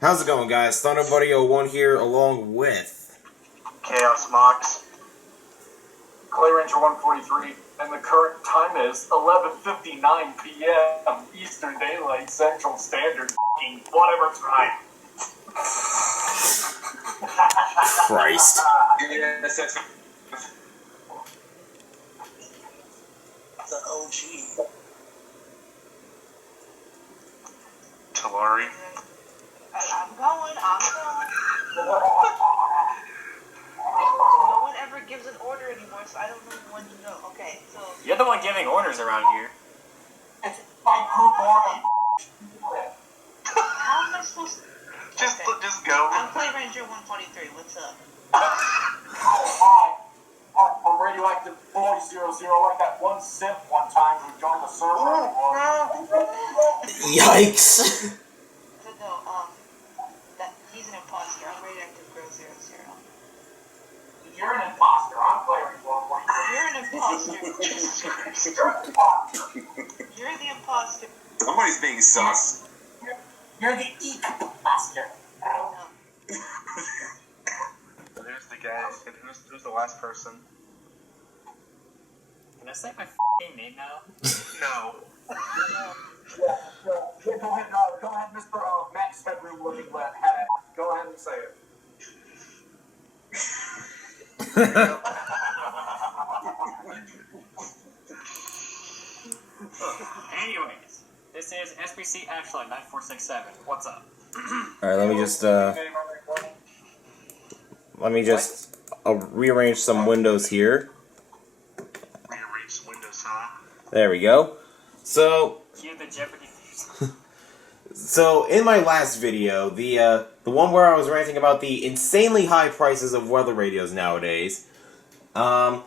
How's it going, guys? ThunderBuddy01 here, along with Chaos Mox, Clay Ranger 143, and the current time is 11:59 p.m. Eastern Daylight Central Standard whatever time. Christ. Yes, that's the OG. Talari. I'm going. No one ever gives an order anymore, so I don't know when to know. Okay, so... You're the one giving orders around here. It's my group order. How am I supposed to... Just go. I'm Clay Ranger 143. What's up? Hi. I'm Radioactive 400, like that one simp one time who joined the server. Yikes. So no, that he's an imposter. I'm Radioactive Girl 00. You're an imposter. I'm Clay Ranger 143. You're an imposter. You're the imposter. Somebody's being sus. You're the imposter. No. Who's the guy? Who's the last person? Can I say my f***ing name now? No. Yeah, go ahead, Mr. Max Headroom looking left. Go ahead and say it. Anyways, this is SBC Ashland 9467. What's up? Alright, let me just rearrange some windows here. Rearrange the windows, huh? There we go. So, Cue the Jeopardy theme. So in my last video, the one where I was ranting about the insanely high prices of weather radios nowadays, I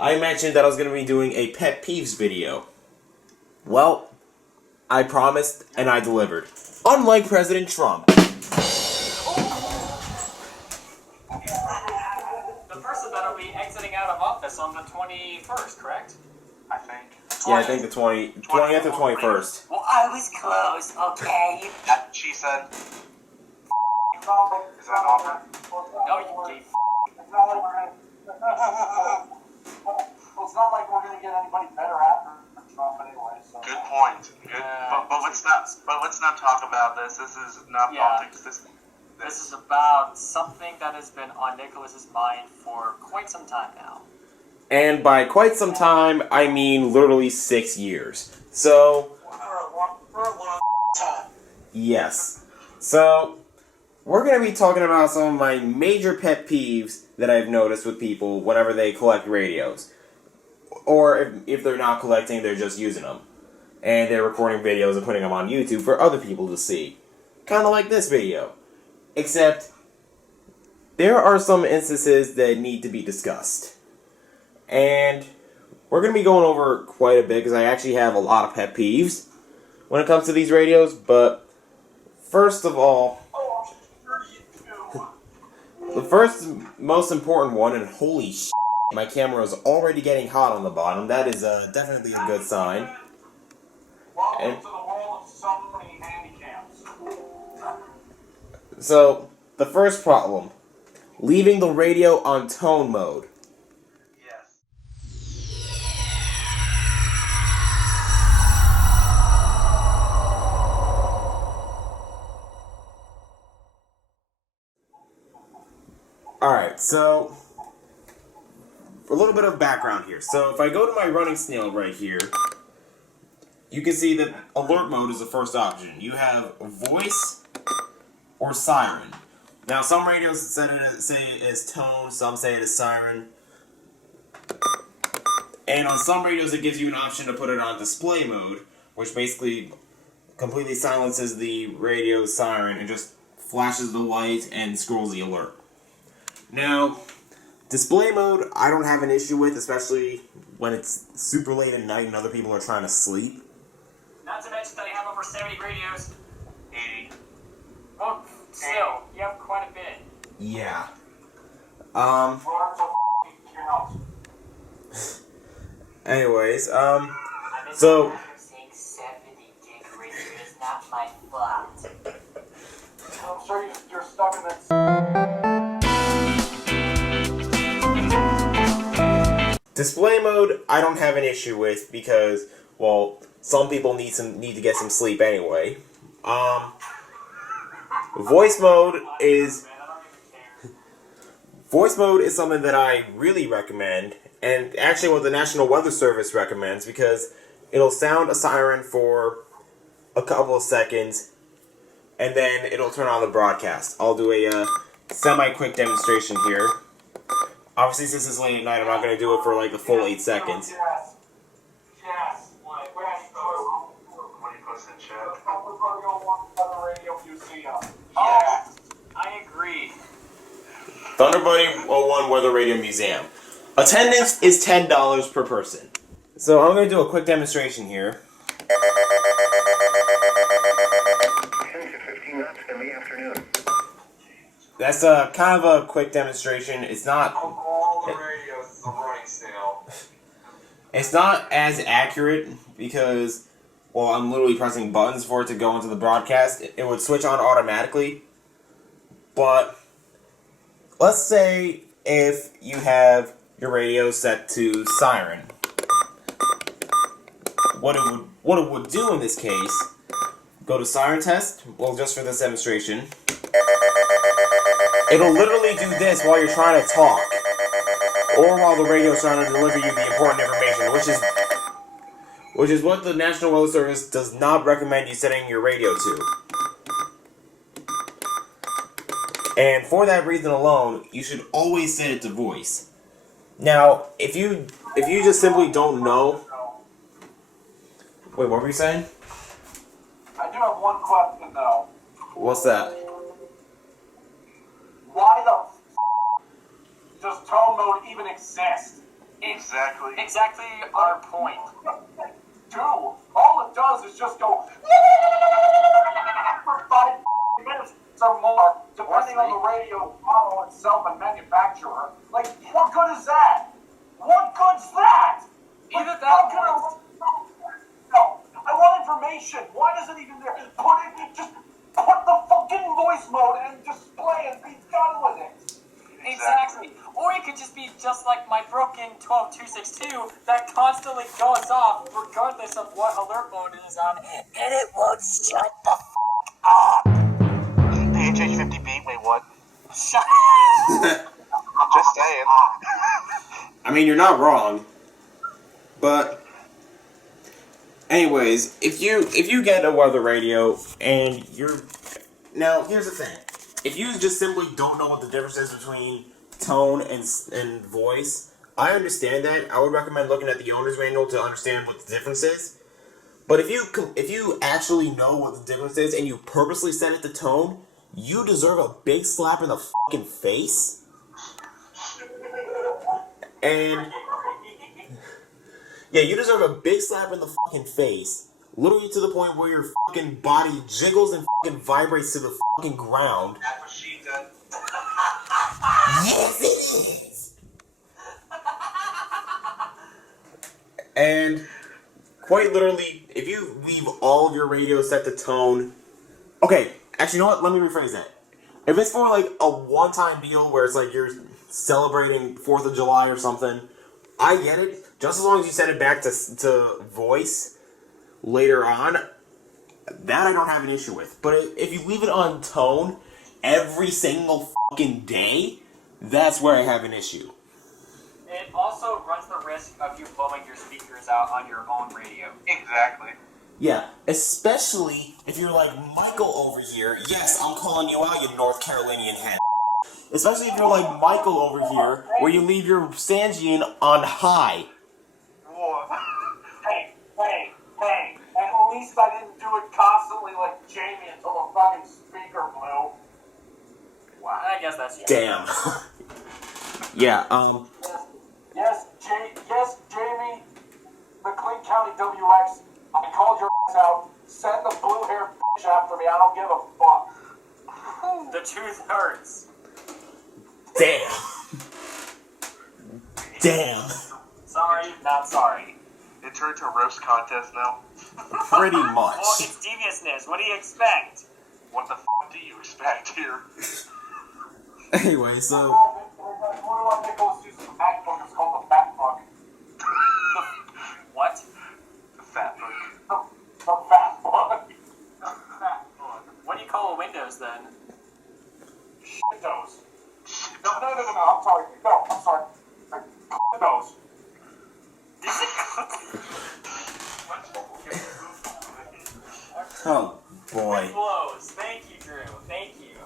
mentioned that I was going to be doing a pet peeves video. Well, I promised and I delivered. Unlike President Trump. The person that'll be exiting out of office on the 21st, correct? I think. Yeah, I think the 20th or 21st. Well, I was close, okay? She said. Is that offer? No, you gay It's not like we're gonna get anybody better after Trump anyway. So. Good point. Good. But let's not talk about this. This is not politics. This is about something that has been on Nicholas's mind for quite some time now. And by quite some time, I mean literally 6 years. So, For a long time. yes. So, we're going to be talking about some of my major pet peeves that I've noticed with people whenever they collect radios. Or if they're not collecting, they're just using them. And they're recording videos and putting them on YouTube for other people to see. Kind of like this video. Except, there are some instances that need to be discussed. And we're going to be going over quite a bit because I actually have a lot of pet peeves when it comes to these radios. But first of all, the first most important one, and holy shit, my camera is already getting hot on the bottom. That is definitely a good sign. Welcome to the world of so many handicaps. So, the first problem, leaving the radio on tone mode. Alright, so, a little bit of background here. So, if I go to my running snail right here, you can see that alert mode is the first option. You have voice or siren. Now, some radios say it as tone, some say it as siren. And on some radios, it gives you an option to put it on display mode, which basically completely silences the radio siren and just flashes the light and scrolls the alert. Now, display mode, I don't have an issue with, especially when it's super late at night and other people are trying to sleep. Not to mention that I have over 70 radios. 80. Well, still, you have quite a bit. Yeah. Anyways, so... saying 70 gig radio is not my fault. Display mode, I don't have an issue with because, well, some people need to get some sleep anyway. Voice mode is something that I really recommend, and actually what the National Weather Service recommends, because it'll sound a siren for a couple of seconds, and then it'll turn on the broadcast. I'll do a semi-quick demonstration here. Obviously, since it's late at night, I'm not going to do it for like the full 8 seconds. Yes. Yes. What do you post in chat? Weather Radio Museum. Yes. I agree. ThunderBuddy 01 Weather Radio Museum. Attendance is $10 per person. So I'm going to do a quick demonstration here. 10 to 15 knots in the afternoon. That's kind of a quick demonstration. It's not... All the radios are running still. It's not as accurate because, well, I'm literally pressing buttons for it to go into the broadcast. It would switch on automatically. But let's say if you have your radio set to siren. What it would do in this case, go to siren test, well, just for this demonstration. It'll literally do this while you're trying to talk, or while the radio's trying to deliver you the important information, which is what the National Weather Service does not recommend you setting your radio to. And for that reason alone, you should always set it to voice. Now, if you just simply don't know... Wait, what were you saying? I do have one question though. What's that? Why the does tone mode even exist? Exactly. Exactly our point. Dude, all it does is just go for 5 minutes or more, depending on the radio model itself and manufacturer. Like, what good is that? What good's that? Either Like, that how can or... No, I want information. Why is it even there? Just put the fucking voice mode and display and be done with it. Exactly. Or it could just be just like my broken 12262 that constantly goes off regardless of what alert mode it is on, and it won't shut the f*** up. The HH50B, wait, what? Shut Just saying. I mean, you're not wrong. But anyways, if you get a weather radio and you're... Now, here's the thing. If you just simply don't know what the difference is between tone and voice, I understand that. I would recommend looking at the owner's manual to understand what the difference is. But if you actually know what the difference is and you purposely set it to tone, you deserve a big slap in the fucking face. And yeah, you deserve a big slap in the fucking face. Literally to the point where your fucking body jiggles and fucking vibrates to the fucking ground. That machine gun. Yes, it is. And quite literally, if you leave all of your radios set to tone... Okay, actually, you know what? Let me rephrase that. If it's for like a one-time deal where it's like you're celebrating 4th of July or something, I get it. Just as long as you set it back to voice later on, that I don't have an issue with. But if you leave it on tone every single fucking day, that's where I have an issue. It also runs the risk of you blowing your speakers out on your own radio. Exactly. Yeah, especially if you're like Michael over here. Yes, I'm calling you out, you North Carolinian head. Especially if you're like Michael over here, where you leave your Sangian on high. Hey, at least I didn't do it constantly like Jamie until the fucking speaker blew. Wow, I guess that's true. Damn. Yeah, Yes, Jamie, McLean County WX, I called your ass out, send the blue-haired bitch after me, I don't give a fuck. The truth hurts. Damn. Sorry, not sorry. It turned to a roast contest now. Pretty much. Well, it's deviousness. What do you expect? What the f*** do you expect here? Anyway, so... What do I think those use the MacBook? It's called the Fat Fuck. Windows then. Windows. No, I'm sorry. No, I'm sorry. Windows. Oh boy. Close. Thank you, Drew. Thank you.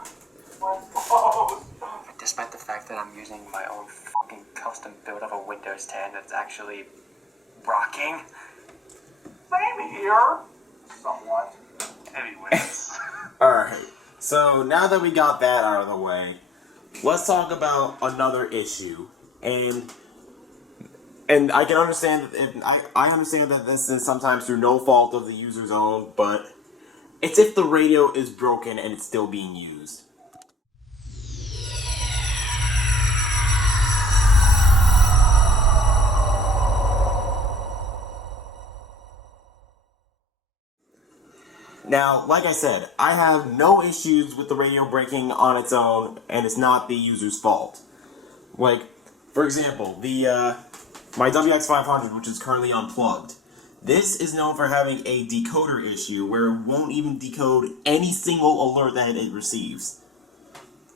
Despite the fact that I'm using my own fucking custom build of a Windows 10 that's actually rocking. Same here. Somewhat. Anyways. Alright, so now that we got that out of the way, let's talk about another issue. And I can understand, I understand that this is sometimes through no fault of the user's own, but it's if the radio is broken and it's still being used. Now, like I said, I have no issues with the radio breaking on its own, and it's not the user's fault. Like, for example, my WX500, which is currently unplugged, this is known for having a decoder issue where it won't even decode any single alert that it receives.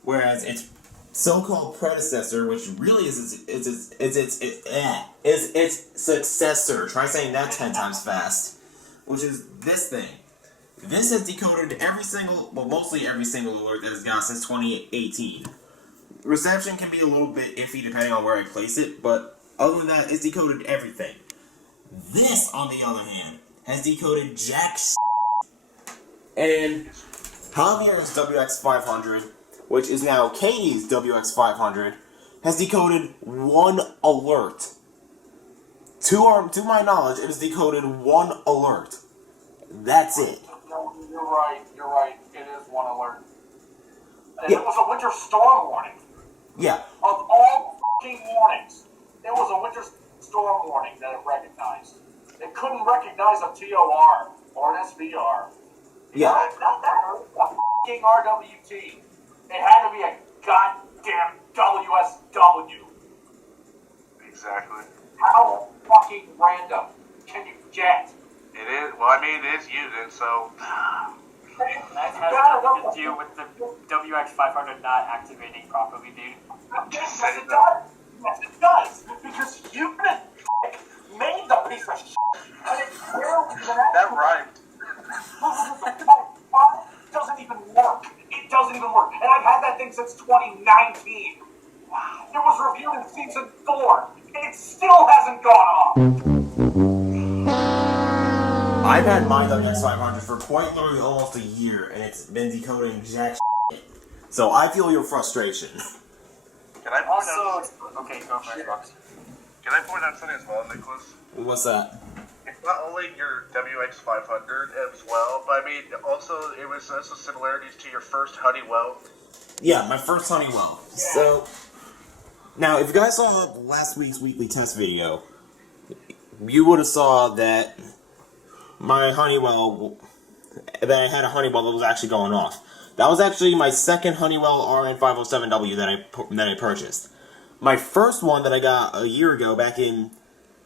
Whereas its so-called predecessor, which really is its successor, try saying that 10 times fast, which is this thing. This has decoded mostly every single alert that it's got since 2018. Reception can be a little bit iffy depending on where I place it, but other than that, it's decoded everything. This, on the other hand, has decoded jack shit. And Javier's WX500, which is now Katie's WX500, has decoded one alert. To my knowledge, it has decoded one alert. That's it. No, you're right. It is one alert. And Yeah. it was a winter storm warning. Yeah. Of all f***ing warnings, it was a winter storm warning that it recognized. It couldn't recognize a TOR or an SVR. Yeah. Not that, a f***ing RWT. It had to be a goddamn WSW. Exactly. How fucking random can you get? It is. Well, I mean, it is using, so. That has nothing to do with the WX500 not activating properly, dude. Yes, it does. Yes, it does. Because you made the piece of shit. And it That rhymed. It doesn't even work. It doesn't even work. And I've had that thing since 2019. Wow. It was reviewed in season 4. It still hasn't gone off. I've had my WX500 for quite literally almost a year, and it's been decoding jack shit. So I feel your frustration. Can I point out? Okay, go for it, Rox. Can I point out something as well, Nicholas? What's that? It's not only your WX500 as well, but I mean, also it was also similarities to your first Honeywell. Yeah, my first Honeywell. So, now, if you guys saw last week's weekly test video, you would have saw that my Honeywell, that I had a Honeywell that was actually going off. That was actually my second Honeywell RN507W that I purchased. My first one that I got a year ago, back in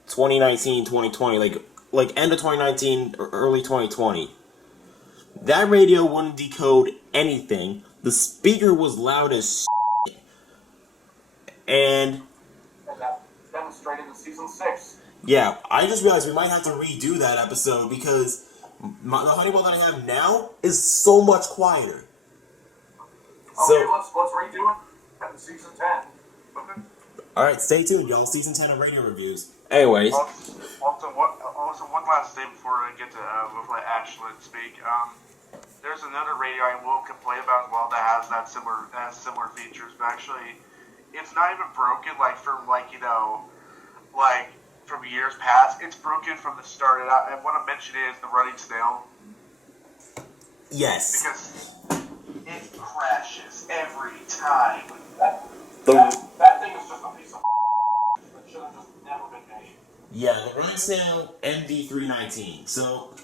2019, 2020, like end of 2019 or early 2020. That radio wouldn't decode anything. The speaker was loud as shit. And that demonstrated in season 6. yeah, I just realized we might have to redo that episode because the Honeywell that I have now is so much quieter. Okay, let's redo it in season 10. Alright, stay tuned, y'all. Season 10 of radio reviews. Anyways. Also, one last thing before I get to before Ashlyn speak. There's another radio I will complain about as well that has similar features, but actually, it's not even broken from from years past. It's broken from the start. And what I mentioned is the running snail. Yes. Because it crashes every time. That thing is just a piece of it should have just never been made. Yeah, the running snail MD319. So,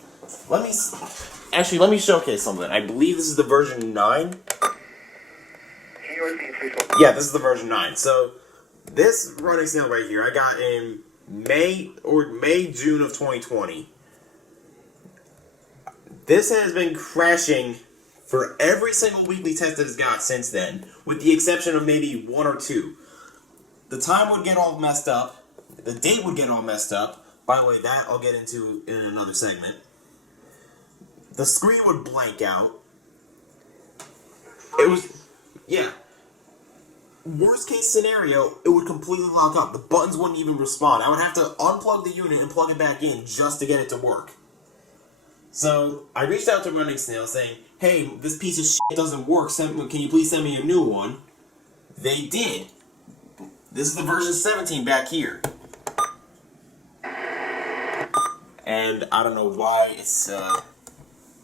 let me showcase something. I believe this is the version 9. Yeah, this is the version 9. So, this running snail right here, I got in June of 2020. This has been crashing for every single weekly test that it's got since then, with the exception of maybe one or two. The time would get all messed up. The date would get all messed up. By the way, that I'll get into in another segment. The screen would blank out. It was, yeah. Worst case scenario, it would completely lock up. The buttons wouldn't even respond. I would have to unplug the unit and plug it back in just to get it to work. So, I reached out to Running Snail saying, hey, this piece of shit doesn't work. Can you please send me a new one? They did. This is the version 17 back here. And I don't know why it's, To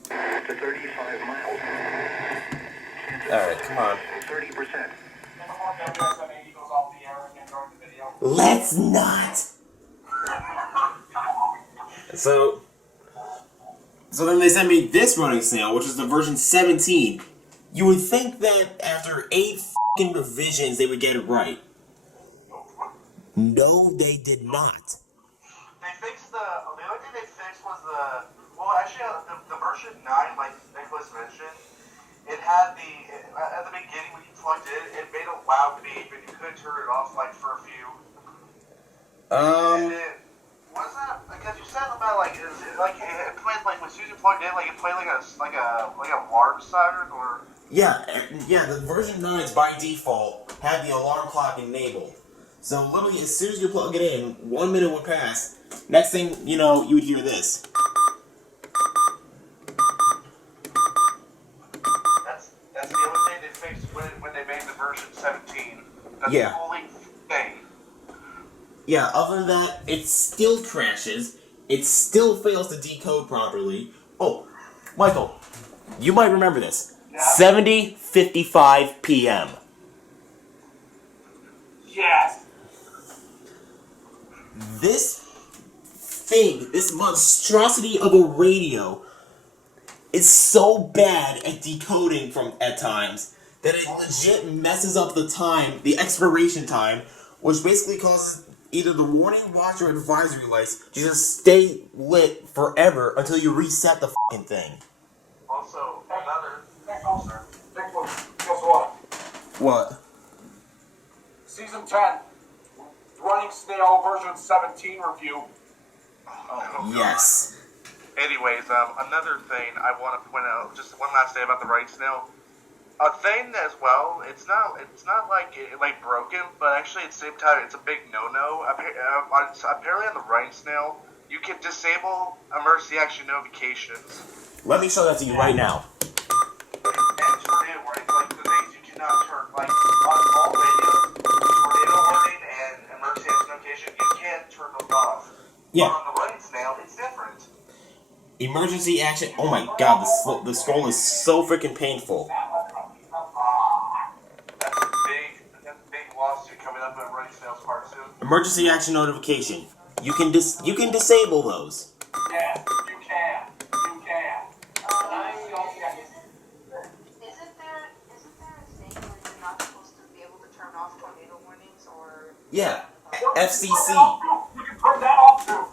35 miles. Alright, come on. 30%. Let's not! So then they sent me this Running Snail, which is the version 17. You would think that after 8 fucking revisions they would get it right. No, they did not. They fixed the only thing they fixed was the version 9, like Nicholas mentioned, it had at the beginning when you plugged it made a loud beep and you couldn't turn it off like for a few. And it wasn't, because you said about it played like when Susan plugged in, like it played like a alarm siren or. Yeah, the version 9's by default had the alarm clock enabled. So literally as soon as you plug it in, 1 minute would pass. Next thing you know, you would hear this. That's the only thing they fixed when they made the version 17. That's Yeah. the only thing. Yeah, other than that, it still crashes. It still fails to decode properly. Oh, Michael, you might remember this. Yeah. 70:55 p.m. Yes. This thing, this monstrosity of a radio, is so bad at decoding at times that it legit messes up the time, the expiration time, which basically causes either the warning, watch, or advisory lights to just stay lit forever until you reset the fucking thing. Also, Guess what? What? Season 10, Running Snail version 17 review. Yes. Anyways, another thing I want to point out, just one last thing about the Right Snail. A thing as well, it's not like broken, but actually at the same time, it's a big no-no. Apparently on the Right Snail, you can disable emergency action notifications. Let me show that to you right now. And tornado warnings, like the things you cannot turn, like on all radios, tornado warning and emergency action notification, you can't turn those off. Yeah. But on the Right Snail, it's different. Emergency action. Oh my god, the scroll is so freaking painful. That's a big lawsuit coming up at Right Snail's part soon. Emergency action notification. You can disable those. Yes, you can. You can. Isn't there a thing where you're not supposed to be able to turn off tornado warnings or? Yeah. FCC. You can turn that off too.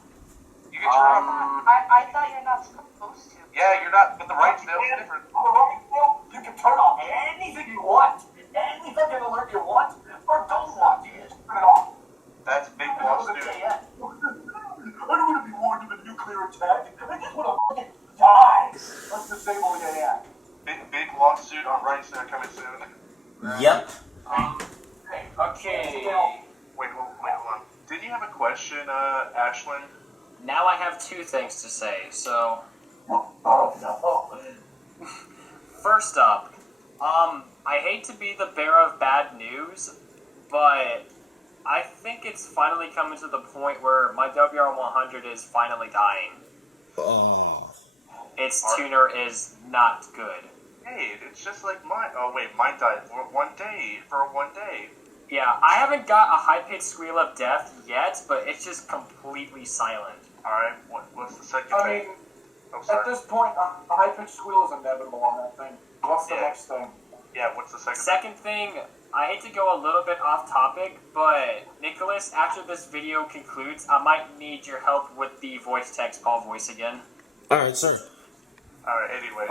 You can turn off. I thought you're not supposed to. Yeah, you're not, but the Right Snail is different. On the Running Snail, you can turn off anything you want. Any fucking alert you want or don't want. You just turn it off. That's a big lawsuit. I don't want to be warned of a nuclear attack. I just want to fucking die. Let's disable the AI. Big lawsuit on Right Snail coming soon. Yep. Okay. Wait, hold on. Did you have a question, Ashlyn? Now I have two things to say. So, Oh no. first up, I hate to be the bearer of bad news, but I think it's finally coming to the point where my WR100 is finally dying. Oh. Its tuner is not good. Hey, it's just like mine. Oh wait, mine died for one day. Yeah, I haven't got a high-pitched squeal of death yet, but it's just completely silent. Alright, what's the second I thing? mean, Oh, at sorry. this point, a high-pitched squeal is inevitable on that thing. What's the next thing? Yeah, what's the second thing? Second thing, I hate to go a little bit off topic, but Nicholas, after this video concludes, I might need your help with the voice text call voice again. Alright, sir. Alright, anyways,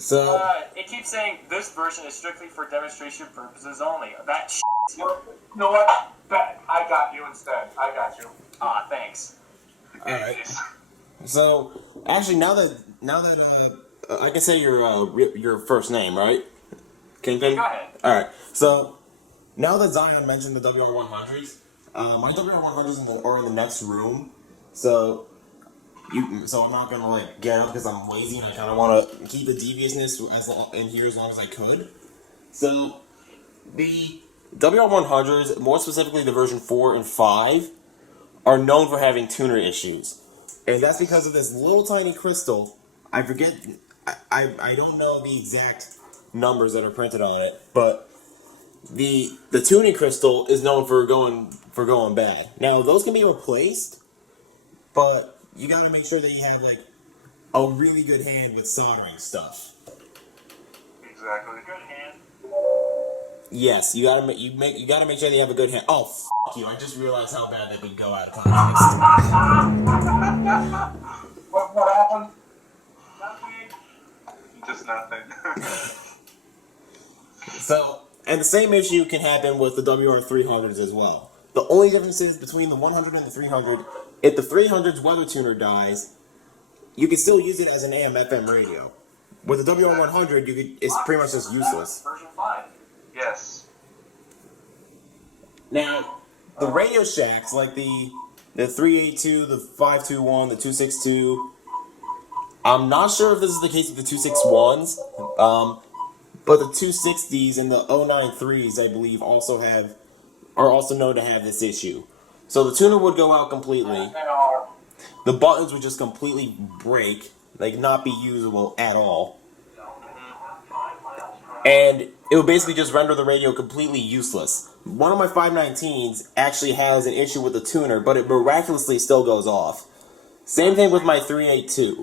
So It keeps saying this version is strictly for demonstration purposes only. That shit. You know what? I got you instead. I got you. Ah, thanks. all right. So actually, now that I can say your first name, right? Kingpin. Go ahead. All right. So now that Zion mentioned the WR100s, my WR100s are in the next room. So I'm not gonna like get up because I'm lazy and I kind of want to keep the deviousness in here as long as I could. So the WR100s, more specifically the version 4 and 5, are known for having tuner issues, and that's because of this little tiny crystal. I forget. I don't know the exact numbers that are printed on it, but the tuning crystal is known for going bad. Now those can be replaced, but you got to make sure that you have like a really good hand with soldering stuff. Exactly. Good hand. Yes, you gotta make sure that you have a good hand. Oh, f*** you! I just realized how bad that could go out of context. What happened? Just nothing. So, and the same issue can happen with the WR300s as well. The only difference is between the 100 and the 300. If the 300's weather tuner dies, you can still use it as an AM/FM radio. With the WR100, it's pretty much just useless. Version 5. Yes. Now, the Radio Shacks, like the 382, the 521, the 262, I'm not sure if this is the case with the 261s, but the 260s and the 093s, I believe, are also known to have this issue. So the tuner would go out completely. They are. The buttons would just completely break, like not be usable at all. And it would basically just render the radio completely useless. One of my 519s actually has an issue with the tuner, but it miraculously still goes off. Same thing with my 382.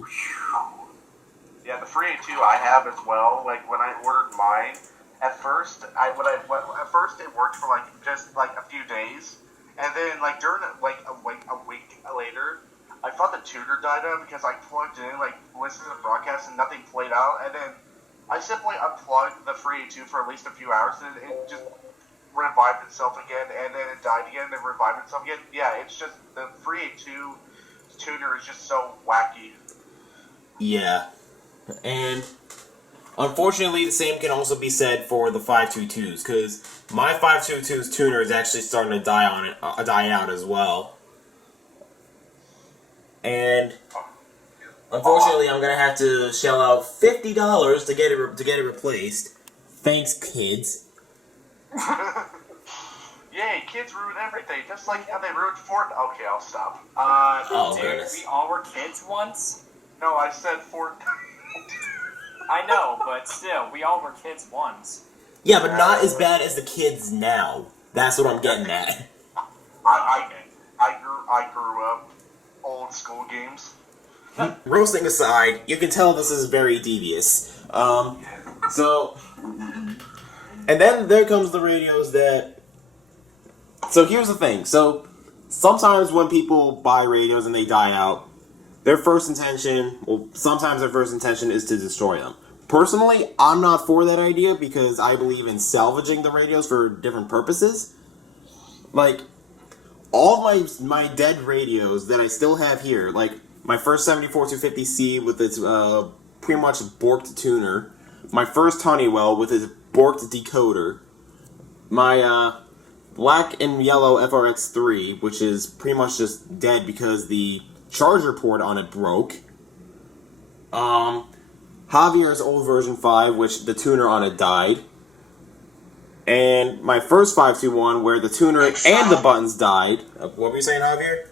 Yeah, the 382 I have as well. Like when I ordered mine, at first it worked for like just like a few days, and then like during like a week later, I thought the tuner died out because I plugged in, like listened to the broadcast and nothing played out, and then I simply unplugged the 382 for at least a few hours, and it just revived itself again, and then it died again, and then revived itself again. Yeah, it's just the 382 tuner is just so wacky. Yeah. And unfortunately, the same can also be said for the 522s, because my 522's tuner is actually starting to die out as well. And unfortunately, I'm gonna have to shell out $50 to get it replaced. Thanks, kids. Yay, kids ruin everything, just like how they ruined Fortnite. Okay, I'll stop. Dude, goodness. we all were kids once. No, I said Fortnite. I know, but still, we all were kids once. Yeah, but not as bad as the kids now. That's what I'm getting at. I grew up old school games. Roasting aside, you can tell this is very devious. So, and then there comes the radios that. So here's the thing. So sometimes when people buy radios and they die out, sometimes their first intention is to destroy them. Personally, I'm not for that idea because I believe in salvaging the radios for different purposes. Like, all of my dead radios that I still have here, like my first 74250C with its pretty much borked tuner, my first Honeywell with its borked decoder, my black and yellow FRX3, which is pretty much just dead because the charger port on it broke. Javier's old version 5, which the tuner on it died. And my first 521, where the tuner and the buttons died. What were you saying, Javier?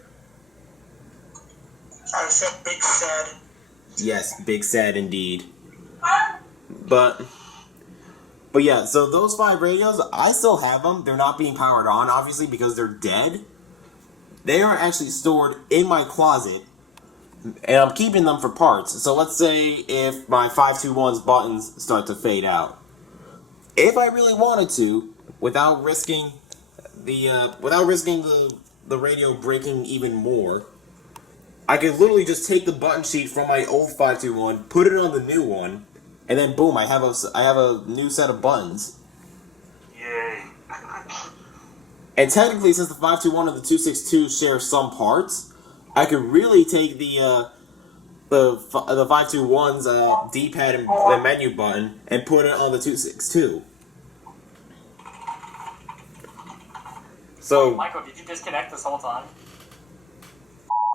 I said big sad. Yes, big sad indeed. But yeah, so those 5 radios, I still have them. They're not being powered on, obviously, because they're dead. They are actually stored in my closet, and I'm keeping them for parts. So let's say if my 521's buttons start to fade out. If I really wanted to, without risking the radio breaking even more, I could literally just take the button sheet from my old 521, put it on the new one, and then boom, I have a new set of buttons. Yay. And technically, since the 521 and the 262 share some parts, I could really take the 521's D-pad and the menu button and put it on the 262. So, Michael, did you disconnect this whole time?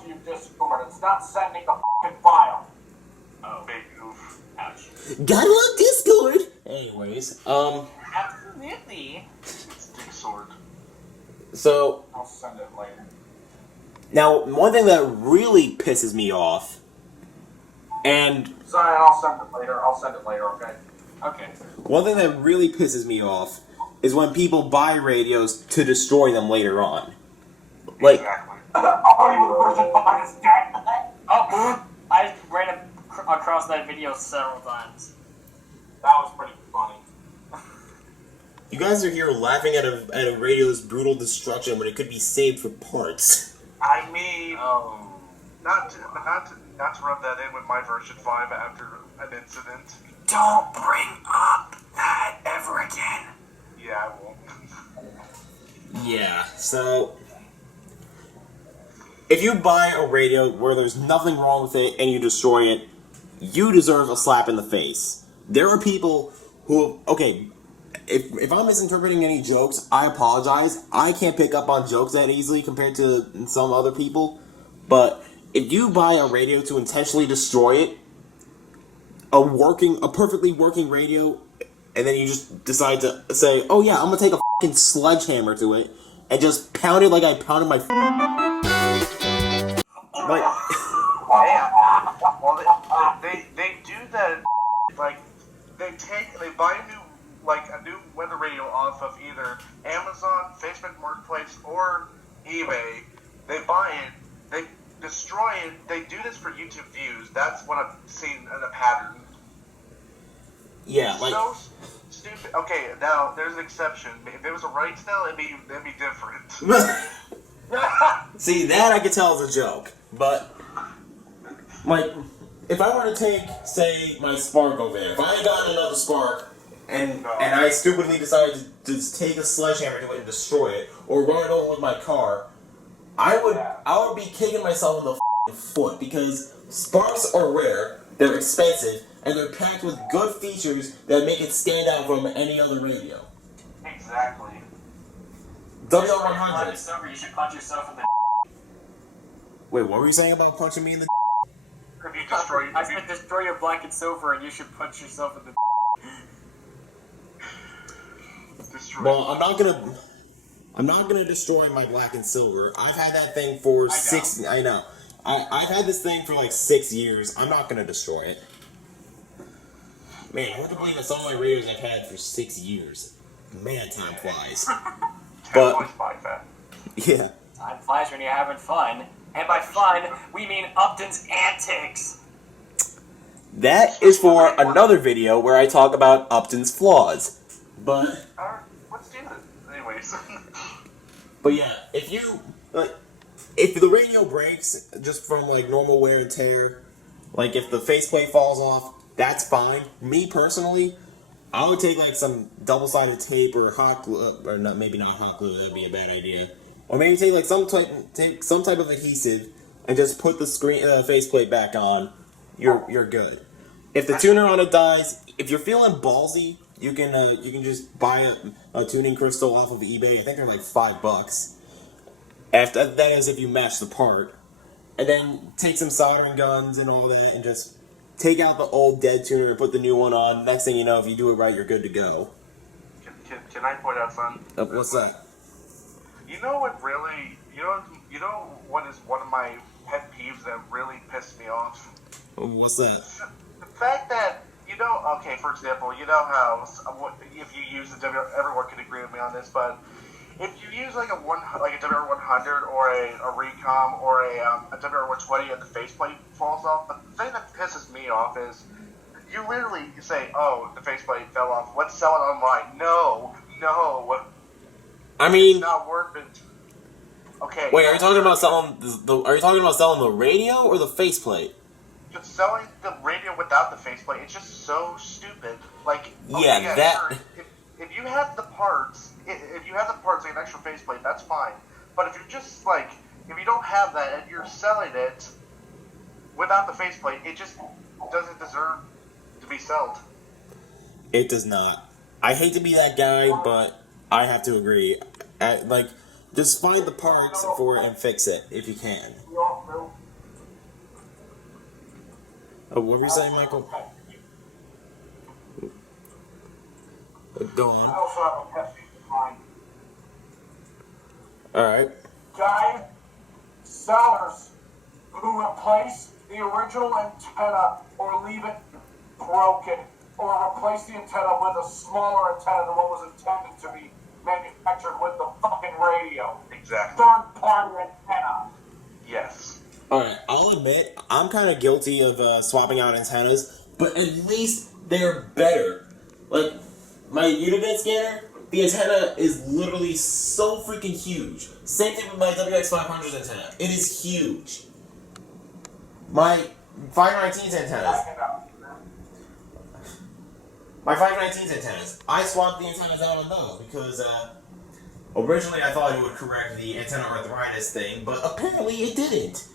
You Discord. It's not sending the fucking file. Oh, Big oof. ouch. got it on Discord. Anyways, Absolutely. It's Dick Sword. so I'll send it later. now one thing that really pisses me off, and Sorry, I'll send it later. Okay. Okay. one thing that really pisses me off is when people buy radios to destroy them later on. Like, Exactly. Are you version 5 is dead? Oh, I ran across that video several times. That was pretty funny. you guys are here laughing at a radio's brutal destruction when it could be saved for parts. I mean, Oh. not to rub that in with my version 5 after an incident. Don't bring up that ever again. Yeah, I won't. Yeah, so if you buy a radio where there's nothing wrong with it and you destroy it, you deserve a slap in the face. There are people who, okay, if I'm misinterpreting any jokes, I apologize. I can't pick up on jokes that easily compared to some other people. But if you buy a radio to intentionally destroy it, a perfectly working radio, and then you just decide to say, oh yeah, I'm gonna take a fucking sledgehammer to it and just pound it like I pounded my like, Well, they do that, like, they buy a new weather radio off of either Amazon, Facebook Marketplace, or eBay. They buy it, they destroy it, they do this for YouTube views. That's what I've seen in a pattern. yeah, like, So stupid. Okay, now, there's an exception. If it was a rights deal, it'd be different. see, that I could tell is a joke, but like, if I were to take, say, my Spark over there, if I had gotten another Spark and I stupidly decided to just take a sledgehammer to it and destroy it, or run it over with my car, I would be kicking myself in the foot, because Sparks are rare, they're expensive, and they're packed with good features that make it stand out from any other radio. Exactly. WR100. Sober, you should punch yourself in the. Wait, what were you saying about punching me in the? If you destroy I said destroy your black and silver, and you should punch yourself in the. Well, I'm not gonna destroy my black and silver. I've had that thing for I know. I've had this thing for like 6 years. I'm not gonna destroy it. Man, I want to believe that's all my radios I've had for 6 years. Man, time flies. But yeah, Time flies when you're having fun, and by fun we mean Upton's antics. that is for another video where I talk about Upton's flaws. But Let's do this. Anyways. But yeah, if the radio breaks just from like normal wear and tear, like if the faceplate falls off, that's fine. Me personally, I would take like some double-sided tape or hot glue, or not, maybe not hot glue. That'd be a bad idea. Or maybe take like some type of adhesive and just put the faceplate back on. You're good. If the tuner on it dies, if you're feeling ballsy, you can just buy a tuning crystal off of eBay. I think they're like $5. After that is if you match the part, and then take some soldering guns and all that, and just take out the old dead tuner and put the new one on. Next thing you know, if you do it right, you're good to go. Can I point out something? What's that? You know what really? You know what is one of my pet peeves that really pissed me off? What's that? The fact that, okay, for example, you know how if you use everyone can agree with me on this, but if you use like a WR100 or a Recom or a WR120 and the faceplate falls off, the thing that pisses me off is you literally say, "Oh, the faceplate fell off. Let's sell it online." No. I mean, it's not worth it. Okay. Wait, are you talking about selling the radio or the faceplate? just selling the radio without the faceplate, it's just so stupid. Like, Yeah, that- sure, if you have the parts, like an extra faceplate, that's fine. But if you're just like, if you don't have that and you're selling it without the faceplate, it just doesn't deserve to be sold. It does not. I hate to be that guy, but I have to agree. Just find the parts for it and fix it if you can. Oh, what were you saying, Michael? Go I on. also have a pet peeve of mine. Alright. Guy sellers who replace the original antenna or leave it broken, or replace the antenna with a smaller antenna than what was intended to be manufactured with the fucking radio. Exactly. Third-party antenna. Yes. Alright, I'll admit, I'm kind of guilty of swapping out antennas, but at least they're better. Like, my Unibit scanner, the antenna is literally so freaking huge. Same thing with my WX500's antenna. It is huge. My 519's antennas. I swapped the antennas out on those because originally I thought it would correct the antenna arthritis thing, but apparently it didn't.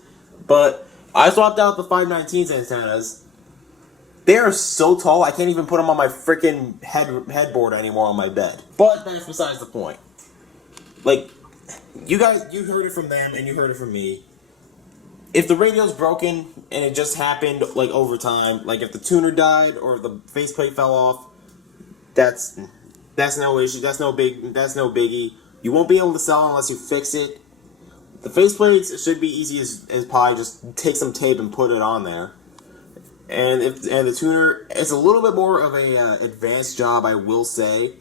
But I swapped out the 519's antennas. They are so tall, I can't even put them on my freaking headboard anymore on my bed. But that's besides the point. Like, you heard it from them and you heard it from me. If the radio's broken and it just happened like over time, like if the tuner died or the faceplate fell off, that's no issue. That's no biggie. You won't be able to sell it unless you fix it. The faceplates should be easy as pie. Just take some tape and put it on there. And the tuner, it's a little bit more of a advanced job, I will say,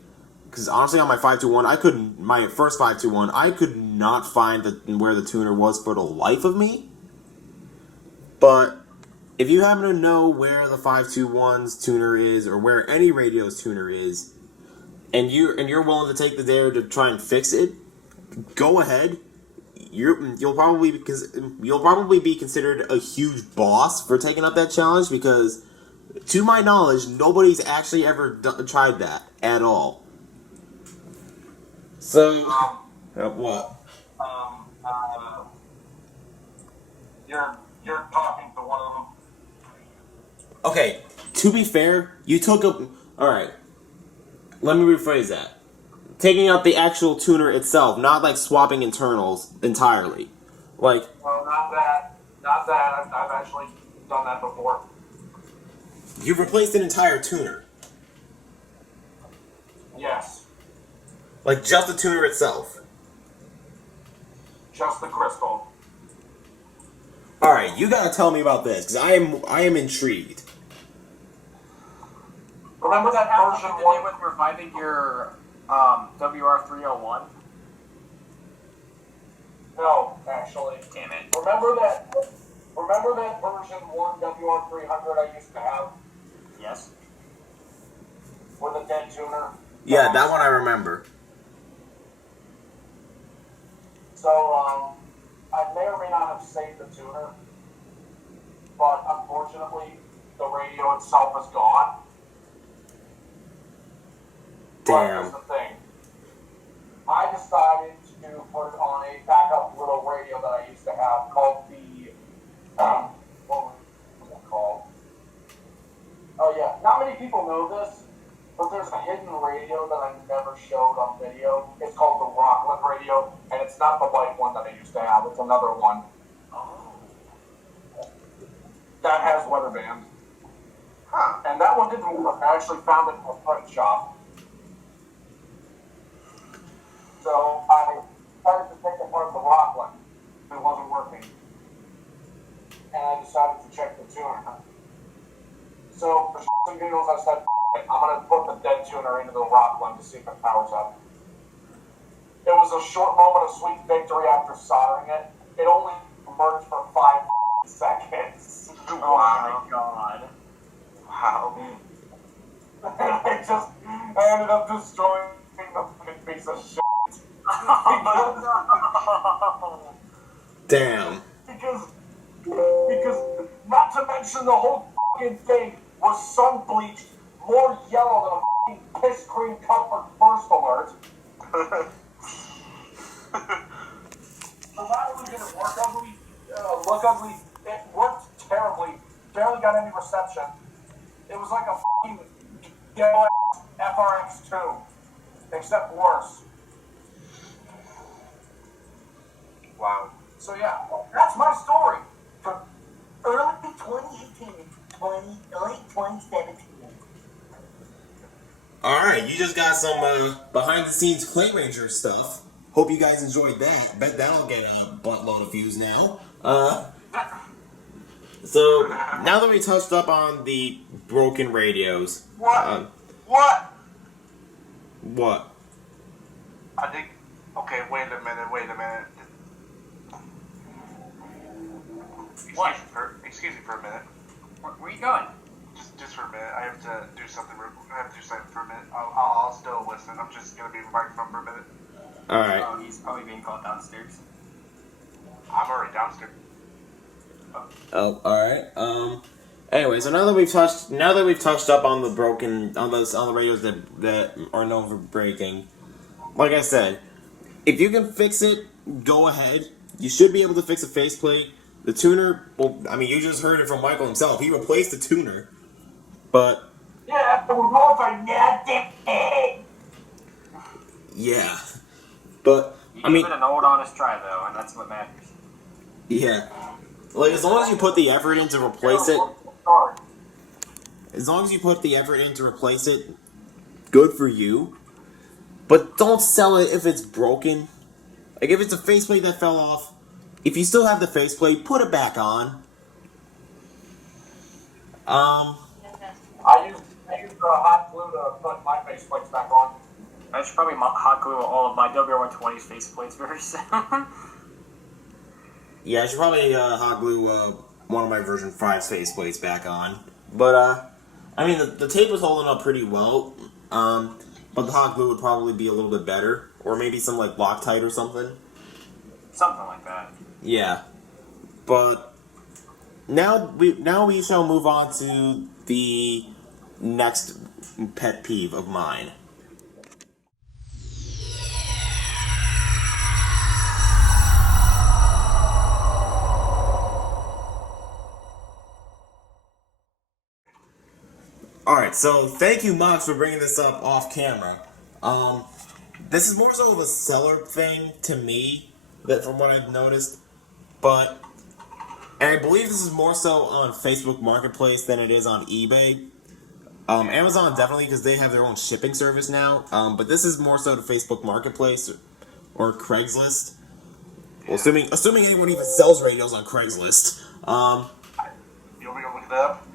because honestly, on my 521, my first 521, I could not find where the tuner was for the life of me. But if you happen to know where the 521's tuner is, or where any radio's tuner is, and you're willing to take the dare to try and fix it, go ahead. You'll probably be considered a huge boss for taking up that challenge, because to my knowledge, nobody's actually ever tried that at all. So, what? You're talking to one of them. Okay, to be fair, you took up. Alright, let me rephrase that. Taking out the actual tuner itself, not like swapping internals entirely. Like. Well, not that. I've actually done that before. You've replaced an entire tuner. Yes. Like just the tuner itself. Just the crystal. Alright, you gotta tell me about this, because I am intrigued. Remember that version to do one? with reviving your WR301? No, actually. Damn it. Remember that version 1 WR300 I used to have? Yes. With a dead tuner? Yeah, that one I remember. So, I may or may not have saved the tuner, but unfortunately, the radio itself is gone. But Damn. here's the thing. I decided to put it on a backup little radio that I used to have called the, what was it called? Oh yeah, not many people know this, but there's a hidden radio that I never showed on video. It's called the Rockland Radio, and it's not the white one that I used to have, it's another one. Oh. That has weather bands. Huh. And that one didn't work. I actually found it in a print shop. So I started to take apart the Rockland. It wasn't working. And I decided to check the tuner. So for some videos I said, I'm going to put the dead tuner into the Rockland to see if it powers up. It was a short moment of sweet victory after soldering it. It only emerged for 5 seconds. Oh my god. Wow. I ended up destroying the fucking piece of shit. Oh, Damn. Because Not to mention the whole fucking thing was sun bleached more yellow than a fucking piss cream comfort first alert. So not only did it look ugly, it worked terribly, barely got any reception. It was like a fucking ghetto FRX2, except worse. Wow. So yeah, that's my story. From Early 2018 to late 2017. Alright, you just got some behind the scenes Clay Ranger stuff. Hope you guys enjoyed that. Bet that'll get a buttload of views now. So, now that we touched up on the broken radios. What? What? I think. Okay, wait a minute. What? Excuse me for a minute. Where you going? Just for a minute. I have to do something. For a minute. I'll still listen. I'm just gonna be in the microphone for a minute. Alright. Oh, he's probably being called downstairs. I'm already downstairs. Oh, alright. Anyway, so now that we've touched up on the broken on the radios that are known for breaking, like I said, if you can fix it, go ahead. You should be able to fix a faceplate. The tuner, well, I mean, you just heard it from Michael himself. He replaced the tuner, but yeah, we're going for nothing. Yeah, but I mean, give it an old honest try though, and that's what matters. Yeah, like as long as you put the effort in to replace it, good for you. But don't sell it if it's broken. Like if it's a faceplate that fell off, if you still have the faceplate, put it back on. I used hot glue to put my faceplates back on. I should probably hot glue all of my WR120 faceplates very soon. Yeah, I should probably hot glue one of my version 5's faceplates back on. But I mean the tape was holding up pretty well. But the hot glue would probably be a little bit better, or maybe some like Loctite or something. Something like that. Yeah, but now we shall move on to the next pet peeve of mine. Alright, so thank you, Mox, for bringing this up off camera. This is more so of a seller thing to me, that from what I've noticed, and I believe this is more so on Facebook Marketplace than it is on eBay. Amazon definitely, because they have their own shipping service now, but this is more so to Facebook Marketplace or Craigslist. Well, assuming anyone even sells radios on Craigslist. You want me to look it up?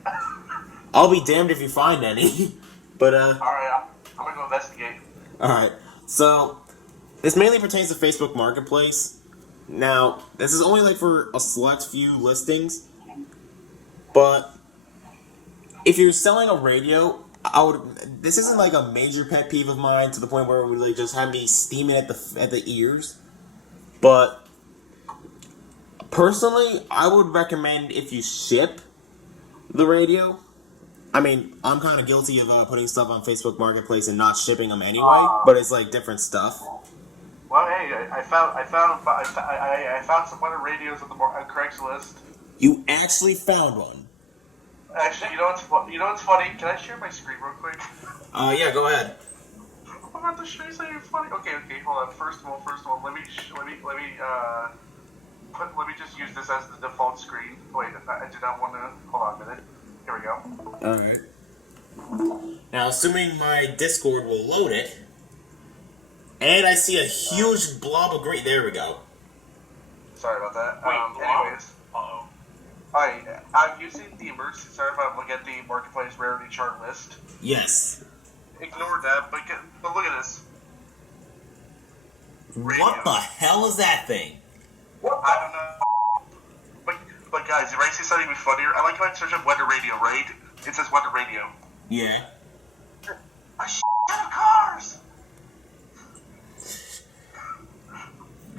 I'll be damned if you find any. But, Alright, I'm gonna go investigate. Alright, so this mainly pertains to Facebook Marketplace. Now, this is only like for a select few listings, but if you're selling a radio, this isn't like a major pet peeve of mine to the point where it would like just have me steaming at the ears, but personally, I would recommend if you ship the radio. I mean, I'm kind of guilty of putting stuff on Facebook Marketplace and not shipping them anyway, but it's like different stuff. Well, hey, I found some other radios on Craigslist. You actually found one? Actually, you know what's funny? Can I share my screen real quick? Yeah, go ahead. I'm about to show you something funny. Okay, hold on. First of all, let me just use this as the default screen. Wait, I did not want to. Hold on a minute. Here we go. Alright. Now, assuming my Discord will load it, and I see a huge blob of green. There we go. Sorry about that. Wait, Anyways. Uh-oh. I'm using the emergency. Sorry if I look at the Marketplace rarity chart list. Yes. Ignore that, but look at this. Radio. What the hell is that thing? I don't know. But guys, you might see something even funnier. I like how I search up weather radio, right? It says weather radio. Yeah. A shit ton of cars!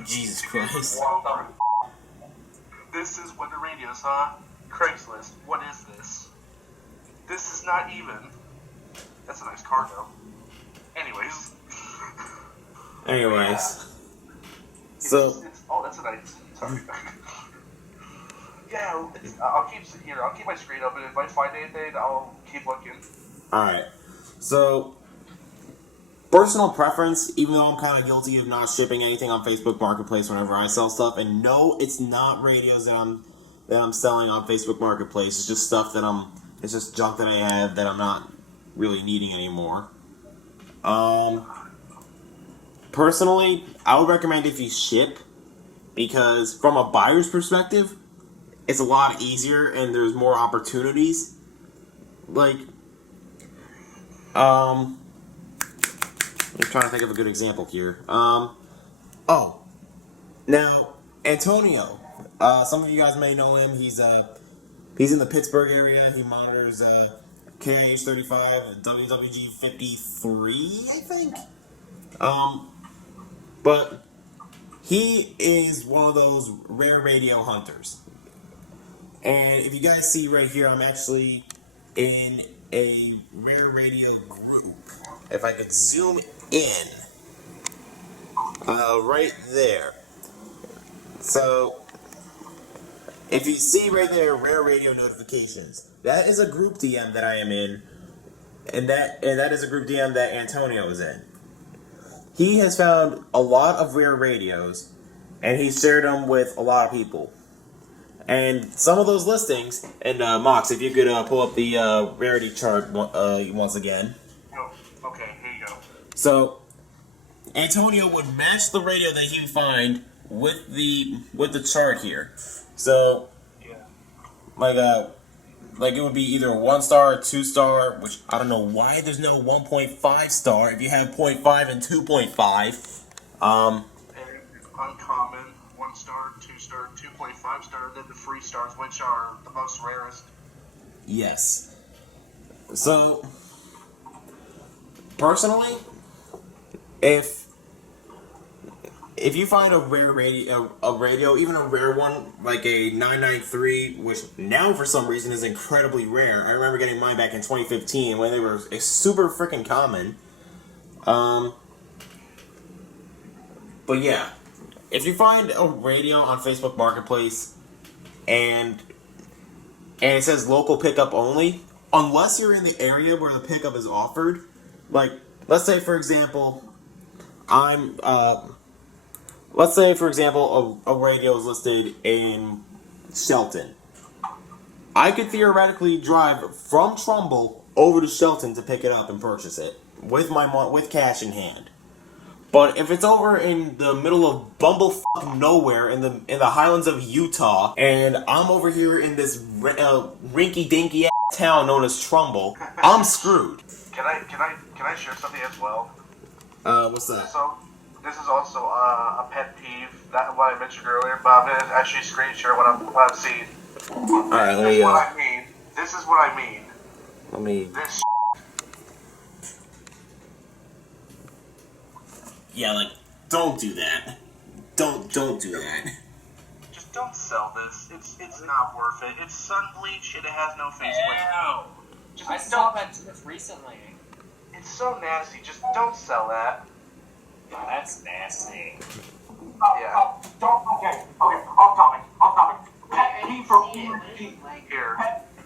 Jesus Christ. This is weather radios, huh? Craigslist. What is this? This is not even. That's a nice car, though. Anyways. So. Oh, that's a nice. Sorry. Yeah, I'll keep my screen open. If I find anything, I'll keep looking. Alright. So, personal preference, even though I'm kind of guilty of not shipping anything on Facebook Marketplace whenever I sell stuff, and no, it's not radios that I'm selling on Facebook Marketplace. It's just stuff that it's just junk that I have that I'm not really needing anymore. Personally, I would recommend if you ship, because from a buyer's perspective, it's a lot easier and there's more opportunities. Like, I'm trying to think of a good example here. Now, Antonio, some of you guys may know him. He's in the Pittsburgh area. He monitors KH35, WWG53, I think. But he is one of those rare radio hunters. And if you guys see right here, I'm actually in a rare radio group. If I could zoom in, right there. So, if you see right there, rare radio notifications, that is a group DM that I am in, and that is a group DM that Antonio is in. He has found a lot of rare radios, and he shared them with a lot of people. And some of those listings, and Mox, if you could pull up the rarity chart once again. Oh, okay, here you go. So, Antonio would match the radio that he would find with the chart here. So, yeah, like it would be either a 1-star or 2-star, which I don't know why there's no 1.5 star if you have 0.5 and 2.5. Uncommon, 1-star, 2-star, 2.5 star, then the free stars, which are the most rarest. Yes. So, personally, if you find a rare radio, even a rare one, like a 993, which now for some reason is incredibly rare. I remember getting mine back in 2015 when they were super freaking common. But yeah, if you find a radio on Facebook Marketplace and it says local pickup only, unless you're in the area where the pickup is offered, like, let's say for example, a radio is listed in Shelton. I could theoretically drive from Trumbull over to Shelton to pick it up and purchase it with cash in hand. But if it's over in the middle of bumblefuck nowhere in the highlands of Utah, and I'm over here in this rinky-dinky ass town known as Trumbull, I'm screwed. Can I share something as well? What's that? So, this is also a pet peeve, that what I mentioned earlier, but I'm gonna actually screen share what I'm seeing. Alright, let me, This is what I mean. Let me. This. Yeah, like, don't do that. Don't do that. Just don't sell this. It's not worth it. It's sun bleach and it has no faceplate. I saw that just recently. It's so nasty. Just don't sell that. Yeah, that's nasty. Yeah. Okay, I'm coming. Pet peeve for EMG. Here,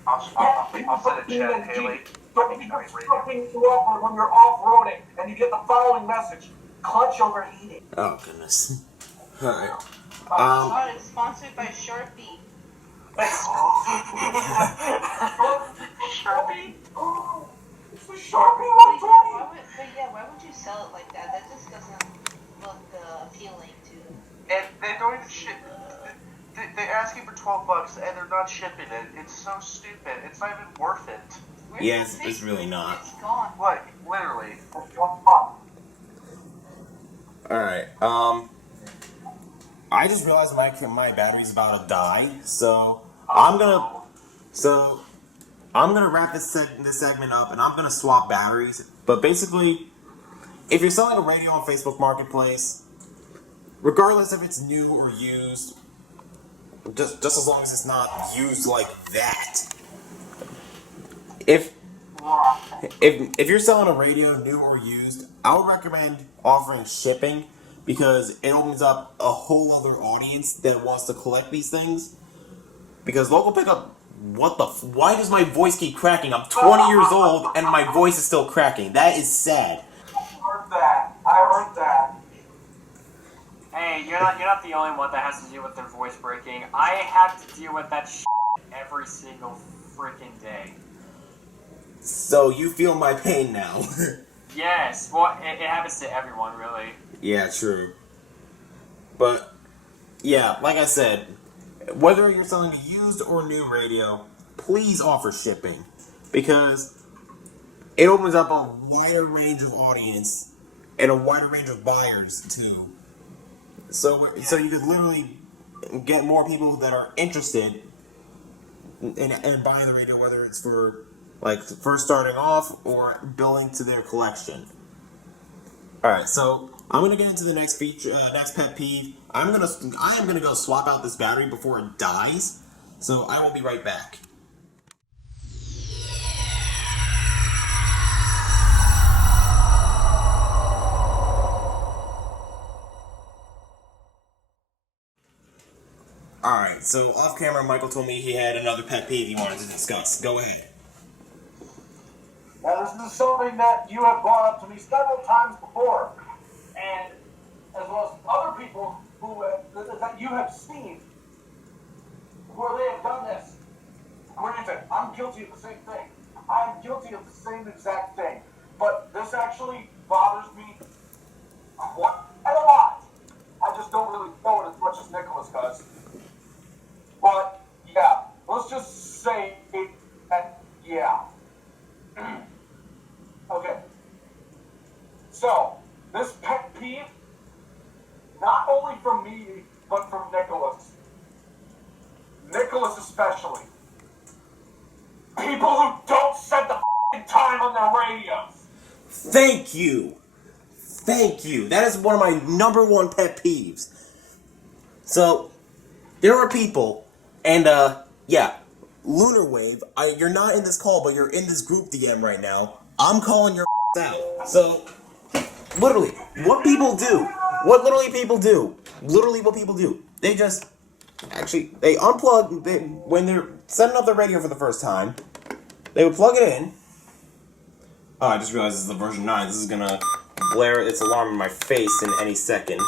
I'll send a chat, Haley. When you're off-roading and you get the following message: clutch overheating. Oh goodness. Alright. It's sponsored by Sharpie. Sharpie? Oh, it's the Sharpie But 120. why would you sell it like that? That just doesn't look appealing to. And they don't even ship. They're asking for $12 and they're not shipping it. It's so stupid. It's not even worth it. Where's Yes, the it's really not. It's gone. Like, literally. Alright, I just realized my battery's about to die, so I'm gonna wrap this segment up and I'm gonna swap batteries. But basically, if you're selling a radio on Facebook Marketplace, regardless if it's new or used, Just as long as it's not used like that. If you're selling a radio, new or used, I would recommend offering shipping because it opens up a whole other audience that wants to collect these things. Because local pickup, why does my voice keep cracking? I'm 20 years old and my voice is still cracking. That is sad. I heard that. Hey, you're not the only one that has to deal with their voice breaking. I have to deal with that shit every single freaking day. So you feel my pain now. Yes, well, it happens to everyone, really. Yeah, true. But, yeah, like I said, whether you're selling a used or new radio, please offer shipping. Because it opens up a wider range of audience and a wider range of buyers, too. So you could literally get more people that are interested in buying the radio, whether it's for like first starting off or building to their collection. All right, so I'm gonna get into the next feature, next pet peeve. I am gonna go swap out this battery before it dies. So I will be right back. Alright, so off camera, Michael told me he had another pet peeve he wanted to discuss. Go ahead. Now, this is something that you have brought up to me several times before, and as well as other people who that you have seen where they have done this. Granted, I'm guilty of the same thing. I'm guilty of the same exact thing. But this actually bothers me quite a lot. I just don't really know it as much as Nicholas does. But, yeah, let's just say that, yeah. Okay. So, this pet peeve, not only from me, but from Nicholas. Nicholas especially. People who don't set the time on their radios. Thank you. That is one of my number one pet peeves. So, there are people, and yeah, Lunar Wave, you're not in this call, but you're in this group DM right now. I'm calling your out. So, literally, what people do, they just, actually, they unplug, when they're setting up the radio for the first time, they would plug it in. Oh, I just realized this is the version 9. This is gonna blare its alarm in my face in any second.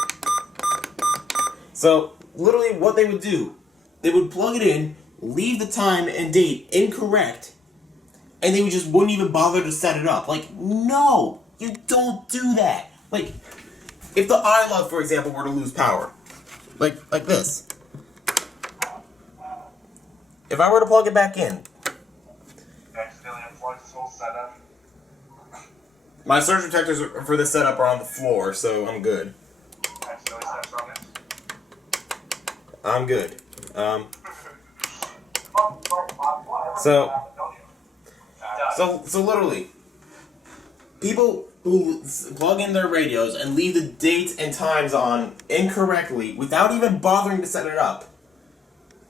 So, literally what they would do, they would plug it in, leave the time and date incorrect, and they just wouldn't even bother to set it up. Like, no, you don't do that. Like, if the iLove, for example, were to lose power, like this. If I were to plug it back in, Accidentally unplugged this whole setup. my surge protectors for this setup are on the floor, so I'm good. Accidentally steps on it. I'm good. So literally, people who plug in their radios and leave the dates and times on incorrectly without even bothering to set it up,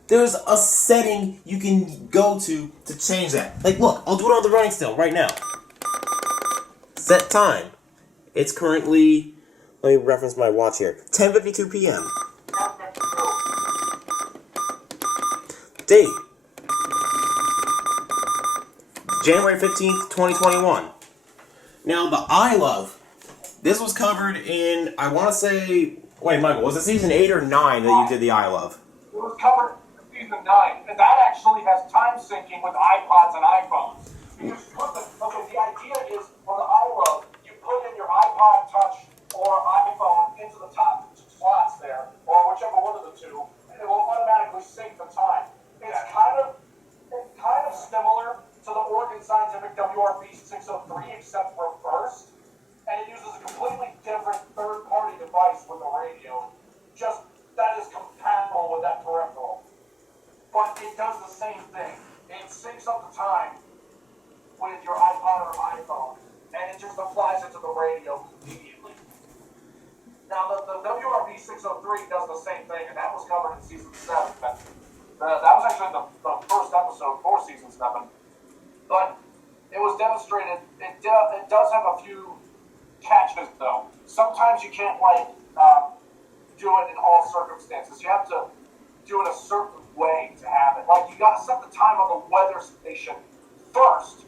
there's a setting you can go to change that. Like, look, I'll do it on the running still right now. Set time. It's currently, let me reference my watch here, 10:52 p.m. Date, January 15th, 2021. Now, the iLove, this was covered in, I want to say, wait, Michael, was it season 8 or 9 that you did the iLove? It was covered in season 9, and that actually has time syncing with iPods and iPhones. Because the idea is, on the iLove, you put in your iPod Touch or iPhone into the top slots there, or whichever one of the two, and it will automatically sync the time. It's kind of similar to the Oregon Scientific WRB 603, except reversed, and it uses a completely different third-party device with the radio, just that is compatible with that peripheral. But it does the same thing. It syncs up the time with your iPod or iPhone, and it just applies it to the radio immediately. Now, the WRB WRB 603 does the same thing, and that was covered in season 7. That was actually the first episode for season 7. But it was demonstrated. It does have a few catches, though. Sometimes you can't, do it in all circumstances. You have to do it a certain way to have it. Like, you got to set the time on the weather station first.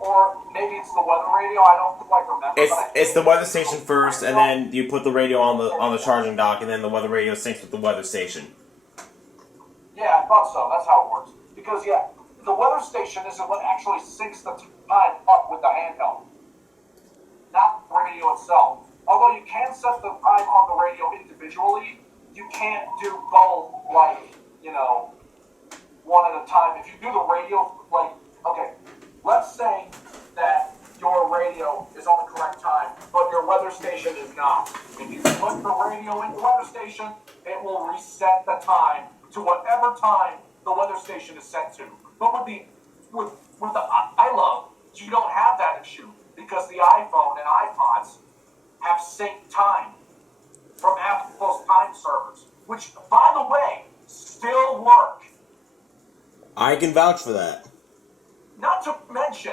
Or maybe it's the weather radio. I don't remember. It's the weather station first, and then you put the radio on the charging dock, and then the weather radio syncs with the weather station. Yeah, I thought so. That's how it works. Because, the weather station isn't what actually syncs the time up with the handheld. Not the radio itself. Although you can set the time on the radio individually, you can't do both, one at a time. If you do the radio, let's say that your radio is on the correct time, but your weather station is not. If you put the radio in the weather station, it will reset the time to whatever time the weather station is set to. But with the iLove, you don't have that issue because the iPhone and iPods have synced time from Apple's time servers, which, by the way, still work. I can vouch for that. Not to mention,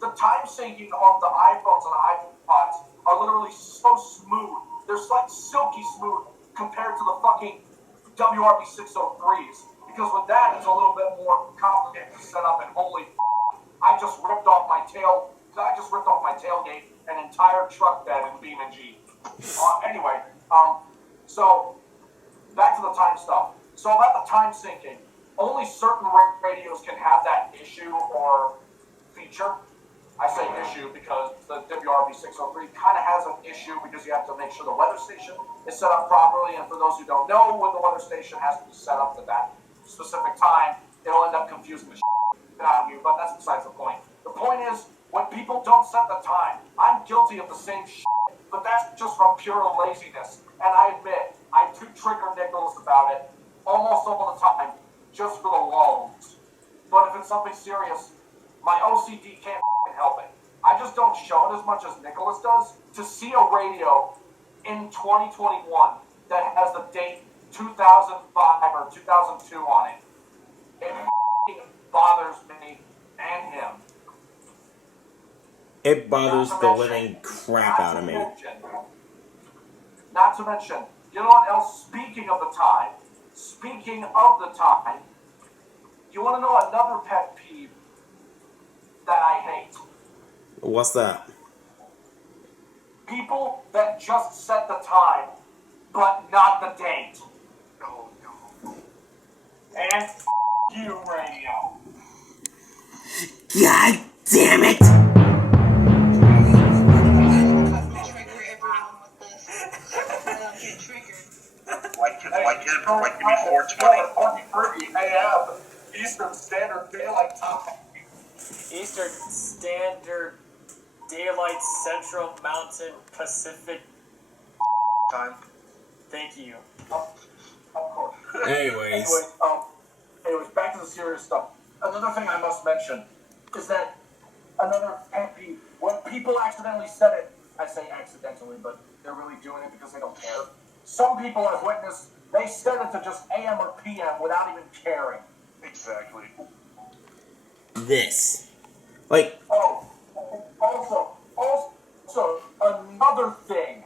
the time syncing on the iPhones and iPods are literally so smooth. They're silky smooth compared to the fucking WRB 603s. Because with that, it's a little bit more complicated to set up, and holy I just ripped off my tailgate an entire truck bed in BeamNG. So back to the time stuff. So about the time syncing, only certain radios can have that issue or feature. I say issue because the WRB 603 kind of has an issue because you have to make sure the weather station is set up properly. And for those who don't know, when the weather station has to be set up to that specific time, it'll end up confusing the shit out of you. But that's besides the point. The point is, when people don't set the time, I'm guilty of the same shit, but that's just from pure laziness. And I admit, I do trigger Nicholas about it almost all the time, just for the lulls. But if it's something serious, my OCD can't help it. I just don't show it as much as Nicholas does. To see a radio in 2021 that has the date 2005 or 2002 on it, it bothers me and him. It bothers the living crap out of me. Not to mention, you know what else? Speaking of the time, you want to know another pet peeve that I hate? What's that? People that just set the time, but not the date. Oh, no. And you, radio. God damn it! Why can't it be 420? AM, Eastern Standard Daylight Time. Eastern Standard Daylight Central Mountain Pacific Time. Thank you. Of course. Anyways, back to the serious stuff. Another thing I must mention is that another pet peeve, when people accidentally set it, I say accidentally, but they're really doing it because they don't care. Some people I've witnessed, they set it to just AM or PM without even caring. Exactly. this. Also, another thing.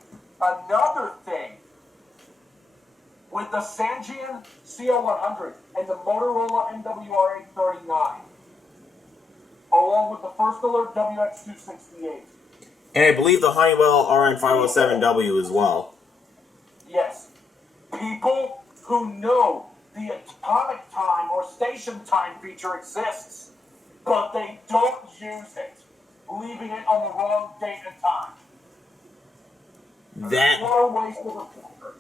With the Sangean CO100 and the Motorola MWR839, along with the First Alert WX268. And I believe the Honeywell RN507W as well. Yes. People who know the atomic time or station time feature exists, but they don't use it, leaving it on the wrong date and time. What a waste of a filter.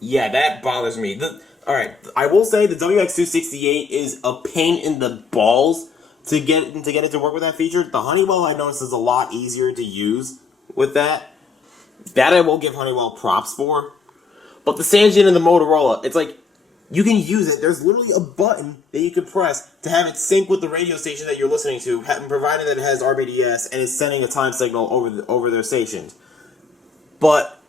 Yeah, that bothers me. Alright, I will say the WX268 is a pain in the balls to get it to work with that feature. The Honeywell, I noticed, is a lot easier to use with that. That I will give Honeywell props for. But the Sangean and the Motorola, it's like, you can use it. There's literally a button that you can press to have it sync with the radio station that you're listening to, provided that it has RBDS and is sending a time signal over their stations. But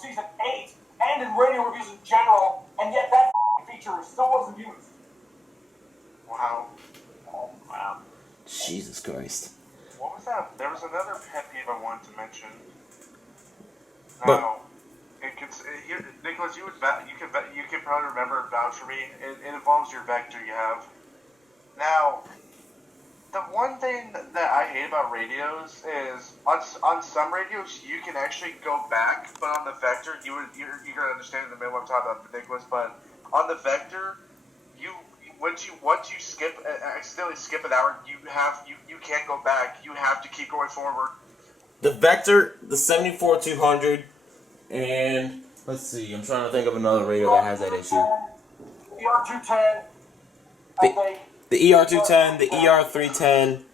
Season 8 and in radio reviews in general, and yet that feature still wasn't used. Wow. Wow. Jesus Christ. What was that? There was another pet peeve I wanted to mention. But- Now, Nicholas, you can probably remember and vouch for me. It involves your vector you have. Now, the one thing that I hate about radios is on some radios you can actually go back, but on the vector you're gonna understand in the middle what I'm talking about, Nicholas. But on the vector, once you accidentally skip an hour, you can't go back. You have to keep going forward. The Vector, the 74-200, and let's see, I'm trying to think of another radio that has that issue. ER210. The ER210, the ER310,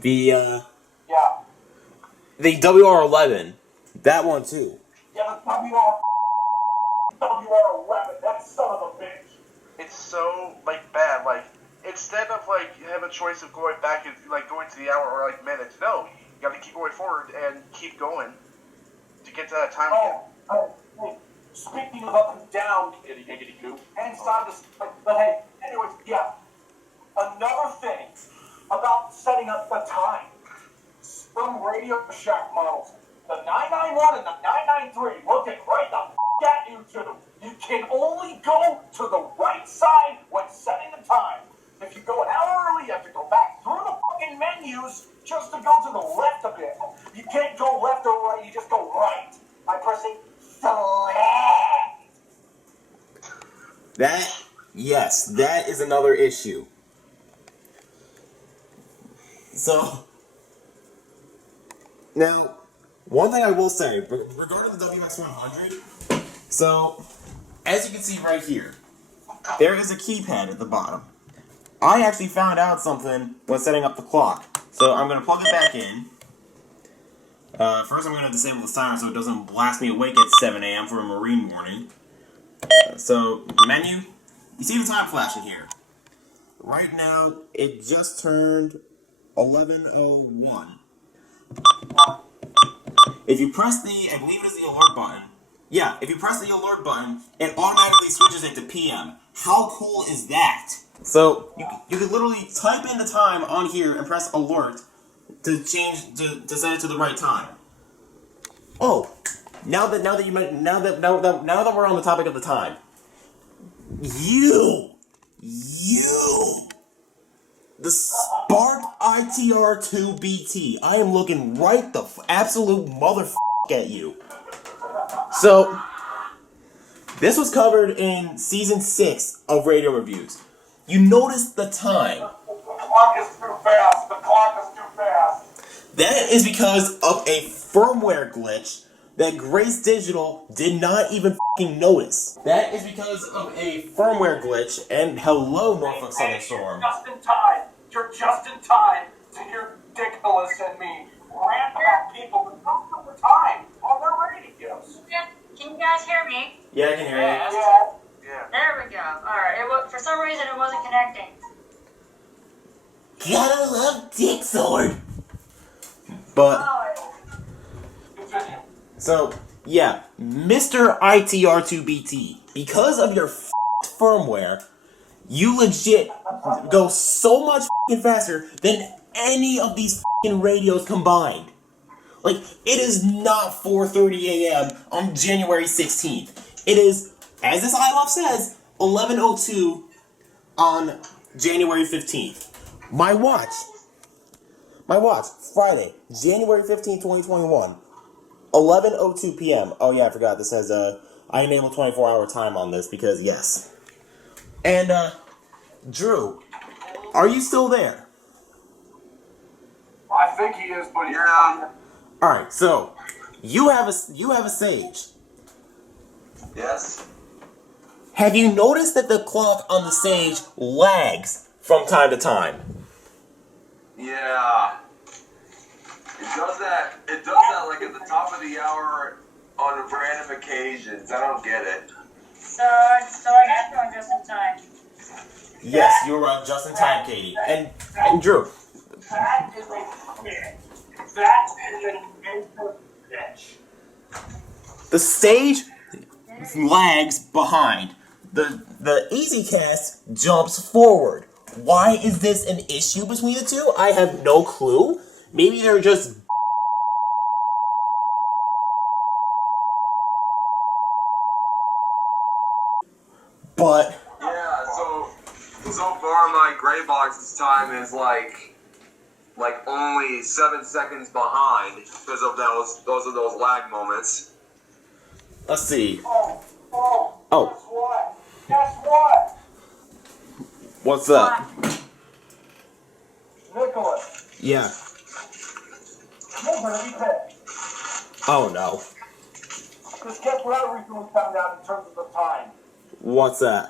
the WR11, that one too. Yeah, the WR11, that son of a bitch. It's so bad. Instead of have a choice of going back and going to the hour or minutes, no, you got to keep going forward and keep going to get to that time again. Hey, speaking of up and down, giggity goo, and side to side, but hey, anyways, yeah. Another thing about setting up the time. Some Radio Shack models, the 991 and the 993, looking right the at you two. You can only go to the right side when setting the time. If you go an hour early, you have to go back through the fucking menus just to go to the left a bit. You can't go left or right, you just go right by pressing select. That is another issue. So, now, one thing I will say, regarding the WX100, so, as you can see right here, there is a keypad at the bottom. I actually found out something when setting up the clock. So I'm going to plug it back in. First I'm going to disable the timer so it doesn't blast me awake at 7 a.m. for a marine morning. So, menu, you see the time flashing here. Right now, it just turned 11:01. If you press I believe it is the alert button. Yeah, if you press the alert button, it automatically switches it to PM. How cool is that? So, you could literally type in the time on here and press alert to change, to set it to the right time. Oh, now that we're on the topic of the time, the Spark ITR2BT, I am looking right the absolute motherfucker at you. So, this was covered in Season 6 of Radio Reviews. You notice the time. The clock is too fast. The clock is too fast. That is because of a firmware glitch that Grace Digital did not even fucking notice. That is because of a firmware glitch, and hello, NorfolkSouthernStorm. You're just in time. You're just in time to hear Nicholas and me rant about people who don't know the time on their radios. Can you guys hear me? Yeah, I can hear you. Yeah. There we go. Alright, for some reason it wasn't connecting. Gotta love Dick Sword. But, Continue. so, yeah, Mr. ITR2BT, because of your firmware, you legit go so much faster than any of these radios combined. Like, it is not 4:30 a.m. on January 16th. It is, as this iLove says, 11:02 on January 15th. My watch, Friday, January 15th, 2021, 11:02 p.m. Oh yeah, I forgot, this has I enable 24-hour time on this because, yes. And, Drew, are you still there? I think he is, but Yeah. Alright, so, you have a Sage. Yes? Have you noticed that the clock on the Sage lags from time to time? Yeah. It does that like at the top of the hour on random occasions. I don't get it. So I guess going just in time. Yes, you were just in time, Katie. And Drew. that is a bitch. That is a major bitch. the stage lags behind. The EasyCast jumps forward. Why is this an issue between the two? I have no clue. Maybe they're just... But... Yeah, so far my gray box's time is like only 7 seconds behind because of those lag moments. Let's see. Oh. Oh. Guess what? What's up? Nicholas, Yeah. you're gonna be pissed. Oh no. Because guess what I recently found out in terms of the time? What's that?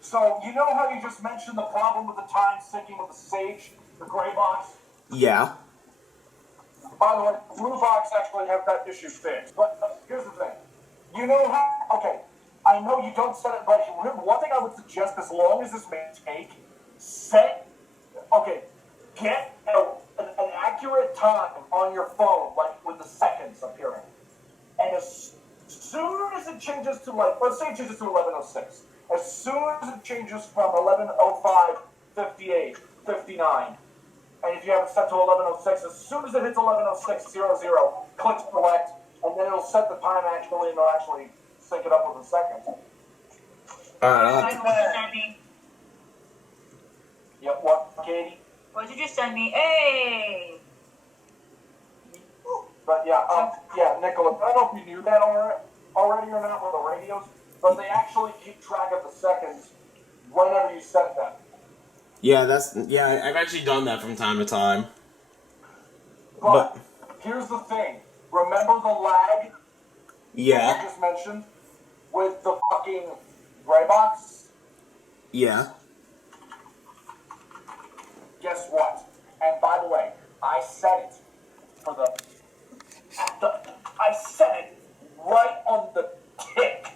So, you know how you just mentioned the problem with the time syncing with the Sage, the gray box? Yeah. By the way, blue box actually have that issue fixed. But here's the thing. You know how... Okay, I know you don't set it, but one thing I would suggest, as long as this may take, get an accurate time on your phone, like with the seconds appearing. And as soon as it changes to, like, let's say it changes to 11:06. As soon as it changes from 11:05, 58, 59, and if you have it set to 11:06, as soon as it hits 11:06:00, click select, and then it'll set the time actually, and it'll actually sync it up with the seconds. What did you just send me? Yep, what, Katie? What did you just send me? Hey! But yeah, Nicholas, I don't know if you knew that already or not with the radios, but they actually keep track of the seconds whenever you set them. Yeah, I've actually done that from time to time. But here's the thing. Remember the lag? Yeah. I just mentioned with the fucking gray box? Yeah. Guess what? And by the way, I set it for I set it right on the tick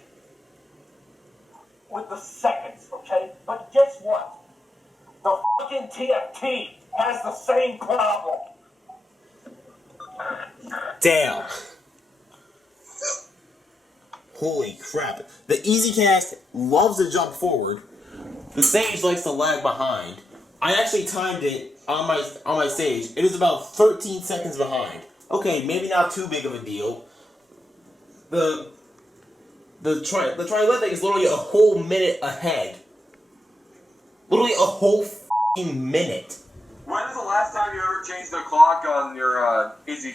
with the seconds, okay? But guess what? The fucking TFT has the same problem. Damn. Holy crap. The EasyCast loves to jump forward. The Sage likes to lag behind. I actually timed it on my Sage. It is about 13 seconds behind. Okay, maybe not too big of a deal. The Trilithic is literally a whole minute ahead. Literally a whole f***ing minute. When was the last time you ever changed the clock on your Easy?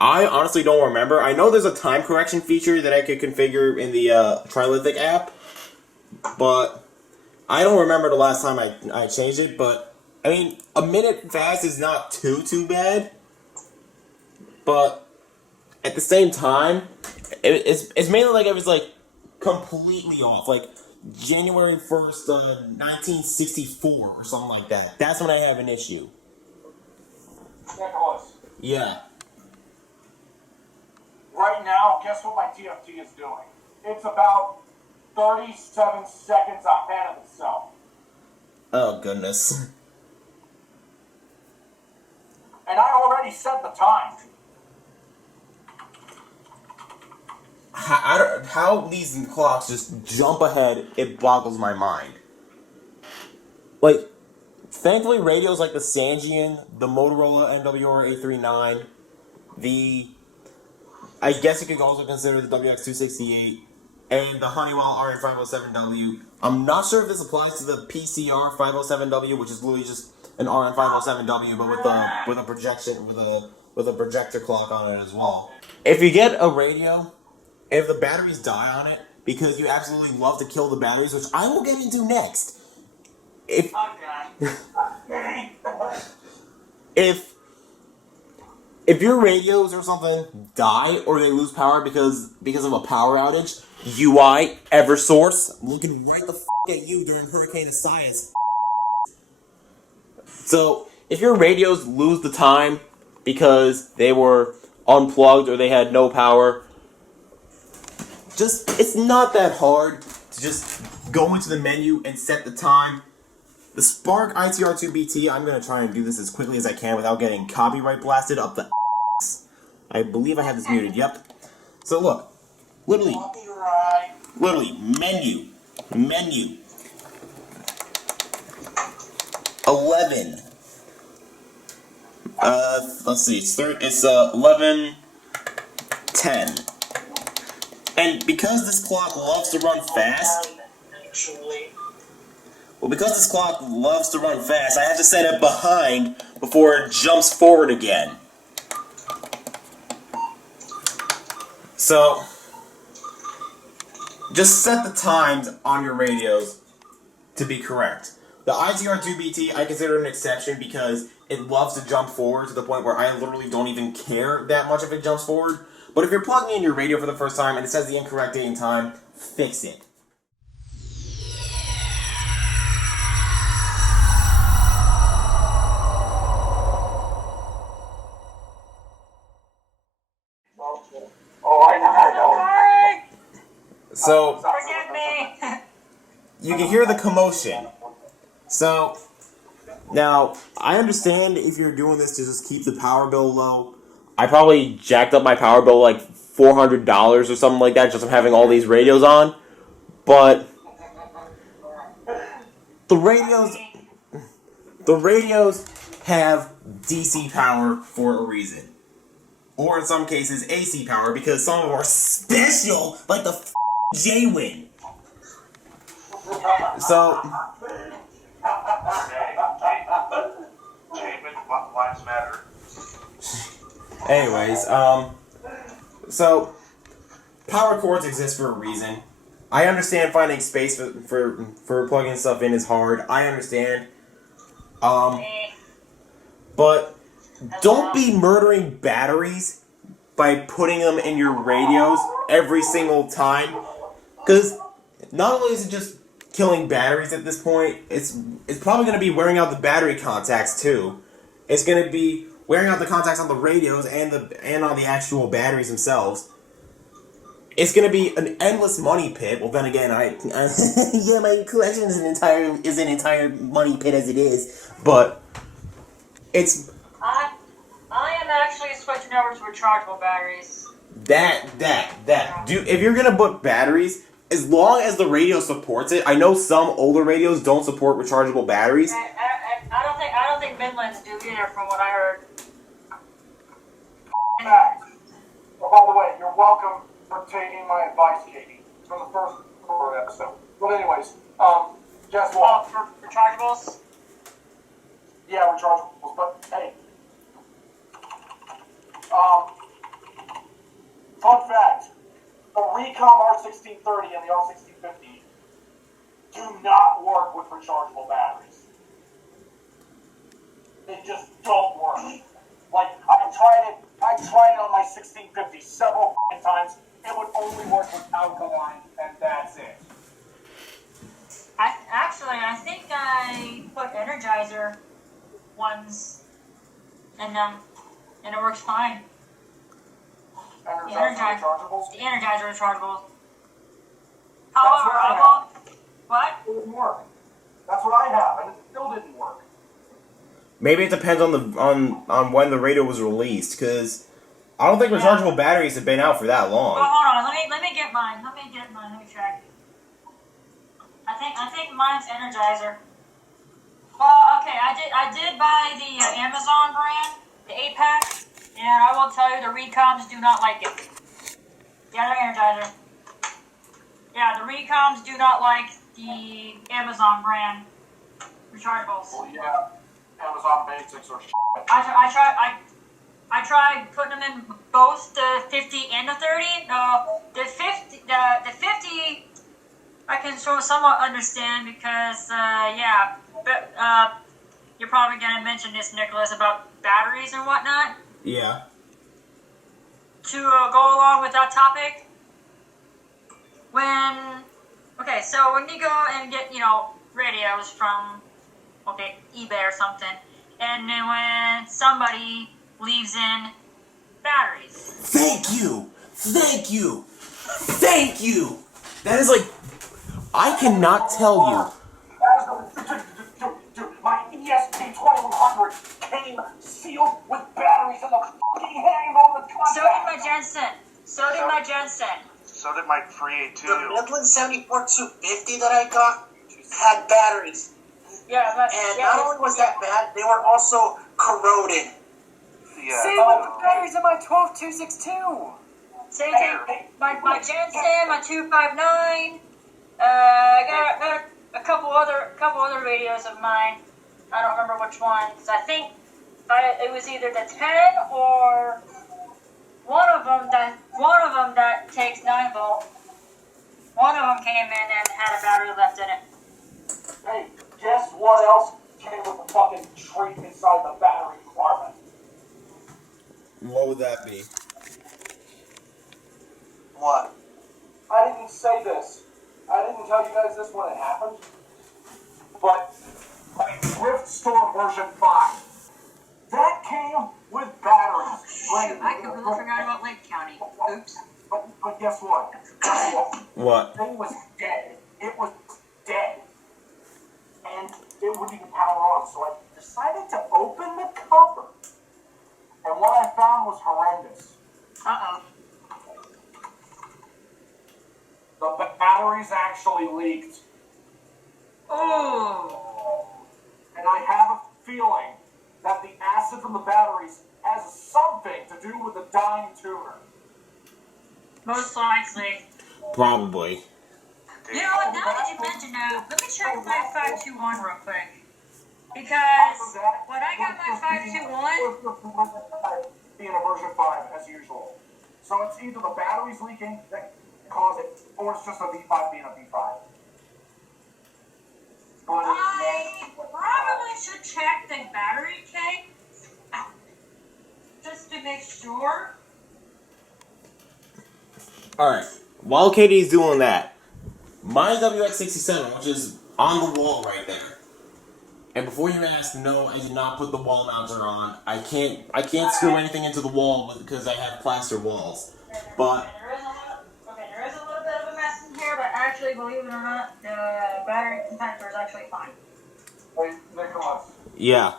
I honestly don't remember. I know there's a time correction feature that I could configure in the Trilithic app, but I don't remember the last time I changed it. But I mean, a minute fast is not too bad, but at the same time, it's mainly like I was like completely off, like January 1st, 1964 or something like that. That's when I have an issue. Nicholas. Yeah. Right now, guess what my TFT is doing? It's about 37 seconds ahead of itself. Oh, goodness. And I already set the time. How these clocks just jump ahead, it boggles my mind. Like, thankfully radios like the Sangean, the Motorola MWR-839, I guess you could also consider the WX268, and the Honeywell RN507W. I'm not sure if this applies to the PCR 507W, which is literally just an RN507W, but with a projector clock on it as well. If you get a radio, if the batteries die on it, because you absolutely love to kill the batteries, which I will get into next. If your radios or something die or they lose power because of a power outage, UI, Eversource, I'm looking right the f*** at you during Hurricane Isaias. So, if your radios lose the time because they were unplugged or they had no power, it's not that hard to just go into the menu and set the time. The Spark ITR2BT, I'm going to try and do this as quickly as I can without getting copyright blasted up the ass. I believe I have this muted. Yep. So look, literally, menu, 11. Let's see, it's 11:10. And because this clock loves to run fast, I have to set it behind before it jumps forward again. So, just set the times on your radios to be correct. The ITR2BT I consider an exception because it loves to jump forward to the point where I literally don't even care that much if it jumps forward. But if you're plugging in your radio for the first time and it says the incorrect date and time, fix it. So, Forgive me. you can hear the commotion. So, now, I understand if you're doing this to just keep the power bill low. I probably jacked up my power bill like $400 or something like that just from having all these radios on. But the radios have DC power for a reason. Or in some cases, AC power, because some of them are special, like the J-Win. So, Lives matter. anyways, so power cords exist for a reason. I understand finding space for plugging stuff in is hard. I understand. But don't be murdering batteries by putting them in your radios every single time. Because not only is it just killing batteries at this point, it's probably going to be wearing out the battery contacts too. It's going to be wearing out the contacts on the radios and on the actual batteries themselves. It's going to be an endless money pit. Well, then again, yeah, my collection is an entire money pit as it is. But it's I am actually switching over to rechargeable batteries. If you're going to put batteries, as long as the radio supports it. I know some older radios don't support rechargeable batteries. I don't think Midlands do either, from what I heard. Well, by the way, you're welcome for taking my advice, Katie, from the first episode. But anyways, guess what? For rechargeables? Yeah, rechargeables, but hey. Fun fact, the Recom R1630 and the R1650 do not work with rechargeable batteries. They just don't work. Like, I tried it on my 1650 several times. It would only work with alkaline, and that's it. I think I put Energizer ones in them, and it works fine. The Energizer rechargeables. However, what? It didn't work. That's what I have, and it still didn't work. Maybe it depends on when the radio was released, because I don't think rechargeable batteries have been out for that long. Well, hold on. Let me get mine. Let me check. I think mine's Energizer. Well, okay. I did buy the Amazon brand, the 8-pack, and I will tell you the Recoms do not like it. Yeah, they're Energizer. Yeah, the Recoms do not like the Amazon brand rechargeables. Well, yeah. Amazon Basics or shit. I tried putting them in both the 50 and the 30. No, the 50 I can somewhat understand because but you're probably gonna mention this, Nicholas, about batteries and whatnot. Yeah. To go along with that topic, so when you go and get radios from eBay or something, and then when somebody leaves in batteries. Thank you. That is like, I cannot tell you. Dude, my ESP 2100 came sealed with batteries in the fucking handle of the So did my Jensen. So did my Jensen. So did my 382. The Midland 74-250 that I got had batteries. Yeah, but, and not only was that bad, they were also corroded. Yeah. Same with the batteries in my 12262. Same thing. My Jensen, my 259. I got a couple other radios of mine. I don't remember which ones. I think it was either the 10 or one of them that takes 9 volt. One of them came in and had a battery left in it. Hey, guess what else came with the fucking treat inside the battery compartment? What would that be? What? I didn't say this. I didn't tell you guys this when it happened. But Rift Storm version 5. That came with batteries. Shoot, I completely forgot about Lake County. Oops. But guess what? What? The thing was dead. It was dead. And it wouldn't even power on. So I decided to open the cover. And what I found was horrendous. Uh-oh. The batteries actually leaked. Oh. And I have a feeling that the acid from the batteries has something to do with the dying tuner. Most likely. Probably. You know what, now that you mention it, let me check my 521 real quick. Because when I got my 521... being a version 5 as usual. So it's either the batteries leaking that cause it, or it's just a V5 being a V5. I probably should check the battery cake just to make sure. Alright, while Katie's doing that, my WX67, which is on the wall right there. And before you ask, no, I did not put the wall mounter on. I can't screw anything into the wall because I have plaster walls. But There is a little bit of a mess in here, but actually, believe it or not, the battery contactor is actually fine. Hey, Nicholas. yeah.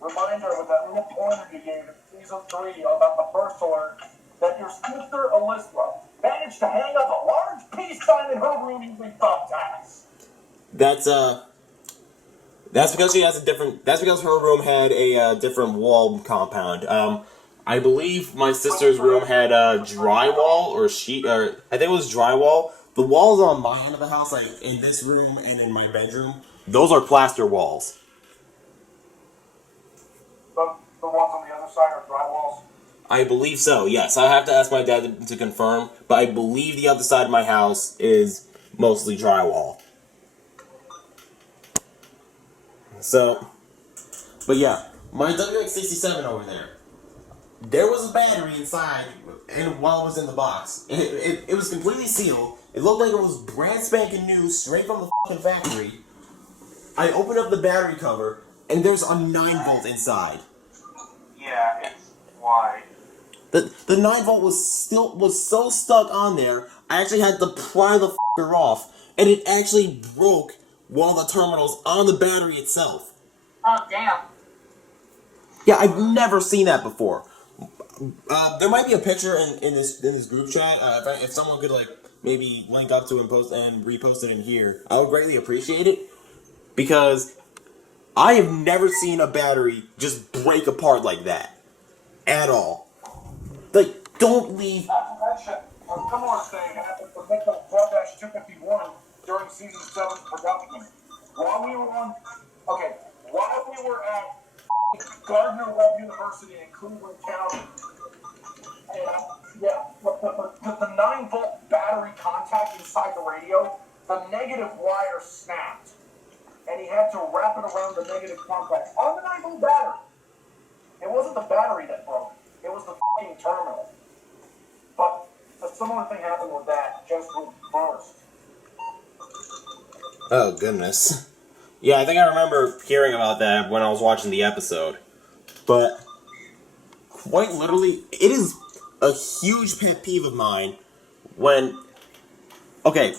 Reminder with that little pointer you gave in season 3 about the first alert that your sister Alyssa managed to hang up a large peace sign in her room using thumbtacks. That's because she has a different. That's because her room had a different wall compound. I believe my sister's room had drywall or sheet, or I think it was drywall. The walls on my end of the house, like in this room and in my bedroom, those are plaster walls. The ones on the other side are drywalls? I believe so, yes. I have to ask my dad to confirm, but I believe the other side of my house is mostly drywall. So, but yeah, my WX67 over there. There was a battery inside, and while it was in the box, it was completely sealed. It looked like it was brand spanking new, straight from the fucking factory. I opened up the battery cover, and there's a 9-volt inside. Yeah, it's why. The 9-volt was so stuck on there, I actually had to pry the fucker off, and it actually broke one of the terminals on the battery itself. Oh, damn. Yeah, I've never seen that before. There might be a picture in this group chat. If someone could maybe link up to and post and repost it in here, I would greatly appreciate it, because I have never seen a battery just break apart like that at all. Don't leave. Not to mention, a similar thing happened with Nickel 12-251 during season 7's production. While we were at Gardner Webb University in Cleveland County, and the 9-volt battery contact inside the radio, the negative wire snapped, and he had to wrap it around the negative contact on the 9-volt battery. It wasn't the battery that broke; it was the fucking terminal. But a similar thing happened with that, just reversed. Oh, goodness. Yeah, I think I remember hearing about that when I was watching the episode. But, quite literally, it is a huge pet peeve of mine when... Okay,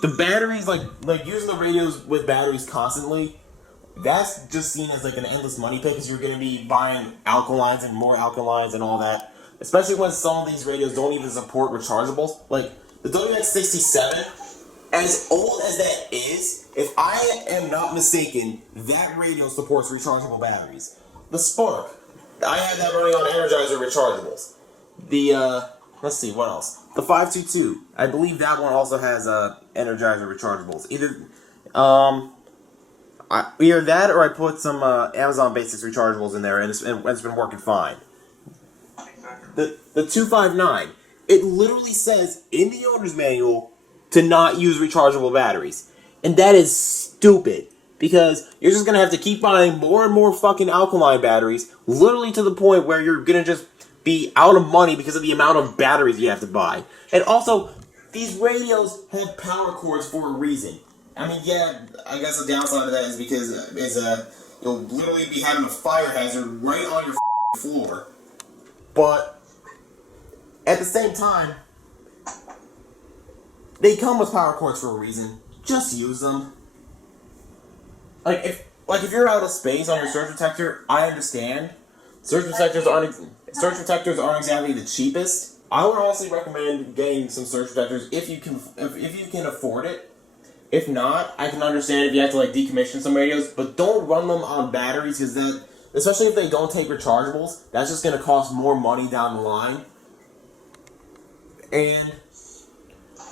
the batteries, like using the radios with batteries constantly, that's just seen as like an endless money pit because you're going to be buying alkalines and more alkalines and all that. Especially when some of these radios don't even support rechargeables. Like the WX67, as old as that is, if I am not mistaken, that radio supports rechargeable batteries. The Spark, I have that running on Energizer rechargeables. The, let's see, what else? The 522, I believe that one also has Energizer rechargeables. Either that or I put some Amazon Basics rechargeables in there and it's been working fine. The 259, it literally says in the owner's manual to not use rechargeable batteries. And that is stupid. Because you're just going to have to keep buying more and more fucking alkaline batteries, literally to the point where you're going to just be out of money because of the amount of batteries you have to buy. And also, these radios have power cords for a reason. I mean, yeah, I guess the downside of that is because you'll literally be having a fire hazard right on your floor. But at the same time, they come with power cords for a reason. Just use them. Like if you're out of space on your surge protector, I understand. Surge protectors aren't exactly the cheapest. I would honestly recommend getting some surge protectors if you can afford it. If not, I can understand if you have to like decommission some radios, but don't run them on batteries because that, especially if they don't take rechargeables, that's just going to cost more money down the line. And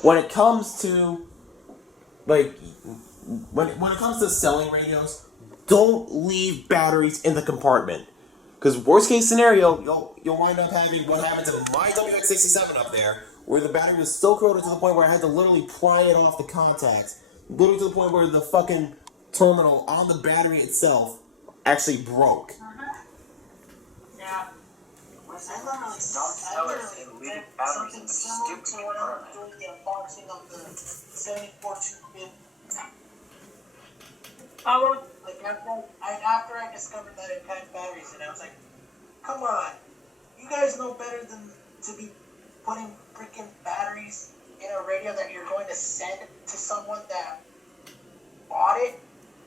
when it comes to when it comes to selling radios, don't leave batteries in the compartment. Because worst case scenario, you'll wind up having what happened to my WX67 up there, where the battery was so corroded to the point where I had to literally pry it off the contacts, literally to the point where the fucking terminal on the battery itself actually broke. Yeah. Don't sell us and leave batteries in the stupid compartment. Doing the unboxing of the 74-250. After I discovered that it had batteries, and I was like, come on, you guys know better than to be putting freaking batteries in a radio that you're going to send to someone that bought it?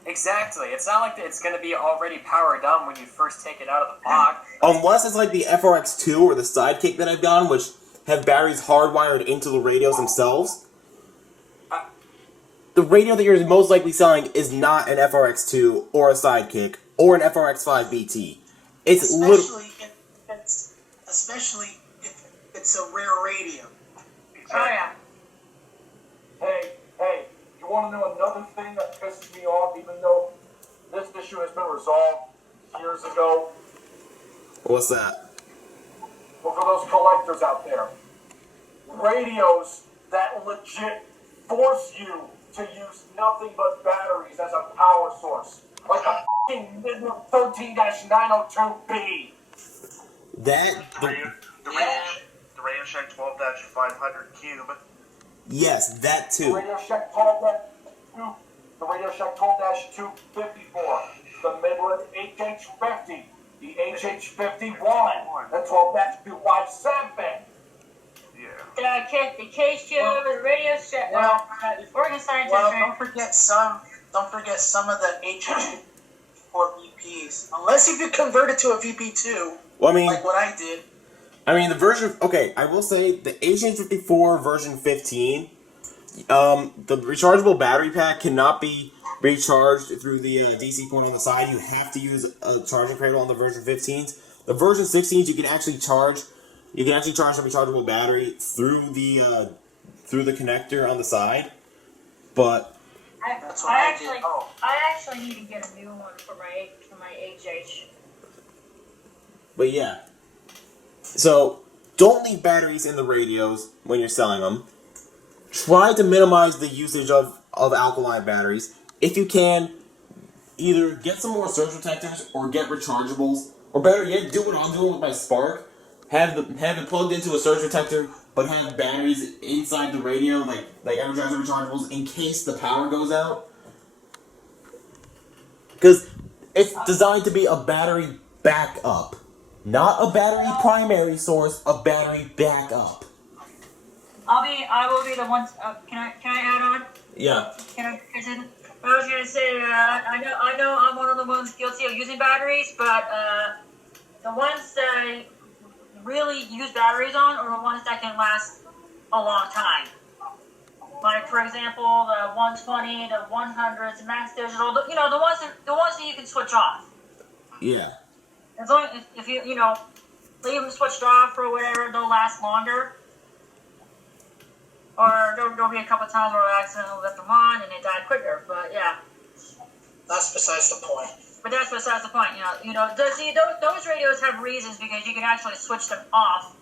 Exactly. It's not like it's going to be already powered on when you first take it out of the box. Unless it's like the FRX2 or the Sidekick that I've gotten, which have batteries hardwired into the radios themselves. The radio that you're most likely selling is not an FRX2 or a Sidekick or an FRX5 BT. Especially if it's a rare radio. Oh yeah. Hey, you want to know another thing that pisses me off, even though this issue has been resolved years ago? What's that? Well, for those collectors out there, radios that legit force you to use nothing but batteries as a power source. Like a f***ing Midland 13-902B. The Radio Shack 12-500 Cube. Yes, that too. The Radio Shack 12-254. The Midland HH50. The HH51. The 12-257. The K-Show, the Radio Shack. Well, Oregon Scientist. Well, don't forget some of the HH4 VPs. Unless you could convert it to a VP2. Well, I mean, like what I did. I mean, the version... Okay, I will say the HH54 version 15, the rechargeable battery pack cannot be recharged through the DC point on the side. You have to use a charging cradle on the version 15s. The version 16s, you can actually charge the rechargeable battery through the connector on the side. But I actually need to get a new one for my HH. But yeah. So, don't leave batteries in the radios when you're selling them. Try to minimize the usage of alkaline batteries. If you can, either get some more surge protectors or get rechargeables. Or better yet, do what I'm doing with my Spark. Have it plugged into a surge protector, but have batteries inside the radio, like Energizer rechargeables, in case the power goes out. Because it's designed to be a battery backup. Not a battery primary source, a battery backup. I will be the one. Can I add on? Yeah. Can I? I was gonna say, I know I'm one of the ones guilty of using batteries, but the ones that I really use batteries on are the ones that can last a long time. Like, for example, the 120, the 100s, the Max Digital, the ones that you can switch off. Yeah. As long as if you leave them switched off or whatever, they'll last longer. Or there'll be a couple times where I accidentally left them on and they died quicker. But yeah. That's besides the point. But that's besides the point. Those radios have reasons because you can actually switch them off.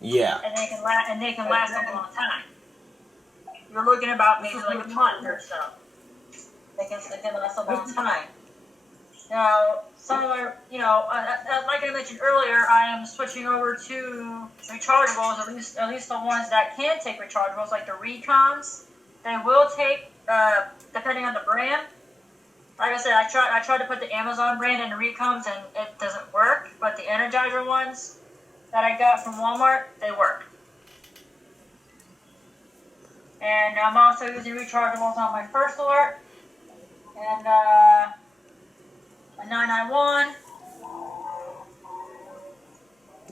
Yeah. And they can last a long time. You're looking about maybe like a month or so. They can last a long time. Now, some of our, like I mentioned earlier, I am switching over to rechargeables, at least the ones that can take rechargeables, like the Recons. They will take, depending on the brand. Like I said, I tried to put the Amazon brand in the Recons and it doesn't work, but the Energizer ones that I got from Walmart, they work. And I'm also using rechargeables on my First Alert and a 991.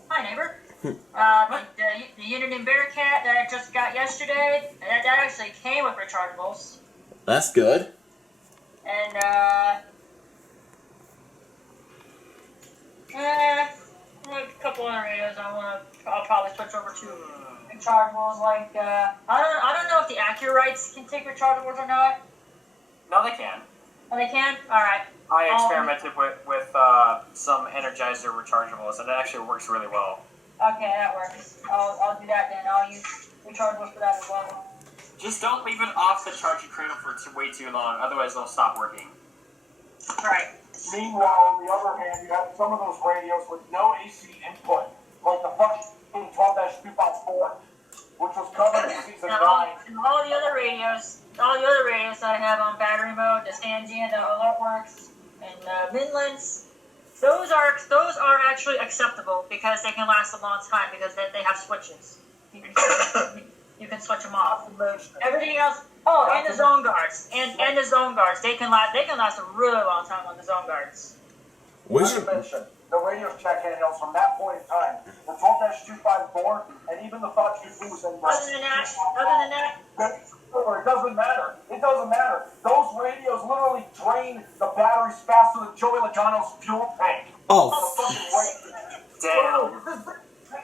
Hi, neighbor. The Unity Bearcat that I just got yesterday, that actually came with rechargeables. That's good. And a couple other radios I'll probably switch over to rechargeables. Like I don't know if the Accurites can take rechargeables or not. No, they can. Oh, they can. All right. I experimented with some Energizer rechargeables, and it actually works really well. Okay, that works. I'll do that then. I'll use rechargeables for that as well. Just don't leave it off the charging cradle for way too long, otherwise they'll stop working. Right. Meanwhile, on the other hand, you have some of those radios with no AC input, like the fucking 12-254, which was covered in season 9. And all the other radios that I have on battery mode, the Stangia, the AlertWorks, and Midlands, those are actually acceptable because they can last a long time because they have switches. You can switch them off. Everything else. Oh, and the zone guards, and the zone guards. They can last a really long time on the zone guards. We should mention the radio check handhelds from that point in time. The 12-254 and even the 522s. Other than that, it doesn't matter. It doesn't matter. Those radios literally drain the batteries faster than Joey Logano's fuel tank. Oh. Damn. It's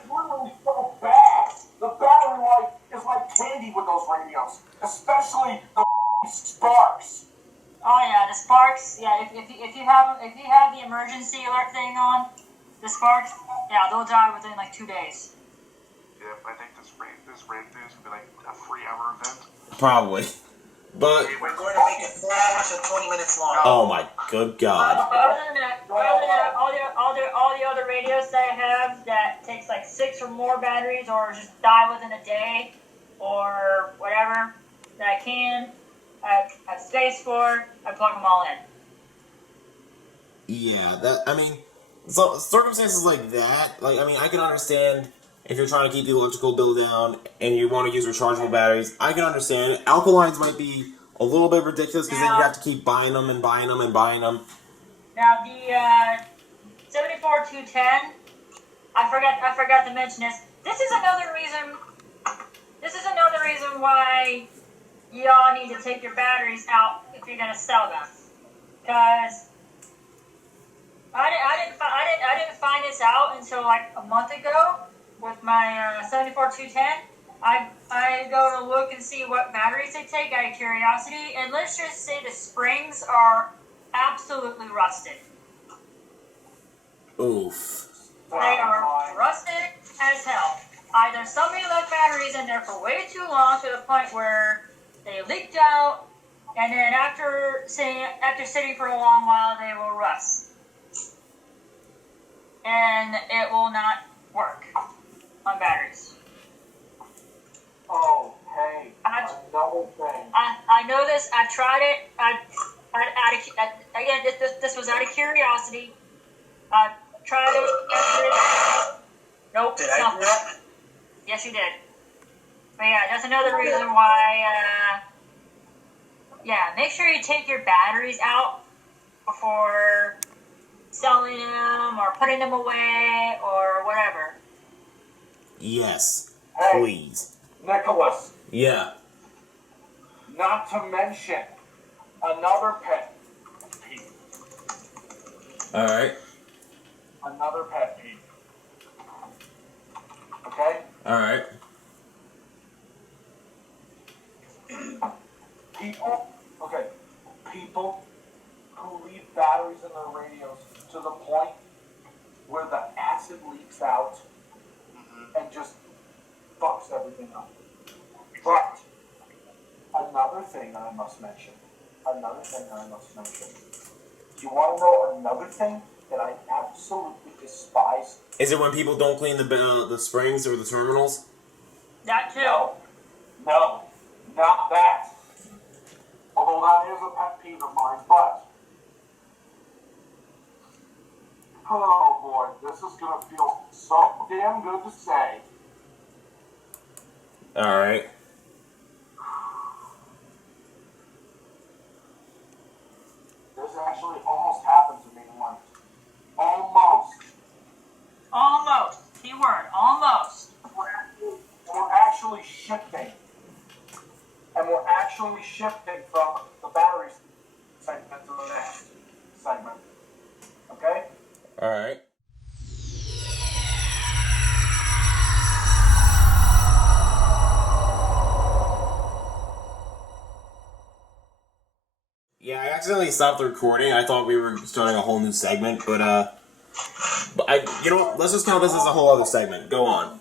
literally so bad. The battery life is like candy with those radios, especially the Sparks. Oh yeah, the Sparks. Yeah, if you have the emergency alert thing on, the Sparks, yeah, they'll die within like 2 days. Yeah, I think this rate news will be like a 3-hour event. Probably. But we're going to make it 4 hours and 20 minutes long. Oh my good God. Other than that, all the other radios that I have that takes like 6 or more batteries or just die within a day or whatever that I can, I have space for, I plug them all in. Yeah, so circumstances like that, I can understand if you're trying to keep the electrical bill down and you want to use rechargeable batteries. I can understand. Alkalines might be a little bit ridiculous because then you have to keep buying them and buying them and buying them. Now the 74210, I forgot to mention this. This is another reason why y'all need to take your batteries out if you're gonna sell them. Cause I didn't find this out until like a month ago with my 74210. I go to look and see what batteries they take out of curiosity, and let's just say the springs are absolutely rusted. Oof. They are rusted as hell. Either somebody left batteries in there for way too long to the point where they leaked out, and then after sitting for a long while, they will rust. And it will not work on batteries. Oh, hey, another thing. I know this. I've tried it. Again, this was out of curiosity. I tried it. Nope. Did I do that? Yes, you did. But yeah, that's another reason why Yeah, make sure you take your batteries out before selling them or putting them away or whatever. Yes. Hey, Please. Nicholas, Yeah. not to mention another pet peeve. Alright. Another pet peeve. Okay? Alright. People who leave batteries in their radios to the point where the acid leaks out and just fucks everything up. But another thing that I must mention. You want to know another thing that I absolutely despise? Is it when people don't clean the springs or the terminals? That too. No, not that. Although that is a pet peeve of mine, but oh boy, this is gonna feel so damn good to say. Alright. This actually almost happened to me once. Almost. Keyword, almost. We're actually shifting. And we're actually shifting from the battery segment to the next segment. Okay? Alright. Yeah, I accidentally stopped the recording. I thought we were starting a whole new segment, but you know what? Let's just count this as a whole other segment. Go on.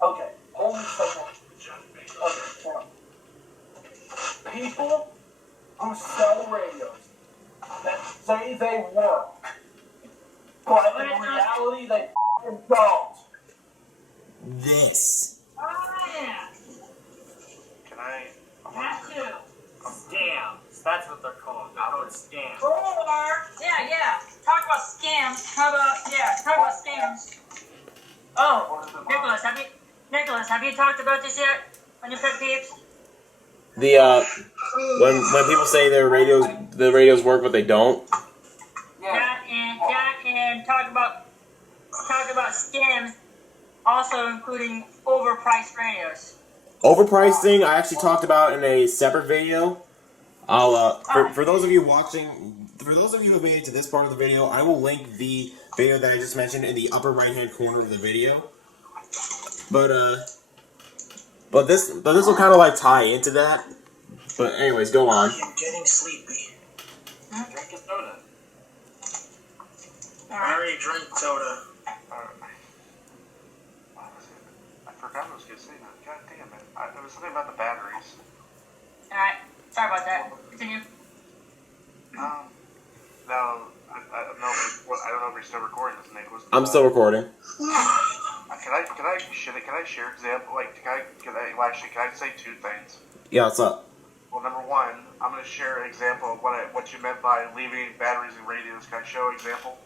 Okay. Whole new segment. Okay. People who sell radios that say they work, but in reality they f***ing don't. This. Oh, yeah. Can I? That too. Scams. That's what they're called. They're called scams. Yeah. Talk about scams. Talk about scams. Oh, Nicholas, have you talked about this yet on your pet peeves? When people say the radios work, but they don't. That and talk about scams, also including overpriced radios. Overpricing, I actually talked about in a separate video. I'll for those of you watching, for those of you who made it to this part of the video, I will link the video that I just mentioned in the upper right hand corner of the video. But this will kind of like tie into that. But anyways, go on. I'm getting sleepy. Drink a soda. I already drank soda. I forgot I was going to say that. God damn it. There was something about the batteries. Alright, sorry about that. Continue. No, I don't know if you're still recording this, Nicholas. I'm still recording. Can I share example? Like, can I say two things? Yeah, what's up? Well, number one, I'm going to share an example of what you meant by leaving batteries in radios. Can I show an example?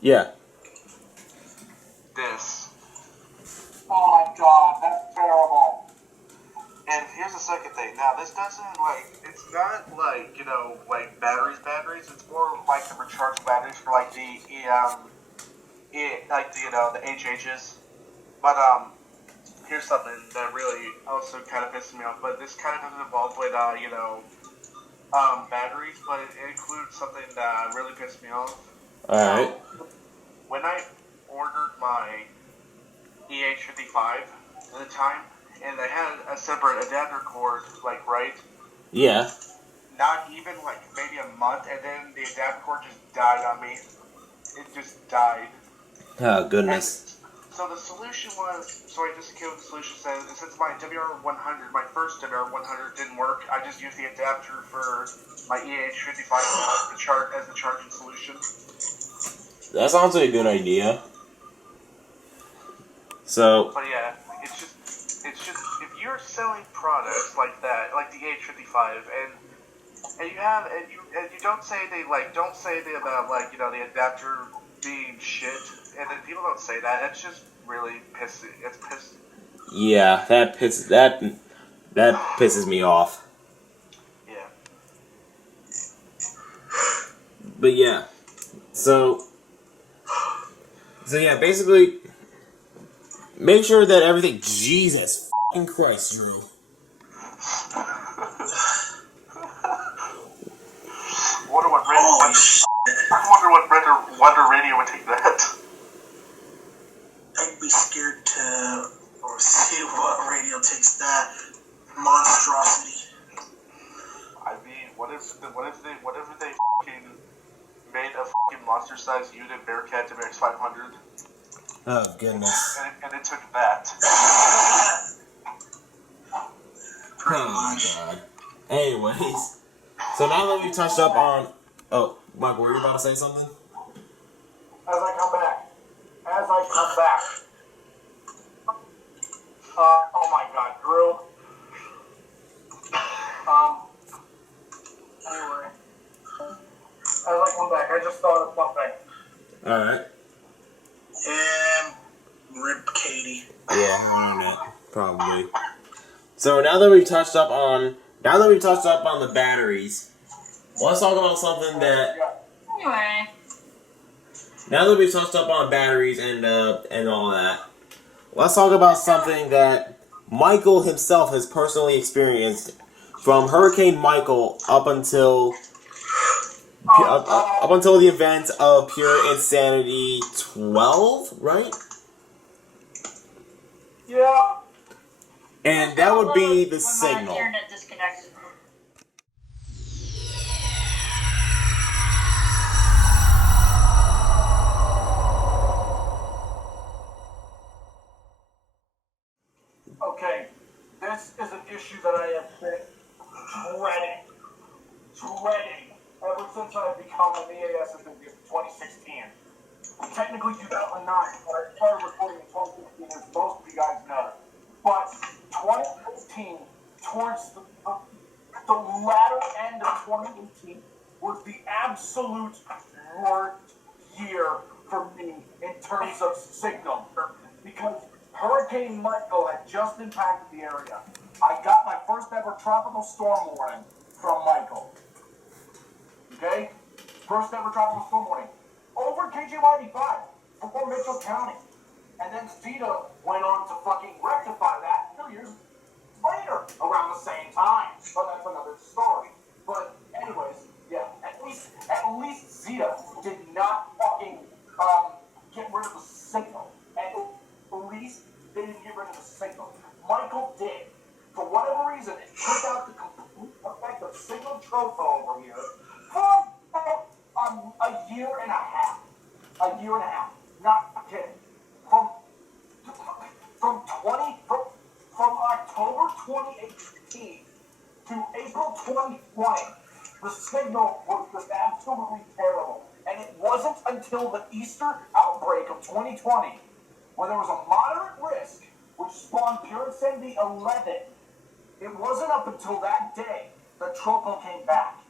Yeah. This. Oh my god, that's terrible. And here's the second thing. Now, this doesn't, it's not like batteries. It's more like the rechargeable batteries for, like, the HHs. But, here's something that really also kind of pisses me off. But this kind of doesn't involve with, batteries, but it includes something that really pissed me off. Alright. When I ordered my EH55 at the time, and I had a separate adapter cord, right? Yeah. Not even, maybe a month, and then the adapter cord just died on me. It just died. Oh, goodness. And so the solution was, so I just came with the solution, since my WR100, my first WR100 didn't work, I just used the adapter for my EH55 as the charging solution. That sounds like a good idea. So. But yeah, it's just if you're selling products like that, like the EH55, and you don't say about the adapter being shit, and then people don't say that. It's just really pissy. It's pissy. Yeah, that pisses me off. But yeah. So yeah, basically, make sure that everything... Jesus fucking Christ, Drew. I wonder what Wonder Radio would take that. I'd be scared to see what radio takes that monstrosity. I mean, what if they fucking made a fucking monster-sized unit Bearcat to X 500? Oh goodness. And it took that. Oh my god. Anyways, so now that we've touched up on... Oh, Michael, were you about to say something? As I come back. Oh my god, Drew. Anyway. As I come back, I just thought of something. Alright. And rip Katie. Yeah, I don't know. Probably. So now that we've touched up on the batteries, let's talk about something that... Anyway. Now that we've touched up on batteries and all that, let's talk about something that Michael himself has personally experienced from Hurricane Michael up until the event of Pure Insanity 12, right? Yeah. And that would be the When signal. my internet disconnected. Okay, this is an issue that I have been dreading ever since I've become an EAS in 2016. Technically 2009, but I started recording in 2016, as most of you guys know. But 2016, towards the latter end of 2018, was the absolute worst year for me in terms of signal. Because Hurricane Michael had just impacted the area. I got my first ever tropical storm warning from Michael. Okay? First ever tropical storm warning. Over KJ95 for Mitchell County. And then Zeta went on to fucking rectify that 2 years later, around the same time. But that's another story. But anyways, yeah, at least Zeta did not fucking get rid of the signal. At least they didn't get rid of the signal. Michael did. For whatever reason, it took out the complete effect of signal tropho over here for a year and a half. A year and a half. Not kidding. From October 2018 to April 2020, the signal was just absolutely terrible. And it wasn't until the Easter outbreak of 2020, when there was a moderate risk, which spawned Pure Insanity 11, it wasn't up until that day that Tropo came back.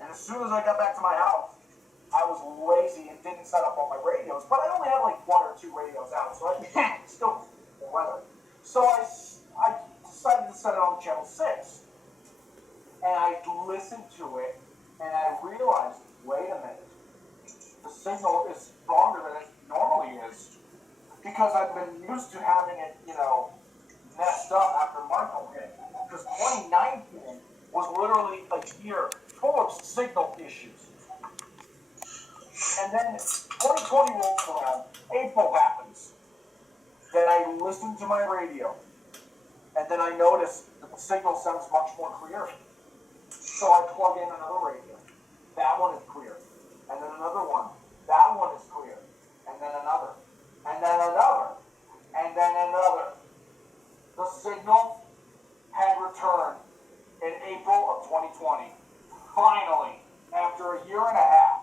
And as soon as I got back to my house, I was lazy and didn't set up all my radios, but I only had like 1 or 2 radios out, so I could still the weather. So I decided to set it on channel 6, and I listened to it, and I realized, wait a minute, the signal is stronger than it normally is, because I've been used to having it, messed up after Michael hit. Because 2019 was literally a year full of signal issues. And then 2020 rolls around, April happens. Then I listen to my radio, and then I notice that the signal sounds much more clear. So I plug in another radio. That one is clear. And then another one. That one is clear. And then another. And then another. And then another. The signal had returned in April of 2020. Finally, after a year and a half.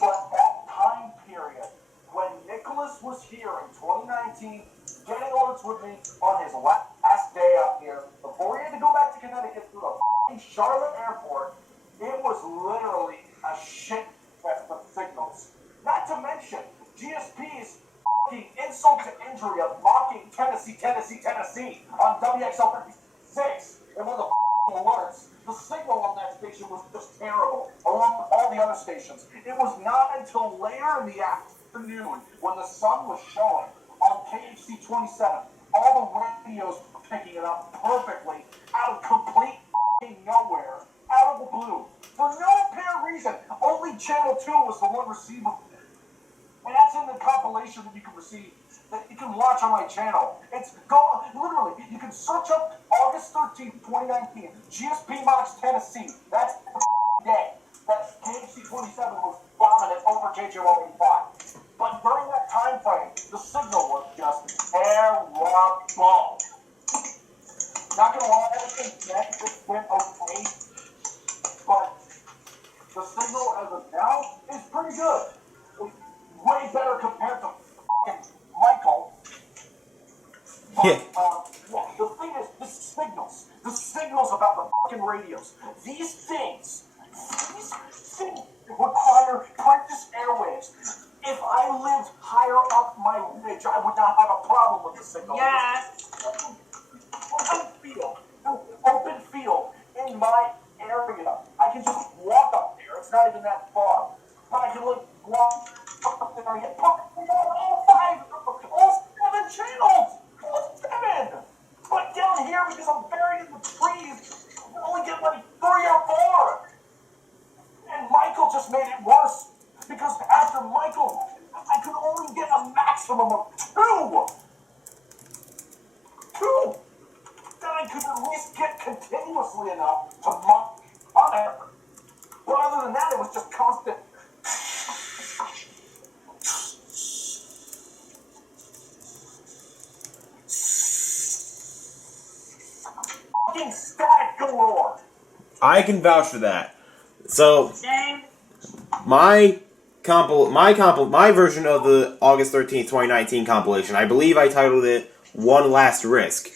But that time period, when Nicholas was here in 2019, getting alerts with me on his last day out here, before he had to go back to Connecticut through the f***ing Charlotte airport, it was literally a shit fest of signals. Not to mention, GSP's f***ing insult to injury of mocking Tennessee on WXL 36 in one of the alerts. The signal on that station was just terrible, along with all the other stations. It was not until later in the afternoon, when the sun was showing, on KHC 27, all the radios were picking it up perfectly, out of complete nowhere, out of the blue. For no apparent reason, only Channel 2 was the one receiving. And that's in the compilation that you can receive, that you can watch on my channel. It's literally, you can search up August 13th, 2019, GSP Mox, Tennessee. That's the day that KHC 27 was dominant over JJ185. But during that time frame, the signal was just terrible. Not gonna lie, everything just went okay, but the signal as of now is pretty good. Way better compared to fucking Michael. But, Yeah. The thing is, the signals about the fucking radios, these things require precious airwaves. If I lived higher up my ridge, I would not have a problem with the signal. Yes. Open field in my area. I can just walk up there. It's not even that far. But I can walk up there and get all seven channels. All seven. But down here, because I'm buried in the trees, I only get like 3 or 4. And Michael just made it worse. Because after Michael, I could only get a maximum of 2. 2. That I could at least get continuously enough to monitor. But other than that, it was just constant. Fucking static galore. I can vouch for that. So, Same. my version of the August 13th, 2019 compilation, I believe I titled it One Last Risk.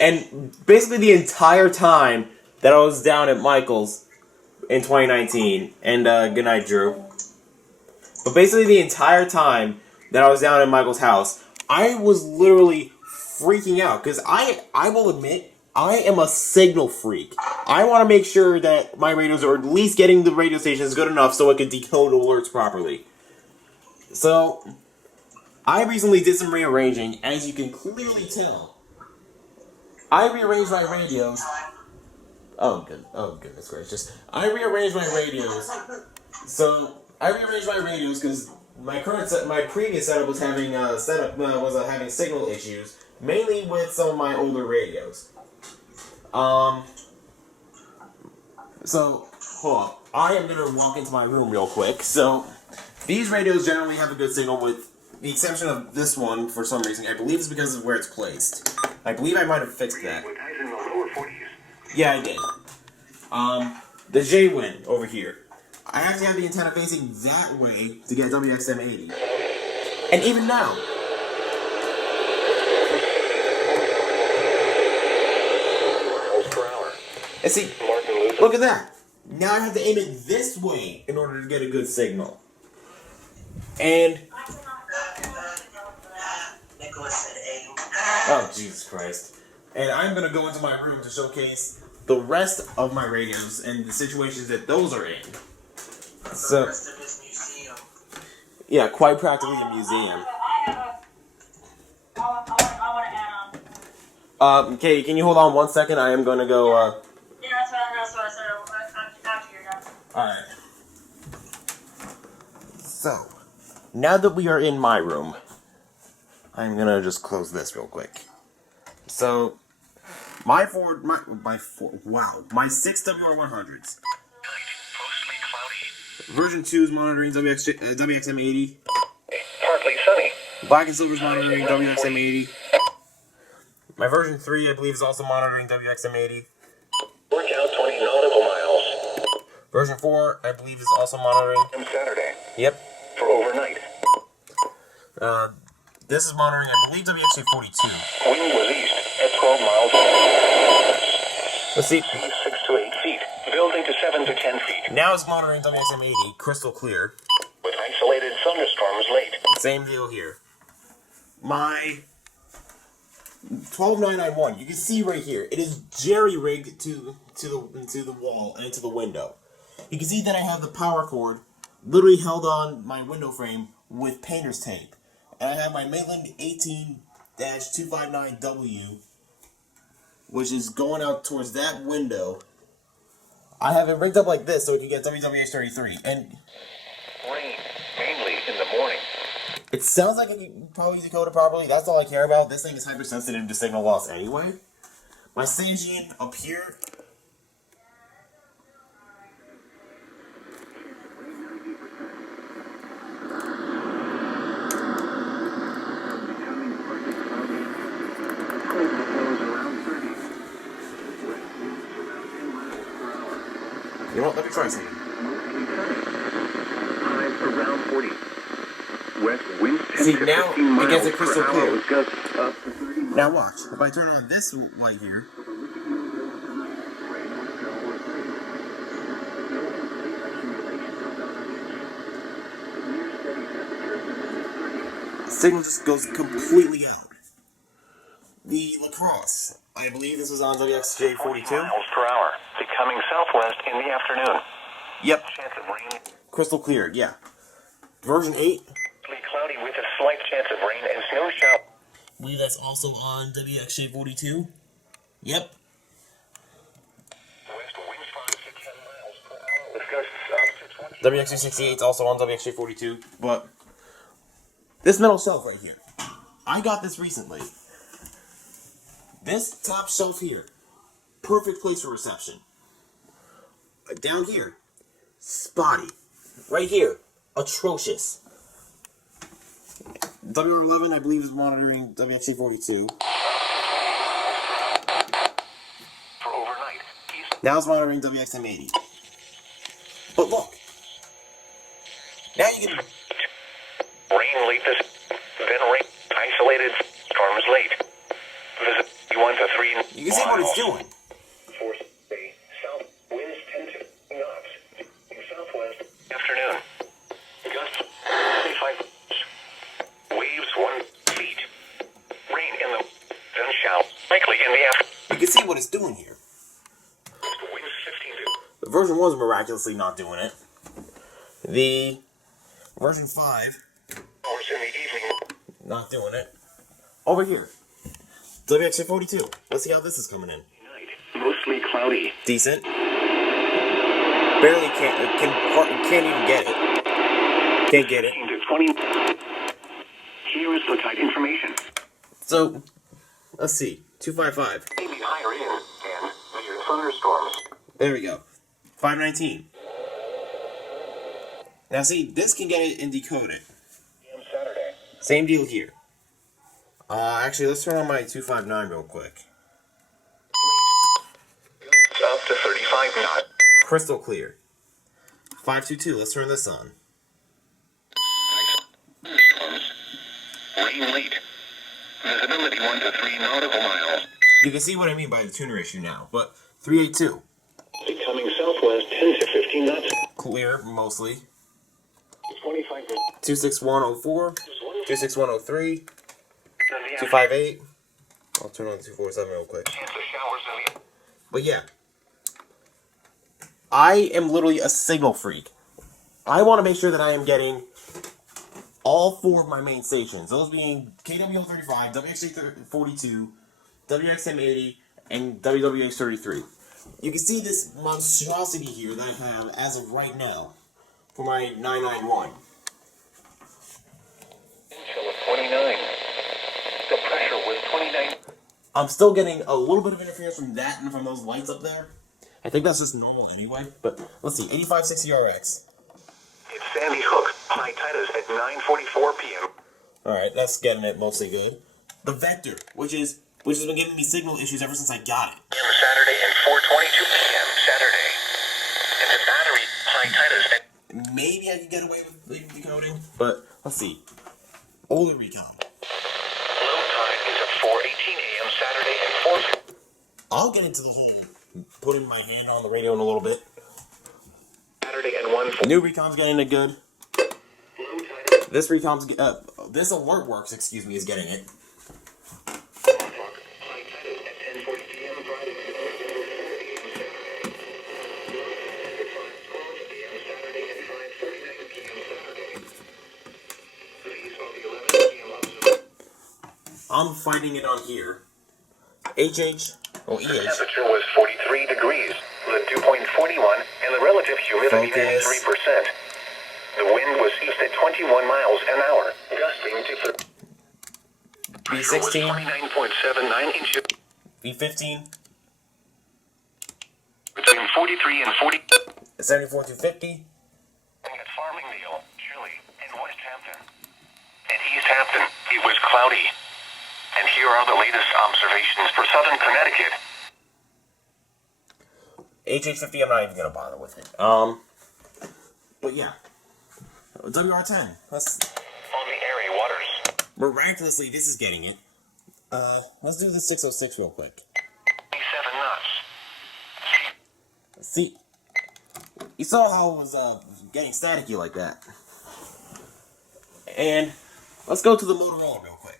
And basically the entire time that I was down at Michael's in 2019, and good night, Drew. But basically the entire time that I was down at Michael's house, I was literally freaking out, because I will admit, I am a signal freak. I want to make sure that my radios are at least getting the radio stations good enough so it can decode alerts properly. So, I recently did some rearranging, as you can clearly tell. I rearranged my radios. Oh goodness gracious. I rearranged my radios. So, I rearranged my radios because my previous setup was having having signal issues, mainly with some of my older radios. So, hold on. I am gonna walk into my room real quick. So, these radios generally have a good signal, with the exception of this one for some reason. I believe it's because of where it's placed. I believe I might have fixed that. Yeah, I did. The J-Win over here. I actually have the antenna facing that way to get WXM80. And even now, and see, look at that. Now I have to aim it this way in order to get a good signal. And oh, Jesus Christ. And I'm going to go into my room to showcase the rest of my radios and the situations that those are in. So, yeah, quite practically a museum. I want to add on. Katie, can you hold on 1 second? I am going to go, Yeah, that's what I said. After you're done. Alright. So, now that we are in my room, I'm going to just close this real quick. So, my 6WR100s. Version 2 is monitoring WXM80. Partly sunny. Black and Silver is monitoring WXM80. My version 3, I believe, is also monitoring WXM80. Work out 20 nautical miles. Version 4, I believe, is also monitoring. Saturday. Yep. For overnight. This is monitoring, I believe, WXM42. Wind was east at 12 miles. Let's see. 6 to 8 feet. Building to 7 to 10 feet. Now it's monitoring WXM80, crystal clear. With isolated thunderstorms late. Same deal here. My 12991. You can see right here. It is jerry-rigged to the wall and into the window. You can see that I have the power cord literally held on my window frame with painter's tape. And I have my Maitland 18-259W, which is going out towards that window. I have it rigged up like this so it can get WWH33. And Rain, mainly in the morning. it sounds like it can probably decode it properly. That's all I care about. This thing is hypersensitive to signal loss anyway. My staging up here. You know what? Let me try something. Highs around 40. West winds 10 See, to now 15 miles it gets it per crystal hour clear. with gusts up to 30 miles. Now watch. If I turn on this light here, the signal just goes completely out. The lacrosse. I believe this was on WXJ42. Miles per hour, becoming southwest in the afternoon. Yep. Chance of rain. Crystal clear, yeah. Version 8. Cloudy with a slight chance of rain and snow shower. I believe that's also on WXJ42. Yep. West winds 5 to 10 miles per hour with gusts up to 20. WXJ68 is also on WXJ42. But this metal shelf right here. I got this recently. This top shelf here. Perfect place for reception. Down here. Spotty. Right here. Atrocious. WR11, I believe, is monitoring WXC42. For overnight, Now it's monitoring WXM80. But look. Now you can... rain late this, then rain. Isolated storms late. Visit 1 to 3. You can see what it's doing. For south winds 10 to knots. Southwest afternoon. Gusts 25. Waves 1 feet. Rain in the then shower. Likely in the afternoon. You can see what it's doing here. Winds 15 to. The version 1 is miraculously not doing it. The version 5, Hours in the evening. not doing it. Over here. WXC42. Let's see how this is coming in. Mostly cloudy. Decent. Barely can't even get it. Can't get it. 15 to 20. Here is the tide information. So, let's see. 255. Maybe higher in and measure thunderstorms. There we go. 519. Now see, this can get it and decode it. Saturday. Same deal here. Actually, let's turn on my 259 real quick. Up to 35 knots. Crystal clear. 522, let's turn this on. Thunderstorms. Rain late. Visibility 1 to 3 nautical miles. You can see what I mean by the tuner issue now, but 382. Becoming southwest 10 to 15 knots. Clear, mostly. 25. 26104, 26103, 258. I'll turn on the 247 real quick. Chance of showers in the. But yeah. I am literally a signal freak. I want to make sure that I am getting all 4 of my main stations. Those being KWO35, WXA42, WXM80, and WWH33. You can see this monstrosity here that I have as of right now for my 991. Chill of 29. The pressure was 29. I'm still getting a little bit of interference from that and from those lights up there. I think that's just normal anyway, but let's see, 8560RX. It's Sandy Hook, high tide is at 9:44 p.m. Alright, that's getting it mostly good. The Vector, which has been giving me signal issues ever since I got it. Saturday and 4:22 p.m. Saturday. And the battery, high tide is at. Maybe I could get away with leaving decoding, but let's see. Older recon. Low tide is at 4:18 a.m. Saturday and 4. I'll get into the whole putting my hand on the radio in a little bit. Saturday and 1. New recon's getting it good. This recon's this alert works. Excuse me, is getting it. I'm finding it on here. HH, or The EH. temperature was 43 degrees, the dew point 41, and the relative humidity 93%. The wind was east at 21 miles an hour, gusting to B16. 29.79 inches. B15. Between 43 and 40. 74 to 50. At Farmingdale, Chile, and West Hampton. At East Hampton, it was cloudy. And here are the latest observations for southern Connecticut. HH50, I'm not even gonna bother with it. But yeah. WR10. Let's. On the airy waters. Miraculously, this is getting it. Let's do the 606 real quick. 27 knots. See, you saw how it was getting staticky like that. And let's go to the Motorola real quick.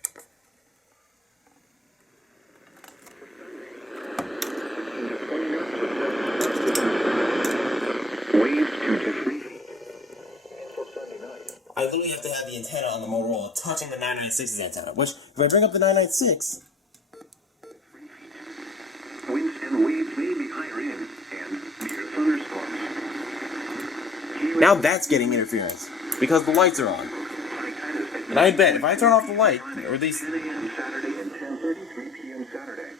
Waves 2 to 3. I literally have to have the antenna on the Motorola touching the 996's antenna, which, if I bring up the 996... Winds and waves may be higher in and near thunderstorms. Now that's getting interference, because the lights are on. And I bet, if I turn off the light, or at least... 10 a.m. Saturday and 10:33 p.m. Saturday.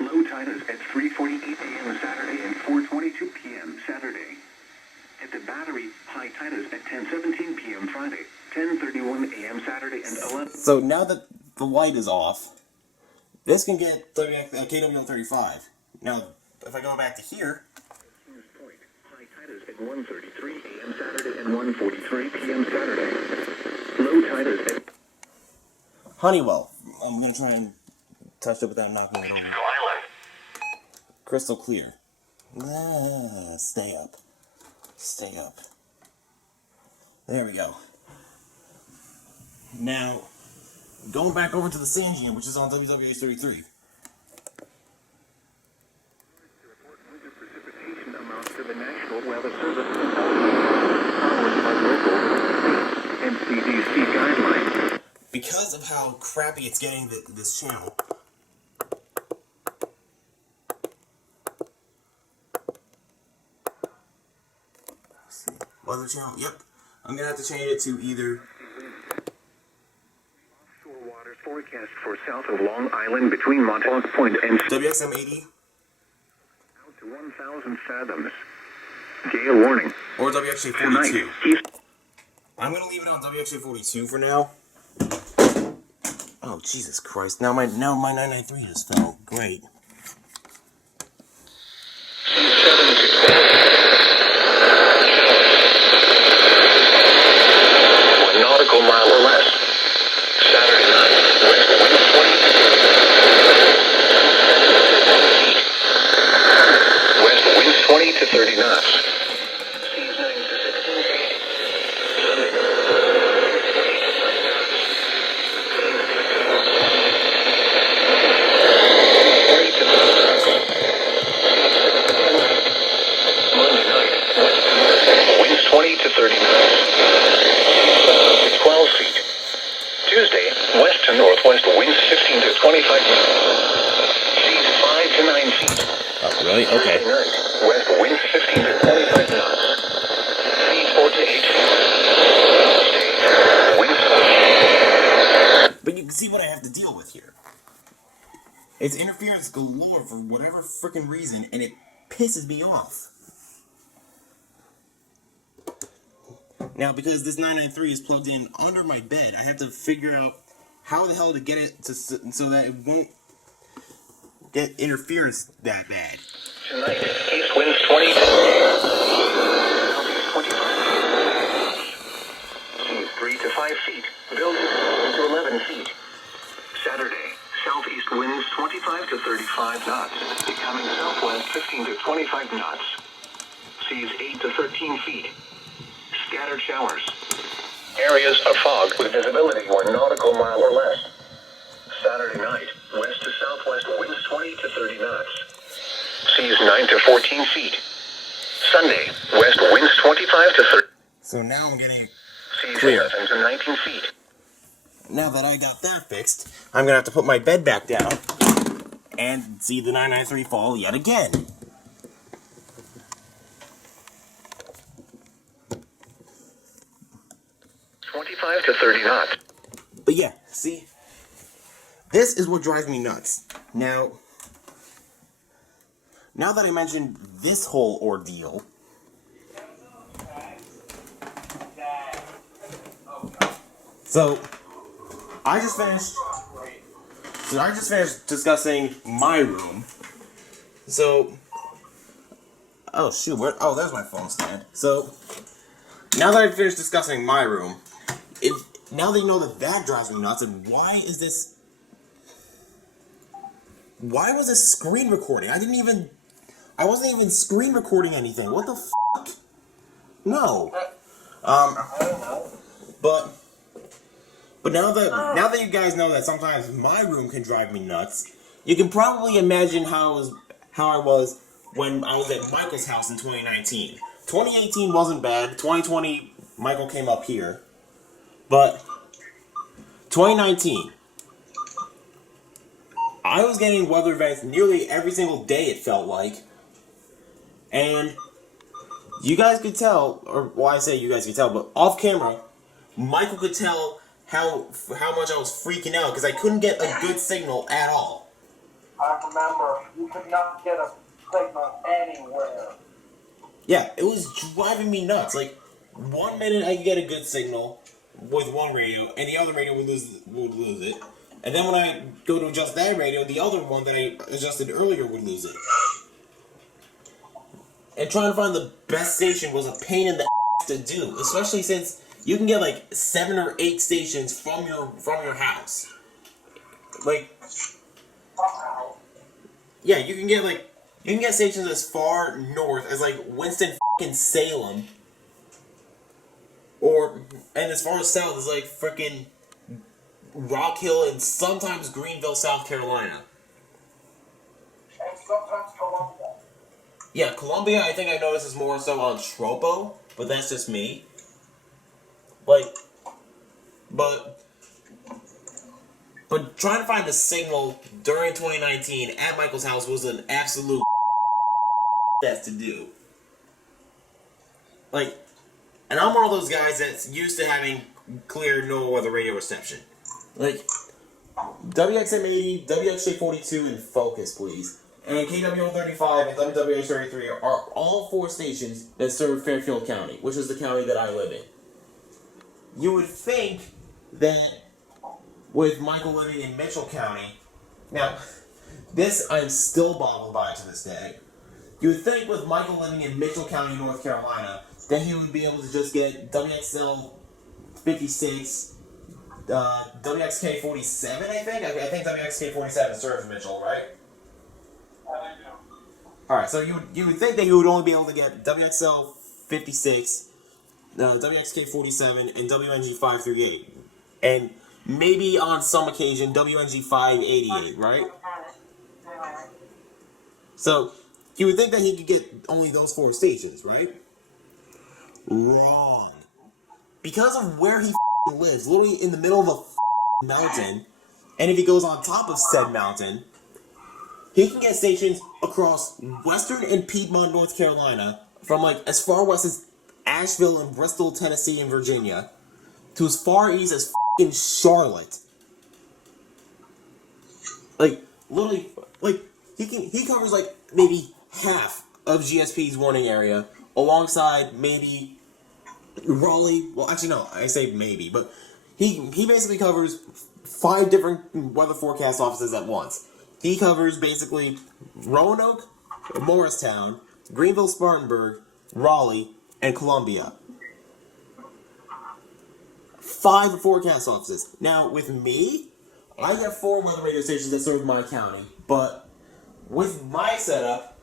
Low tide is at 3:48 a.m. Saturday and 4:22 p.m. Saturday. At the Battery, high tide is at 10:17 p.m. Friday, 10:31 a.m. Saturday, and 11. So now that the light is off, this can get KWM35. Now, if I go back to here... Point. High tide is at 1:33 a.m. Saturday and 1:43 p.m. Saturday. Low tide is at... Honeywell. I'm going to try and touch it without knocking it over. Island. Crystal clear. Stay up. Stay up. There we go. Now, going back over to the Sangian, which is on WWH33. Precipitation amounts to the National Weather Service followed by local, state, and CDC guidelines. Because of how crappy it's getting this channel, let's see. Weather channel, yep. I'm gonna have to change it to either Offshore waters forecast for south of Long Island between Montauk Point and WXM 80 out to 1,000 fathoms. Gale warning. or WXJ 42. Tonight, east. I'm gonna leave it on WXJ 42 for now. Oh Jesus Christ! Now my 993 just fell. Great. 7 to 12. 1 nautical mile or less. Saturday night, west wind 20 to 30. West winds 20 to 30 knots. Seas 9 to 16 feet. Sunday. Monday night, winds 20 to 30 knots. 12 feet. Tuesday, west to northwest winds 15 to 25 knots. Seas 5 to 9 feet. Oh, really? Okay. Thursday night, west winds 15 to 25 knots. Seas 4 to 8 feet. Wednesday, winds 4. But you can see what I have to deal with here. It's interference galore for whatever freaking reason, and it pisses me off. Now, because this 993 is plugged in under my bed, I have to figure out how the hell to get it to so that it won't get interference that bad. Tonight, east winds 20 to 25. Seas 3 to 5 feet. Buildings 7 to 11 feet. Saturday, southeast winds 25 to 35 knots, becoming southwest 15 to 25 knots. Seas 8 to 13 feet. Scattered showers. Areas of fog with visibility 1 nautical mile or less. Saturday night, west to southwest winds 20 to 30 knots. Seas 9 to 14 feet. Sunday, west winds 25 to 30. So now I'm getting Seas clear. 11 to 19 feet. now that I got that fixed, I'm gonna have to put my bed back down and see the 993 fall yet again. "25 to 30 knots. But yeah, see, this is what drives me nuts. Now that I mentioned this whole ordeal, so I just finished discussing my room. So, oh shoot, there's my phone stand. So, now that I've finished discussing my room, now that you know that drives me nuts, and why was this screen recording? I wasn't even screen recording anything. What the fuck? No. But now that you guys know that sometimes my room can drive me nuts, you can probably imagine how I was when I was at Michael's house in 2019. 2018 wasn't bad. 2020, Michael came up here. But 2019, I was getting weather events nearly every single day, it felt like. And you guys could tell, I say you guys could tell, but off camera, Michael could tell how much I was freaking out because I couldn't get a good signal at all. I remember, you could not get a signal anywhere. Yeah, it was driving me nuts. Like, 1 minute I could get a good signal with one radio, and the other radio would lose it. And then when I go to adjust that radio, the other one that I adjusted earlier would lose it. And trying to find the best station was a pain in the ass to do, especially since you can get like 7 or 8 stations from your house. Like, yeah, you can get stations as far north as like Winston-Salem, and as far as south as like frickin' Rock Hill and sometimes Greenville, South Carolina. And sometimes Columbia. Yeah, Columbia, I think I noticed is more so on Tropo, but that's just me. But trying to find a signal during 2019 at Michael's house was an absolute that's to do. Like, and I'm one of those guys that's used to having clear no weather radio reception. Like, WXM80, WXJ42, and Focus, please. And KWO35 and WWH33 are all 4 stations that serve Fairfield County, which is the county that I live in. You would think that with Michael living in Mitchell County, now, this I'm still boggled by to this day. You would think with Michael living in Mitchell County, North Carolina, that he would be able to just get WXL 56, WXK 47, I think? I think WXK 47 serves Mitchell, right? Alright, so you would think that you would only be able to get WXL 56, WXK 47, and WNG 538. And maybe on some occasion, WNG 588, right? So, you would think that he could get only those 4 stations, right? Wrong. Because of where he lives, literally in the middle of a mountain, and if he goes on top of said mountain, he can get stations across western and Piedmont, North Carolina, from like as far west as Asheville and Bristol, Tennessee, and Virginia, to as far east as f***ing Charlotte. Like, literally, like, he covers like maybe half of GSP's warning area, alongside maybe Raleigh. Well, actually no, I say maybe, but he basically covers 5 different weather forecast offices at once. He covers basically Roanoke, Morristown, Greenville, Spartanburg, Raleigh, and Columbia. 5 forecast offices. Now, with me, I have 4 weather radio stations that serve my county, but with my setup,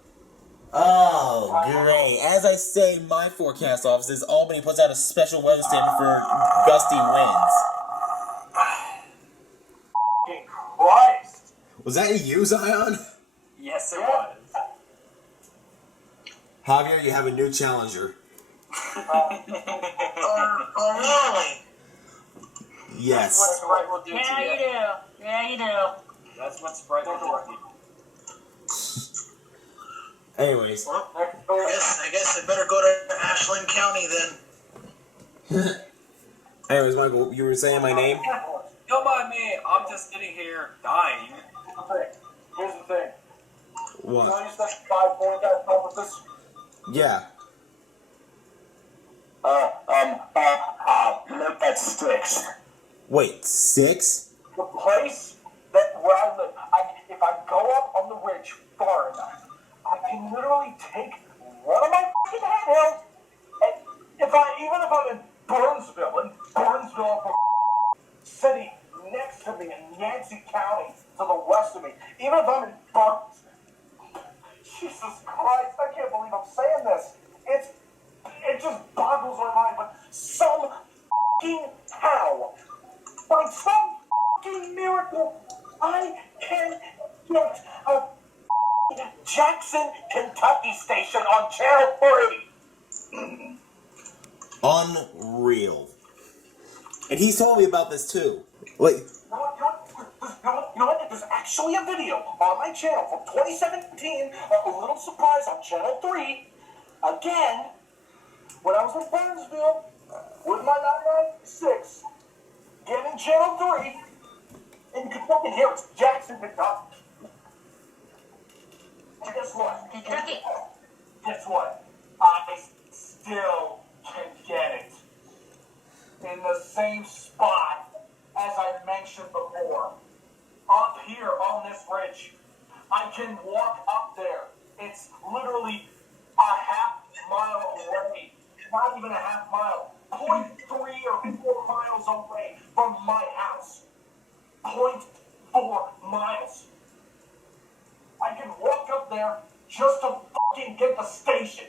oh, great. As I say, my forecast offices, Albany puts out a special weather standard for gusty winds. Christ! Was that you, Zion? Yes, it was. Javier, you have a new challenger. Really? Yes. That's what Sprite will do to Yeah, you. you do. Yeah, you do. That's what Sprite will do to you. Anyways. Well, I guess I better go to Ashland County then. Anyways, Michael, you were saying my name? Don't mind me. I'm just sitting here dying. Here's the thing. What? You use that 5-4 guy help with this? Yeah. Note that sticks. Wait, 6? The place where I live, if I go up on the ridge far enough, I can literally take one of my fucking handhelds, and even if I'm in Burnsville, city next to me in Yancey County to the west of me, even if I'm in Burns, Jesus Christ, I can't believe I'm saying this. It just boggles my mind, but some fucking how, by some fucking miracle, I can get a Jackson, Kentucky station on Channel 3. Unreal. And he's told me about this too. Like, You know what? There's actually a video on my channel from 2017, a little surprise on Channel 3, again, when I was in Burnsville, with my 996, getting Channel 3, and you can fucking hear it's Jackson, Kentucky. And guess what? Kentucky. Guess what? I still can get it. In the same spot as I mentioned before. Up here on this ridge. I can walk up there. It's literally a half mile away. Not even a half mile. 0.3 or 4 miles away from my house. 0.4 miles. I can walk up there just to fucking get the station.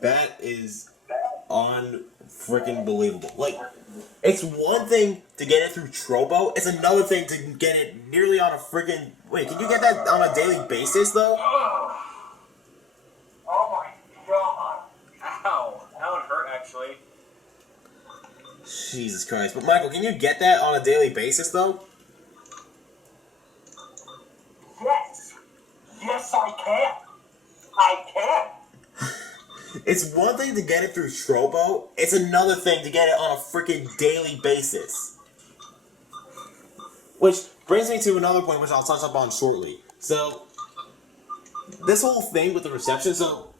that is unfreaking believable. Like, it's one thing to get it through Trobo, it's another thing to get it nearly on a freaking... Wait, can you get that on a daily basis, though? Oh my god. Ow. That would hurt, actually. Jesus Christ. But, Michael, can you get that on a daily basis, though? Yes. Yes, I can. I can. It's one thing to get it through Trobo, it's another thing to get it on a freaking daily basis. Which brings me to another point which I'll touch upon shortly. So, this whole thing with the reception, so,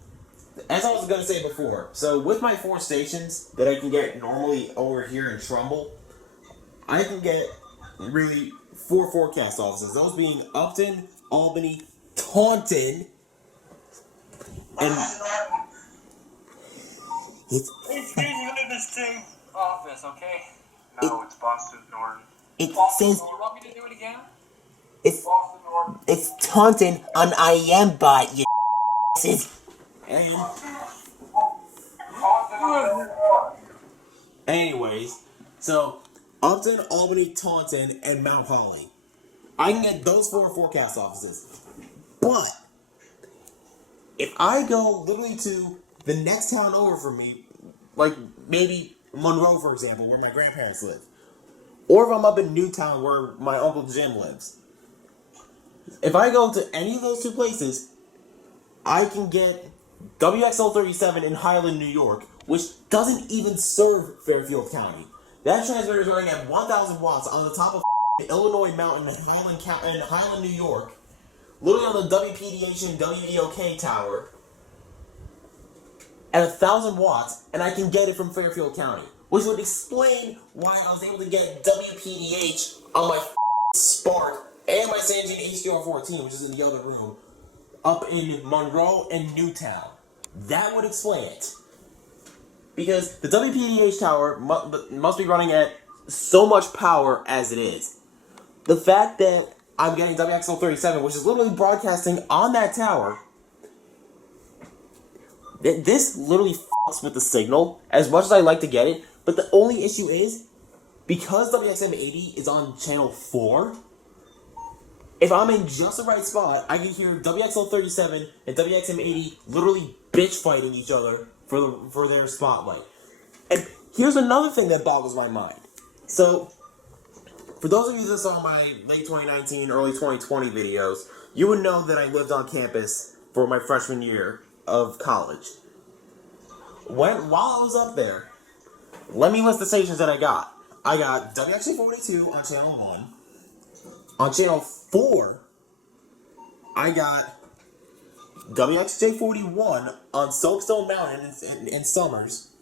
as I was going to say before, so with my 4 stations that I can get normally over here in Trumbull, I can get really 4 forecast offices, those being Upton, Albany, Taunton, and... Excuse me, leave this team office, okay? No, it's Boston Norm. It Boston, says you want me to do it again? it's Taunton on IM bot, you and anyways, so Upton, Albany, Taunton, and Mount Holly. I can get those 4 forecast offices. But if I go literally to the next town over from me, like maybe Monroe, for example, where my grandparents live, or if I'm up in Newtown where my Uncle Jim lives, if I go to any of those 2 places, I can get WXL37 in Highland, New York, which doesn't even serve Fairfield County. That transmitter is running at 1,000 watts on the top of Illinois Mountain in Highland, New York, literally on the WPDH and WEOK tower, at 1,000 watts, and I can get it from Fairfield County, which would explain why I was able to get WPDH on my Spark and my Sangean HDR14, which is in the other room, up in Monroe and Newtown. That would explain it. Because the WPDH tower must be running at so much power as it is. The fact that I'm getting WXL37, which is literally broadcasting on that tower, this literally fucks with the signal as much as I like to get it, but the only issue is, because WXM80 is on channel 4, if I'm in just the right spot, I can hear WXL37 and WXM80 literally bitch fighting each other for their spotlight. And here's another thing that boggles my mind. So, for those of you that saw my late 2019, early 2020 videos, you would know that I lived on campus for my freshman year of college. While I was up there, let me list the stations that I got. I got WXJ42 on channel 1. On channel 4, I got WXJ41 on Soapstone Mountain in Summers.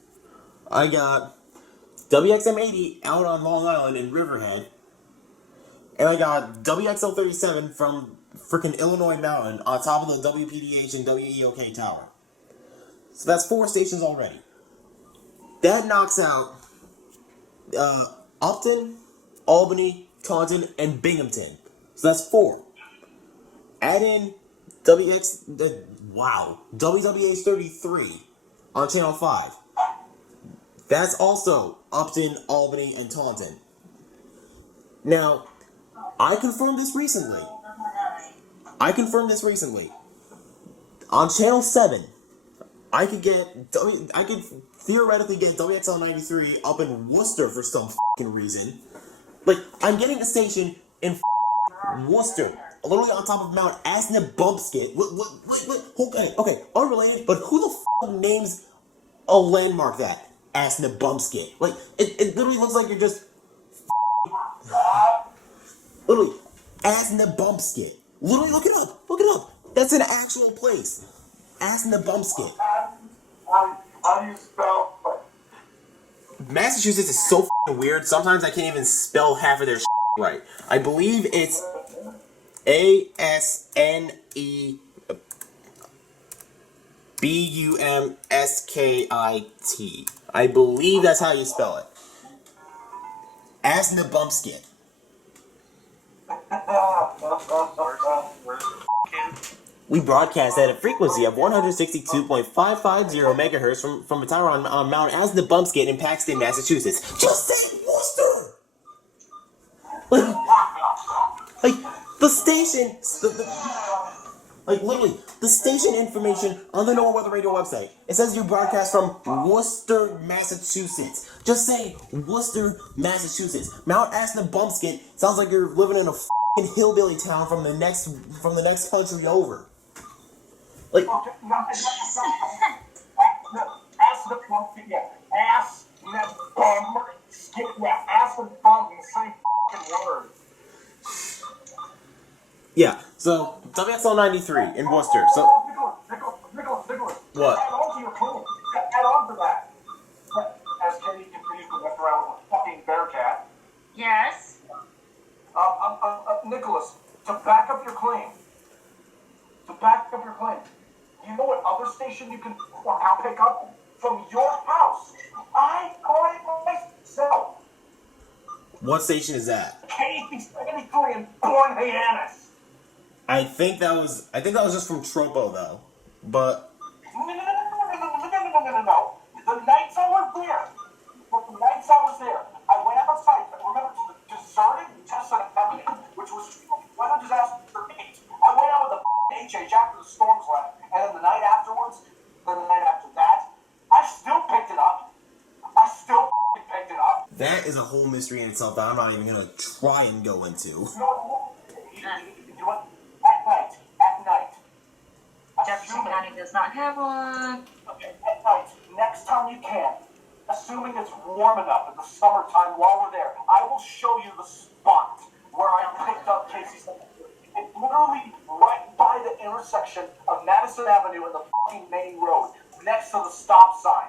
I got WXM80 out on Long Island in Riverhead. And I got WXL37 from frickin' Illinois Mountain on top of the WPDH and WEOK tower. So that's 4 stations already. That knocks out Upton, Albany, Taunton, and Binghamton. So that's 4. Add in WWH33 on channel 5. That's also Upton, Albany, and Taunton. Now, I confirmed this recently. On channel 7, I could theoretically get WXL93 up in Worcester for some fucking reason. Like, I'm getting a station in Worcester, literally on top of Mount Asnebumpskit. Okay, unrelated, but who the fuck names a landmark that? Asnebumpskit. Like, it literally looks like you're just literally Asnebumpskit. Literally, look it up. That's an actual place. Asnebumpskit. How do you spell it? Massachusetts is so f***ing weird. Sometimes I can't even spell half of their shit right. I believe it's Asnebumskit. I believe that's how you spell it. Asnebumpskit. We broadcast at a frequency of 162.550 megahertz from a tower on Mount Asnebumpskit in Paxton, Massachusetts. Just say Worcester! Like the station, literally, the station information on the NOAA Weather Radio website. It says you broadcast from Worcester, Massachusetts. Just say Worcester, Massachusetts. Mount Asnebumpskit sounds like you're living in a f***ing hillbilly town from the next country over. Like, Asnebumpskit, yeah. Asnebumpskit, yeah. Asnebumpskit, same f***ing word. yeah, so WXL93 in Worcester. So, Nicholas. what? Add on to your clue. Add on to that. As Katie continues to walk around with a fucking Bearcat. Yes. Nicholas, to back up your claim. You know what other station you can now pick up from your house? I caught it myself. What station is that? KP73 in Bourne, Hyannis. I think that was just from Tropo though. But No. The nights I was there, I went outside. Remember the deserted Chestnut Avenue, which was weather disaster for me. I went out with a HH after the storms left, and then the night after that, I still picked it up. that is a whole mystery in itself that I'm not even gonna try and go into. You know what? At night. Jefferson County does not have one. Okay, at night, next time you can, assuming it's warm enough in the summertime while we're there, I will show you the spot where I picked up Casey's. It's literally right by the intersection of Madison Avenue and the fucking main road, next to the stop sign.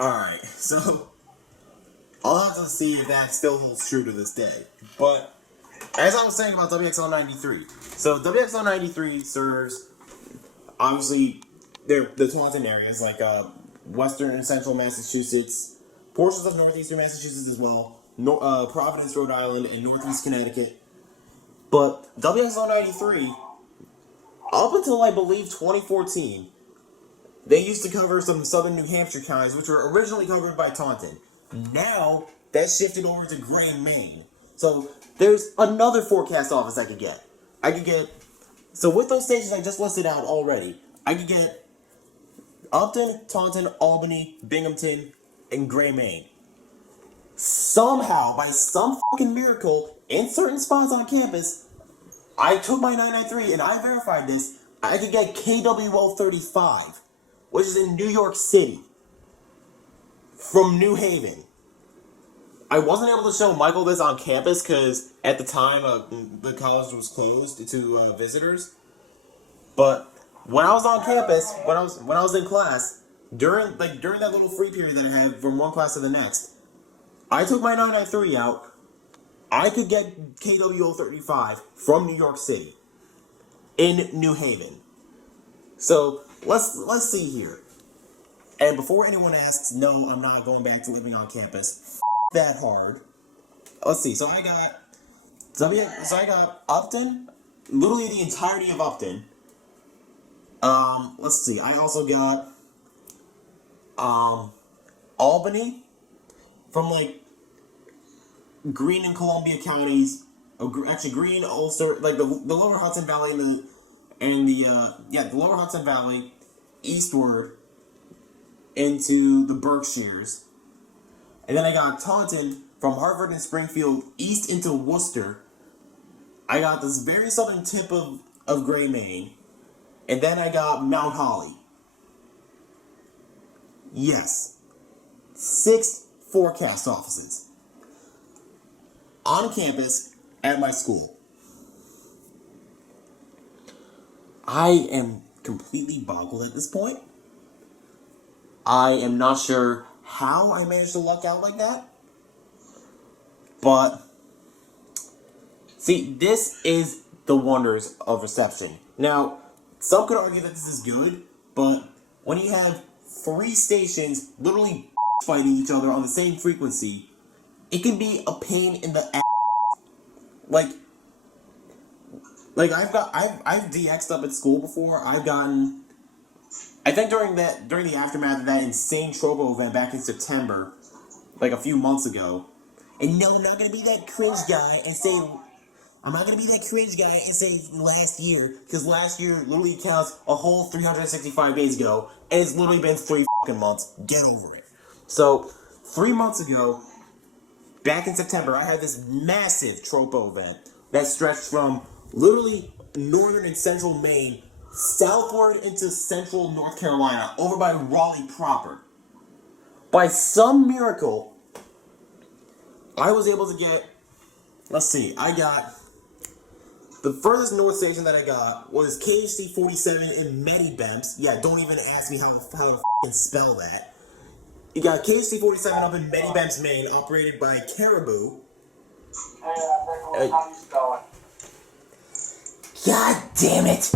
Alright, so I'll have to see if that still holds true to this day. But as I was saying about WXL93, so WXL93 serves obviously the Taunton areas like western and central Massachusetts, portions of northeastern Massachusetts as well, Providence, Rhode Island, and northeast Connecticut. But WXL93, up until I believe 2014, they used to cover some southern New Hampshire counties, which were originally covered by Taunton. Now, that shifted over to Gray, Maine. So, there's another forecast office I could get. So with those stations I just listed out already, I could get Upton, Taunton, Albany, Binghamton, and Gray, Maine. Somehow, by some fucking miracle, in certain spots on campus, I took my 993 and I verified this. I could get KWO 35, which is in New York City, from New Haven. I wasn't able to show Michael this on campus because at the time the college was closed to visitors. But when I was on campus, when I was in class, during that little free period that I had from one class to the next, I took my 993 out. I could get KWO 35 from New York City in New Haven. So let's see here. And before anyone asks, no, I'm not going back to living on campus. That hard. Let's see. So I got Upton, literally the entirety of Upton. Let's see. I also got Albany, from like Greene and Columbia counties. Actually, Greene, Ulster, like the Lower Hudson Valley and the Lower Hudson Valley, eastward into the Berkshires. And then I got Taunton from Harvard and Springfield east into Worcester. I got this very southern tip of Gray, Maine. And then I got Mount Holly. Yes. 6 forecast offices on campus at my school. I am completely boggled at this point. I am not sure how I managed to luck out like that. But, see, this is the wonders of reception. Now, some could argue that this is good, but when you have 3 stations literally fighting each other on the same frequency, it can be a pain in the ass. Like I've DX'd up at school before. I think during the aftermath of that insane Trovo event back in September, like a few months ago. And no, I'm not gonna be that cringe guy and say last year, because last year literally counts a whole 365 days ago, and it's literally been 3 fucking months. Get over it. So, 3 months ago, back in September, I had this massive Tropo event that stretched from literally northern and central Maine southward into central North Carolina, over by Raleigh proper. By some miracle, I was able to get, I got, the furthest north station that I got was KHC 47 in Medibemps. Yeah, don't even ask me how to fucking spell that. You got KHC 47 up in Medibemps, Maine, operated by Caribou. How do you spell it? God damn it!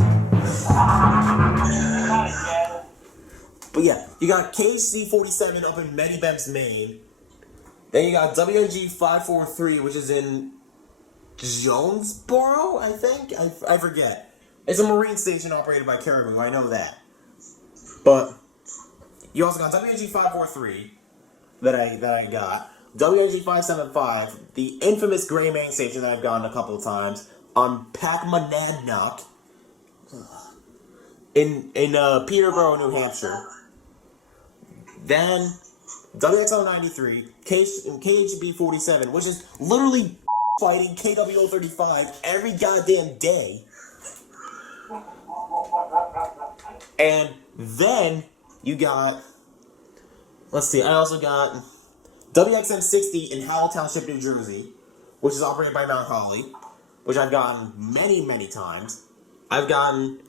But yeah, you got KHC 47 up in Medibemps, Maine. Then you got WNG 543, which is in Jonesboro, I think? I forget. It's a marine station operated by Caribou, I know that. But you also got WNG 543 that I got. WNG 575, the infamous Gray, Maine station that I've gotten a couple of times on Packmonadnock in Peterborough, New Hampshire. Then WXO 93, KHB 47, which is literally fighting KWO 35 every goddamn day. And then you got, I also got WXM 60 in Howell Township, New Jersey, which is operated by Mount Holly, which I've gotten many, many times. I've gotten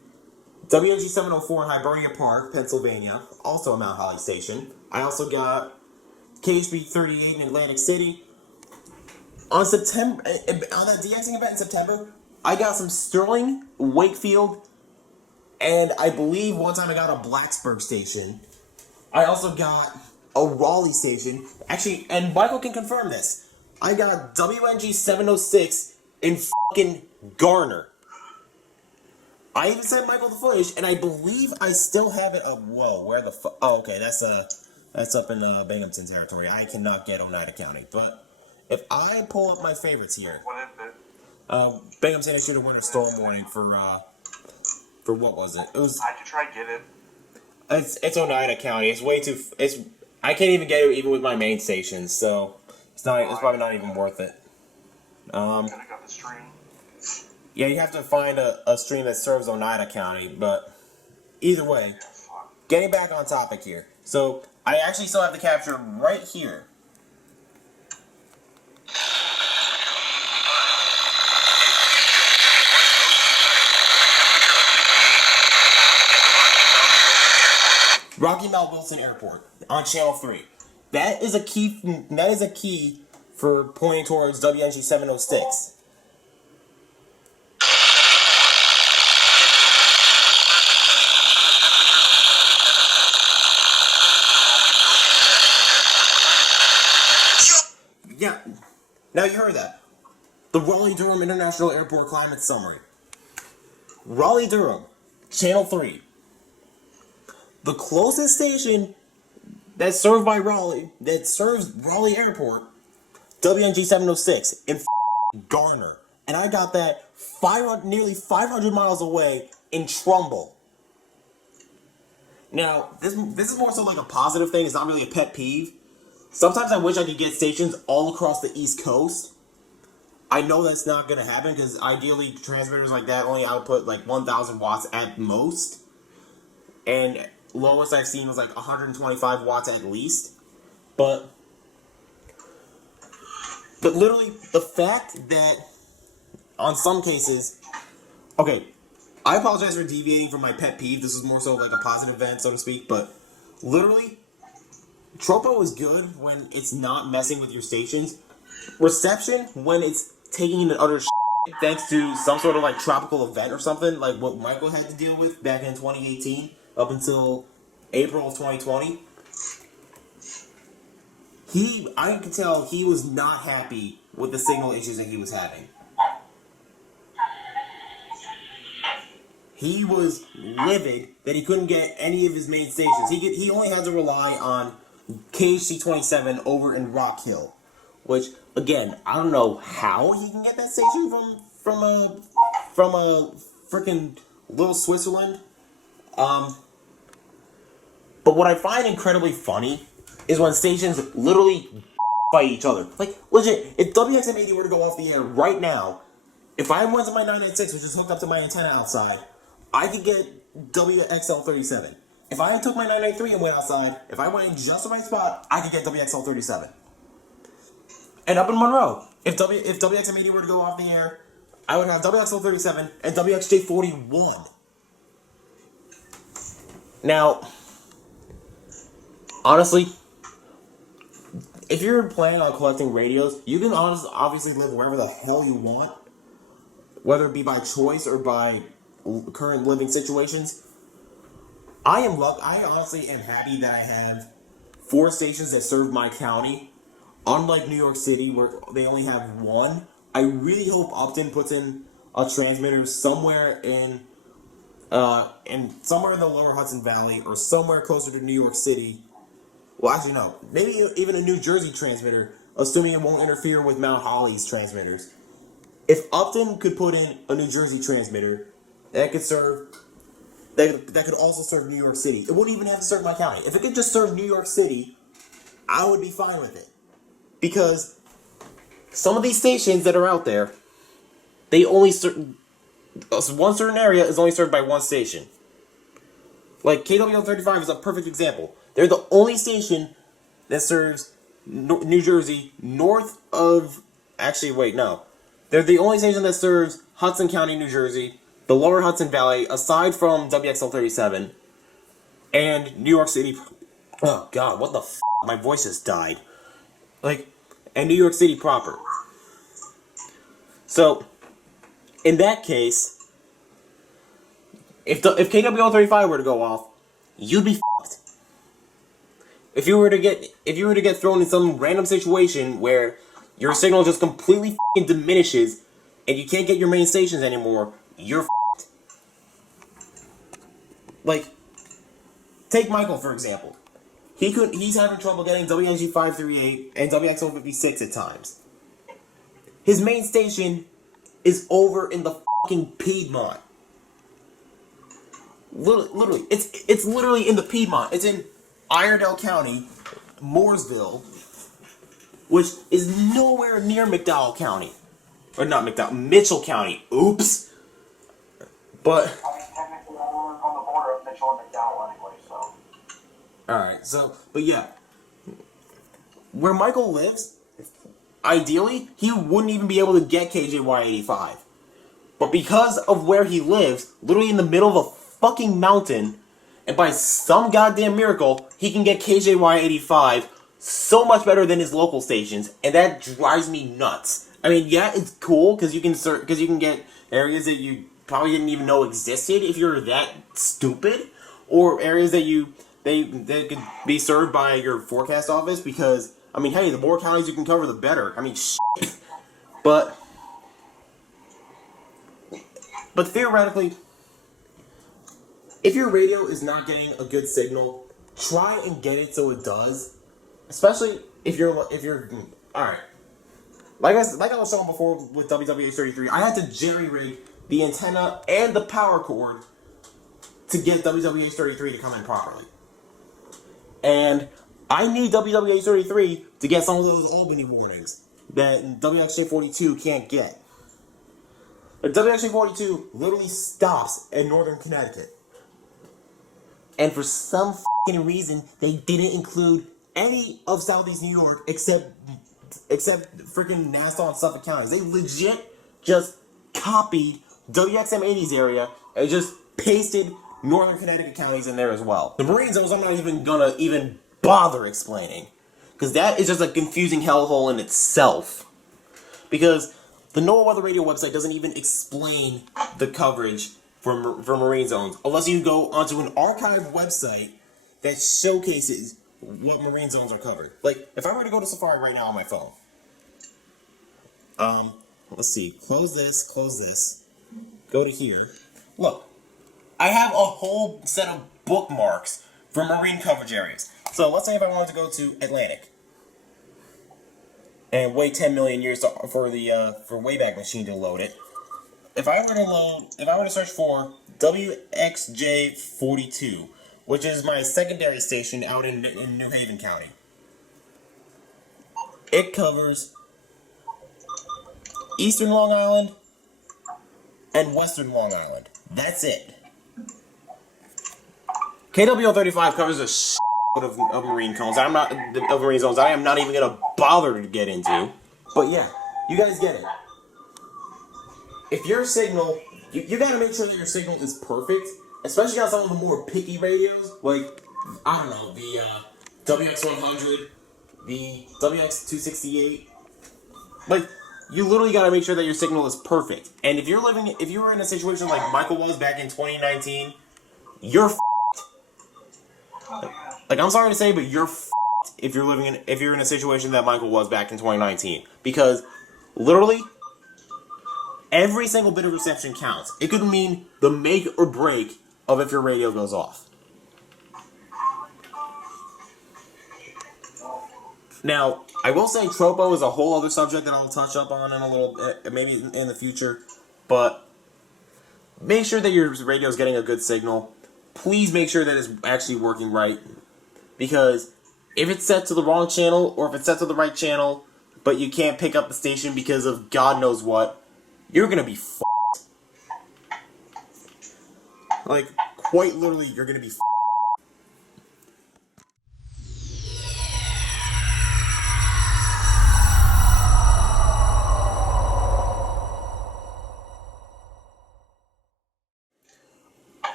WNG 704 in Hibernia Park, Pennsylvania, also a Mount Holly station. I also got KHB 38 in Atlantic City. On that DXing event in September, I got some Sterling, Wakefield, and I believe one time I got a Blacksburg station. I also got a Raleigh station. Actually, and Michael can confirm this. I got WNG 706 in fucking Garner. I even sent Michael the footage, and I believe I still have it. Whoa, where the fuck? Oh, okay, that's up in Binghamton territory. I cannot get Oneida County. But if I pull up my favorites here, What is it? Binghamton issued a winter storm warning for what was it? It was. I could try to get it. It's Oneida County. It's way too. I can't even get it even with my main stations, so it's probably not even worth it. Yeah, you have to find a stream that serves Oneida County, but either way, getting back on topic here. So I actually still have the capture right here. Rocky Mount Wilson Airport on Channel 3. That is a key for pointing towards WNG 706. Yeah. Now you heard that. The Raleigh-Durham International Airport Climate Summary. Raleigh-Durham, Channel 3. The closest station that serves Raleigh Airport, WNG 706 in Garner. And I got that nearly 500 miles away in Trumbull. Now, this is more so like a positive thing. It's not really a pet peeve. Sometimes I wish I could get stations all across the East Coast. I know that's not going to happen because ideally transmitters like that only output like 1,000 watts at most. And lowest I've seen was like 125 watts at least. But literally the fact that on some cases, okay, I apologize for deviating from my pet peeve. This is more so like a positive event, so to speak. But literally, Tropo is good when it's not messing with your stations. Reception, when it's taking in utter shit, thanks to some sort of like tropical event or something, like what Michael had to deal with back in 2018 up until April of 2020. I could tell he was not happy with the signal issues that he was having. He was livid that he couldn't get any of his main stations. He only had to rely on KHC-27 over in Rock Hill, which again, I don't know how he can get that station from a freaking little Switzerland. But what I find incredibly funny is when stations literally fight each other. Like, legit, if WXM80 were to go off the air right now, if I went to my 996, which is hooked up to my antenna outside, I could get WXL37. If I took my 993 and went outside, if I went in just the right spot, I could get WXL37. And up in Monroe, if WXM80 were to go off the air, I would have WXL37 and WXJ41. Now, honestly, if you're planning on collecting radios, you can obviously live wherever the hell you want, whether it be by choice or by current living situations. I honestly am happy that I have 4 stations that serve my county. Unlike New York City, where they only have 1, I really hope Upton puts in a transmitter somewhere in somewhere in the lower Hudson Valley or somewhere closer to New York City. Well, actually, no. Maybe even a New Jersey transmitter, assuming it won't interfere with Mount Holly's transmitters. If Upton could put in a New Jersey transmitter, that could also serve New York City. It wouldn't even have to serve my county. If it could just serve New York City, I would be fine with it. Because some of these stations that are out there, they only serve... One certain area is only served by one station. Like KWL35 is a perfect example. They're the only station that serves New Jersey north of... Actually, wait, no. They're the only station that serves Hudson County, New Jersey, the lower Hudson Valley, aside from WXL37, and New York City... Oh, God, what the f***? My voice just died. And New York City proper. So, in that case, if KWL35 were to go off, you'd be f***ed. If you were to get thrown in some random situation where your signal just completely f***ing diminishes and you can't get your main stations anymore, you're f***ed. Like, take Michael for example. He's having trouble getting WNG 538 and WXL 56 at times. His main station is over in the fucking Piedmont. Literally, it's literally in the Piedmont. It's in Iredell County, Mooresville, which is nowhere near McDowell County. Or not McDowell, Mitchell County. Oops. But I mean, technically, we're on the border of Mitchell and McDowell anyway, so. alright, but yeah. Where Michael lives, ideally, he wouldn't even be able to get KJY 85. But because of where he lives, literally in the middle of a fucking mountain, and by some goddamn miracle, he can get KJY 85 so much better than his local stations, and that drives me nuts. I mean, yeah, it's cool because you can get areas that you probably didn't even know existed if you're that stupid, or areas that they could be served by your forecast office. Because I mean, hey, the more counties you can cover, the better. I mean, shit. But theoretically, if your radio is not getting a good signal, try and get it so it does. Especially if you're all right. Like I was saying before with WWH33, I had to jerry-rig the antenna and the power cord to get WWH33 to come in properly. And I need WWH33 to get some of those Albany warnings that WXJ42 can't get. Like, WXJ42 literally stops in Northern Connecticut. And for some f***ing reason, they didn't include any of Southeast New York except freaking Nassau and Suffolk counties. They legit just copied WXM80's area and just pasted Northern Connecticut counties in there as well. The Marine zones I'm not even gonna bother explaining, because that is just a confusing hellhole in itself. Because the NOAA Weather Radio website doesn't even explain the coverage for marine zones unless you go onto an archived website that showcases what marine zones are covered. Like, if I were to go to Safari right now on my phone, let's see, close this, go to here. Look, I have a whole set of bookmarks for marine coverage areas. So let's say if I wanted to go to Atlantic and wait 10 million years for the Wayback Machine to load it. If I were to search for WXJ42, which is my secondary station out in New Haven County, it covers Eastern Long Island and Western Long Island. That's it. KWO35 covers a shit of marine zones. Marine zones I am not even gonna bother to get into. But yeah, you guys get it. If your signal, you gotta make sure that your signal is perfect, especially on some of the more picky radios, like, I don't know, the WX100, the WX268. Like, you literally gotta make sure that your signal is perfect. And if you were in a situation like Michael was back in 2019, you're f***ed. Like, I'm sorry to say, but you're f***ed if you're in a situation that Michael was back in 2019. Because, literally, every single bit of reception counts. It could mean the make or break of if your radio goes off. Now, I will say Tropo is a whole other subject that I'll touch up on in a little, maybe in the future. But make sure that your radio is getting a good signal. Please make sure that it's actually working right. Because if it's set to the wrong channel, or if it's set to the right channel, but you can't pick up the station because of God knows what, you're gonna be f***ed. Like, quite literally, you're gonna be f***ed.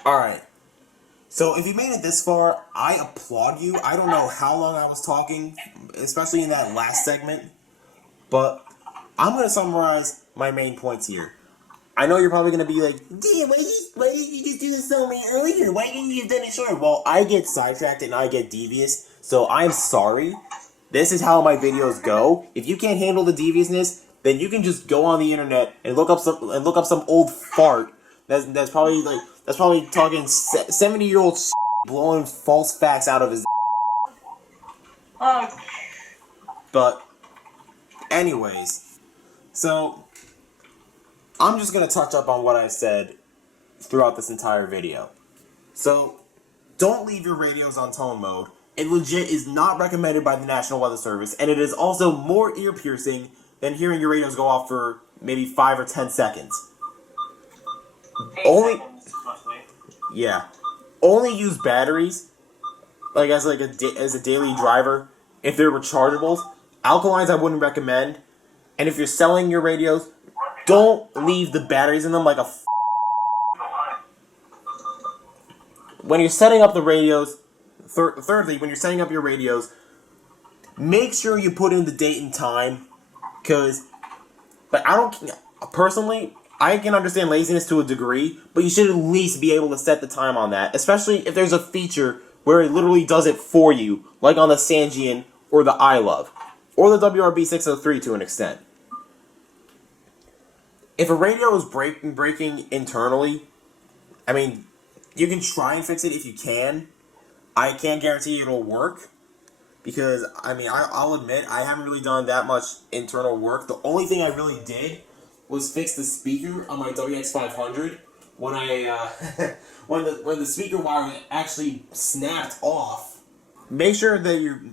Alright. So, if you made it this far, I applaud you. I don't know how long I was talking, especially in that last segment, but I'm gonna summarize my main points here. I know you're probably going to be like, damn, why did you just do this so much earlier? Why didn't you have done it shorter? Well, I get sidetracked and I get devious, so I'm sorry. This is how my videos go. If you can't handle the deviousness, then you can just go on the internet and look up some old fart that's probably talking 70-year-old blowing false facts out of his. But anyways, so I'm just going to touch up on what I said throughout this entire video. So, don't leave your radios on tone mode. It legit is not recommended by the National Weather Service, and it is also more ear-piercing than hearing your radios go off for maybe 5 or 10 seconds. Yeah. Only use batteries, like as a daily driver, if they're rechargeables. Alkalines I wouldn't recommend. And if you're selling your radios, don't leave the batteries in them like a When you're setting up the radios, thirdly, when you're setting up your radios, make sure you put in the date and time, personally, I can understand laziness to a degree, but you should at least be able to set the time on that, especially if there's a feature where it literally does it for you, like on the Sangean or the iLove, or the WRB 603 to an extent. If a radio is breaking internally, I mean, you can try and fix it if you can. I can't guarantee it'll work, because, I mean, I'll admit, I haven't really done that much internal work. The only thing I really did was fix the speaker on my WX500 when when the speaker wire actually snapped off. Make sure that you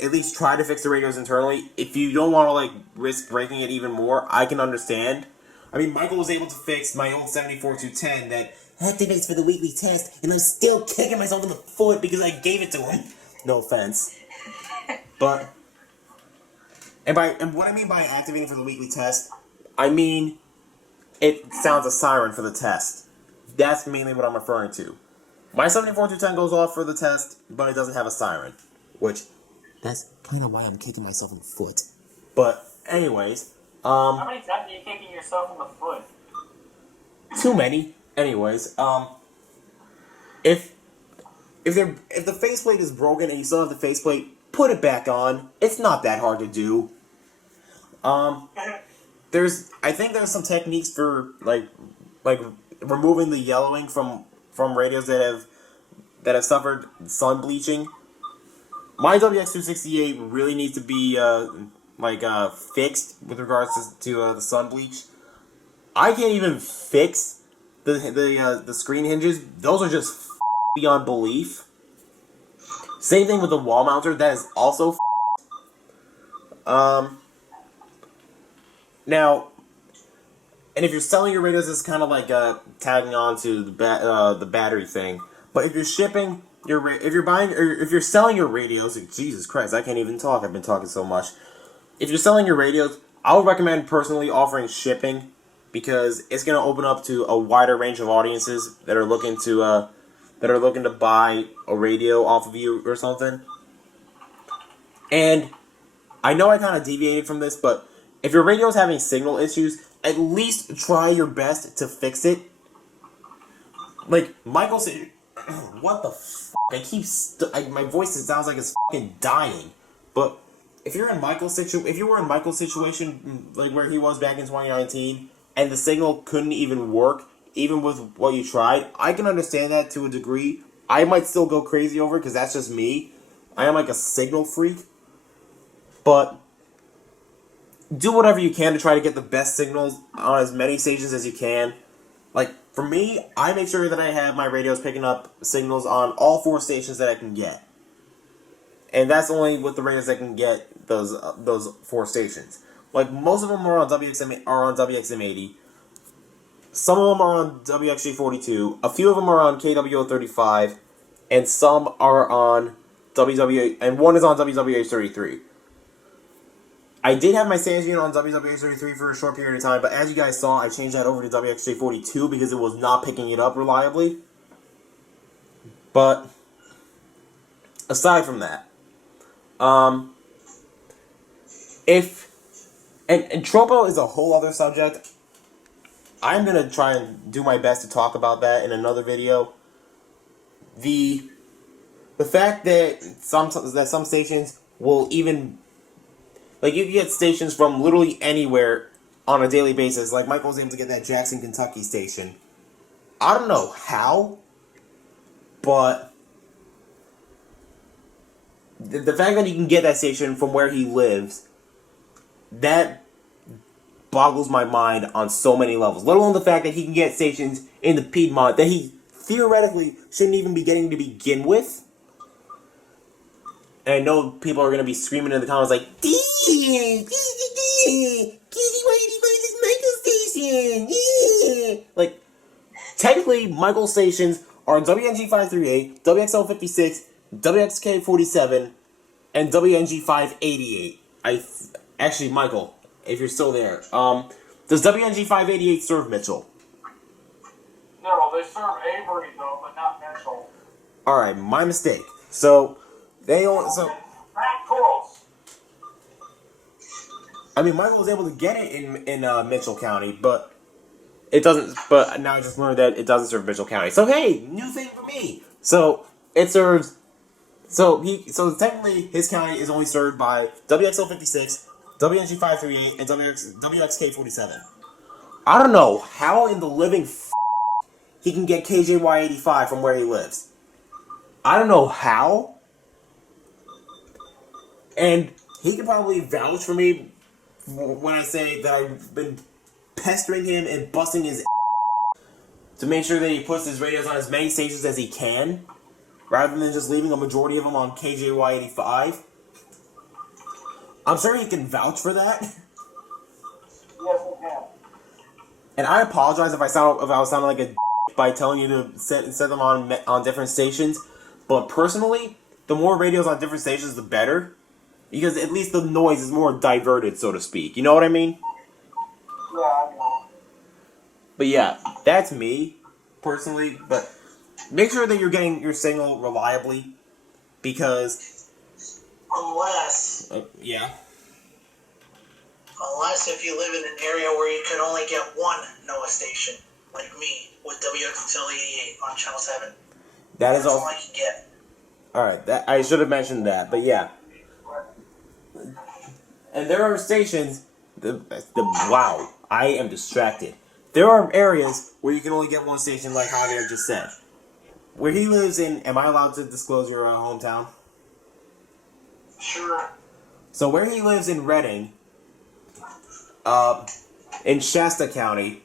at least try to fix the radios internally. If you don't want to risk breaking it even more, I can understand. I mean, Michael was able to fix my old 74210 that activates for the weekly test, and I'm still kicking myself in the foot because I gave it to him. No offense, but and what I mean by activating for the weekly test, I mean it sounds a siren for the test. That's mainly what I'm referring to. My 74210 goes off for the test, but it doesn't have a siren, which that's kind of why I'm kicking myself in the foot. But anyways, how many times are you kicking yourself in the foot? Too many. Anyways, if the faceplate is broken and you still have the faceplate, put it back on. It's not that hard to do. I think there's some techniques for like removing the yellowing from radios that have suffered sun bleaching. My WX268 really needs to be fixed with regards to the sun bleach. I can't even fix the screen hinges. Those are just beyond belief. Same thing with the wall mounter. That is also now, and if you're selling your radios, it's kind of like tagging on to the battery thing. But if you're shipping if you're selling your radios, Jesus Christ, I can't even talk. I've been talking so much. If you're selling your radios, I would recommend personally offering shipping, because it's going to open up to a wider range of audiences that are looking to buy a radio off of you or something. And I know I kind of deviated from this, but if your radio is having signal issues, at least try your best to fix it. Like Michael said, what the f***? My voice sounds like it's fucking dying. But if you were in Michael's situation, like where he was back in 2019, and the signal couldn't even work, even with what you tried, I can understand that to a degree. I might still go crazy over it, because that's just me. I am like a signal freak. But do whatever you can to try to get the best signals on as many stations as you can. Like, for me, I make sure that I have my radios picking up signals on all 4 stations that I can get. And that's only with the radios that can get those 4 stations. Like, most of them are on WXM80. Some of them are on WXG42. A few of them are on KWO35. And some are on and one is on WWH33. I did have my Sangean on WWH33 for a short period of time, but as you guys saw, I changed that over to WXJ42 because it was not picking it up reliably. But aside from that, and Tropo is a whole other subject. I'm gonna try and do my best to talk about that in another video. The fact that some stations will even, like, you can get stations from literally anywhere on a daily basis. Like, Michael was able to get that Jackson, Kentucky station. I don't know how, but the fact that he can get that station from where he lives, that boggles my mind on so many levels. Let alone the fact that he can get stations in the Piedmont that he theoretically shouldn't even be getting to begin with. And I know people are going to be screaming in the comments like, like, technically, Michael's stations are WNG538, WXL56, WXK47, and WNG588. Actually, Michael, if you're still there, does WNG588 serve Mitchell? No, they serve Avery though, but not Mitchell. Alright, my mistake. So, they only, Matt Corals. I mean, Michael was able to get it in Mitchell County, but it doesn't, but now I just learned that it doesn't serve Mitchell County. So, hey, new thing for me. So, it serves, so technically, his county is only served by WXL56, WNG538, and WXK47. I don't know how in the living he can get KJY85 from where he lives. I don't know how. And he can probably vouch for me when I say that I've been pestering him and busting his to make sure that he puts his radios on as many stations as he can, rather than just leaving a majority of them on KJY85. I'm sure he can vouch for that. Yes, I can. And I apologize if I was sounding like a by telling you to set them on different stations. But personally, the more radios on different stations, the better. Because at least the noise is more diverted, so to speak. You know what I mean? Yeah, I know. But yeah, that's me, personally. But make sure that you're getting your signal reliably. Because... Unless if you live in an area where you can only get one NOAA station, like me, with WXL 88 on Channel 7. That's all I can get. Alright, that I should have mentioned that, but yeah. And there are stations, wow, I am distracted. There are areas where you can only get one station, like Javier just said. Where he lives in, am I allowed to disclose your hometown? Sure. So where he lives in Reading, in Shasta County,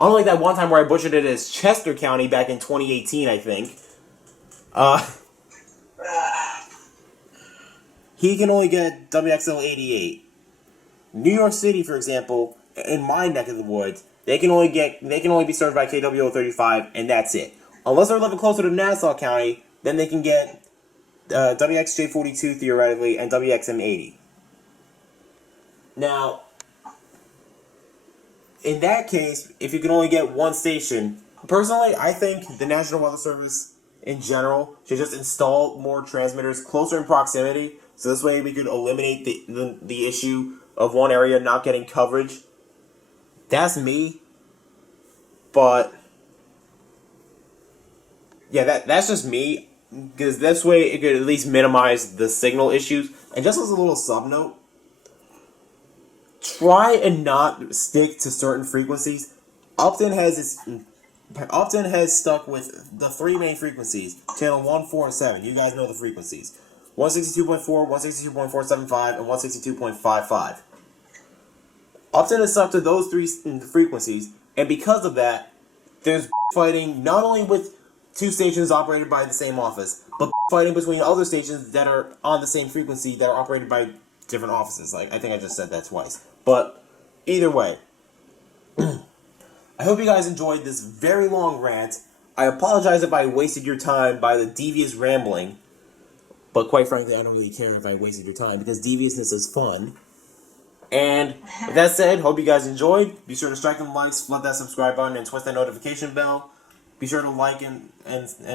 unlike that one time where I butchered it as Chester County back in 2018, I think, he can only get WXL 88. New York City, for example, in my neck of the woods, they can only be served by KWO 35, and that's it. Unless they're living closer to Nassau County, then they can get WXJ 42 theoretically and WXM 80. Now, in that case, if you can only get one station, personally, I think the National Weather Service in general should just install more transmitters closer in proximity, so this way we could eliminate the issue of one area not getting coverage. That's me. But yeah, that's just me, because this way it could at least minimize the signal issues. And just as a little sub note, try and not stick to certain frequencies. Upton has stuck with the three main frequencies, channel 1, 4, and 7. You guys know the frequencies. 162.4, 162.475, and 162.55. Upton is stuck to those three frequencies, and because of that, there's fighting not only with two stations operated by the same office, but fighting between other stations that are on the same frequency that are operated by different offices. Like, I think I just said that twice. But either way, I hope you guys enjoyed this very long rant. I apologize if I wasted your time by the devious rambling, but quite frankly, I don't really care if I wasted your time, because deviousness is fun. And with that said, hope you guys enjoyed. Be sure to strike them likes, flood that subscribe button, and twist that notification bell. Be sure to like and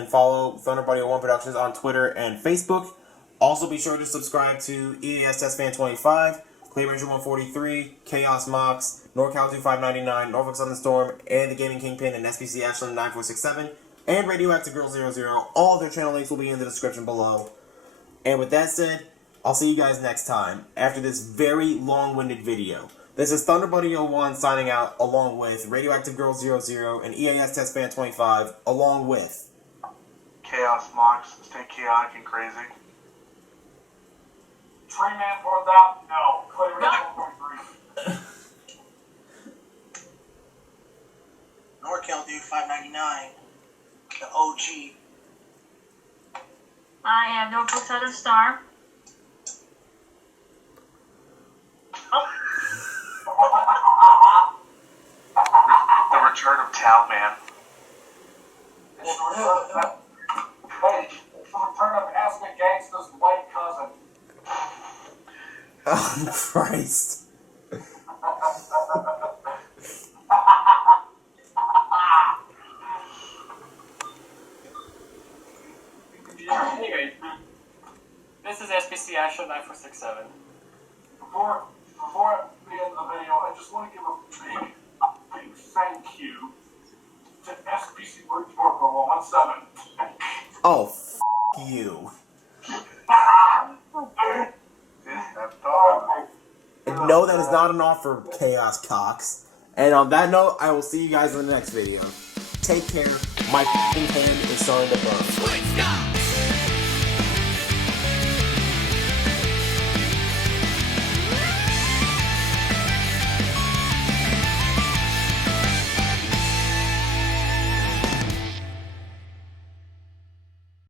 follow ThunderBuddy 1 Productions on Twitter and Facebook. Also, be sure to subscribe to EAS Test Fan 25, Clay Ranger 143, Chaos Mox, NorCal 2599, Norfolk Southern Storm, and the Gaming Kingpin and SPC Ashland 9467, and Radioactive Girl 00. All their channel links will be in the description below. And with that said, I'll see you guys next time after this very long-winded video. This is ThunderBuddy 01 signing out, along with Radioactive Girl 00 and EAS Test Fan 25, along with Chaos Mox. Stay chaotic and crazy. Tree Man for that? No. Clay Ranger 143. NorCal do 599. The OG. I am NorfolkSouthernStorm. The return of Talman. It's the return of Aspen Gangsta's white cousin. Oh, Christ. Anyway, this is SBC Action 9467. Before we end the video, I just want to give a big thank you to SPC Bridgeport for 17. Oh, you. And no, that is not an offer, Chaos Cox. And on that note, I will see you guys in the next video. Take care. My hand is starting to burn.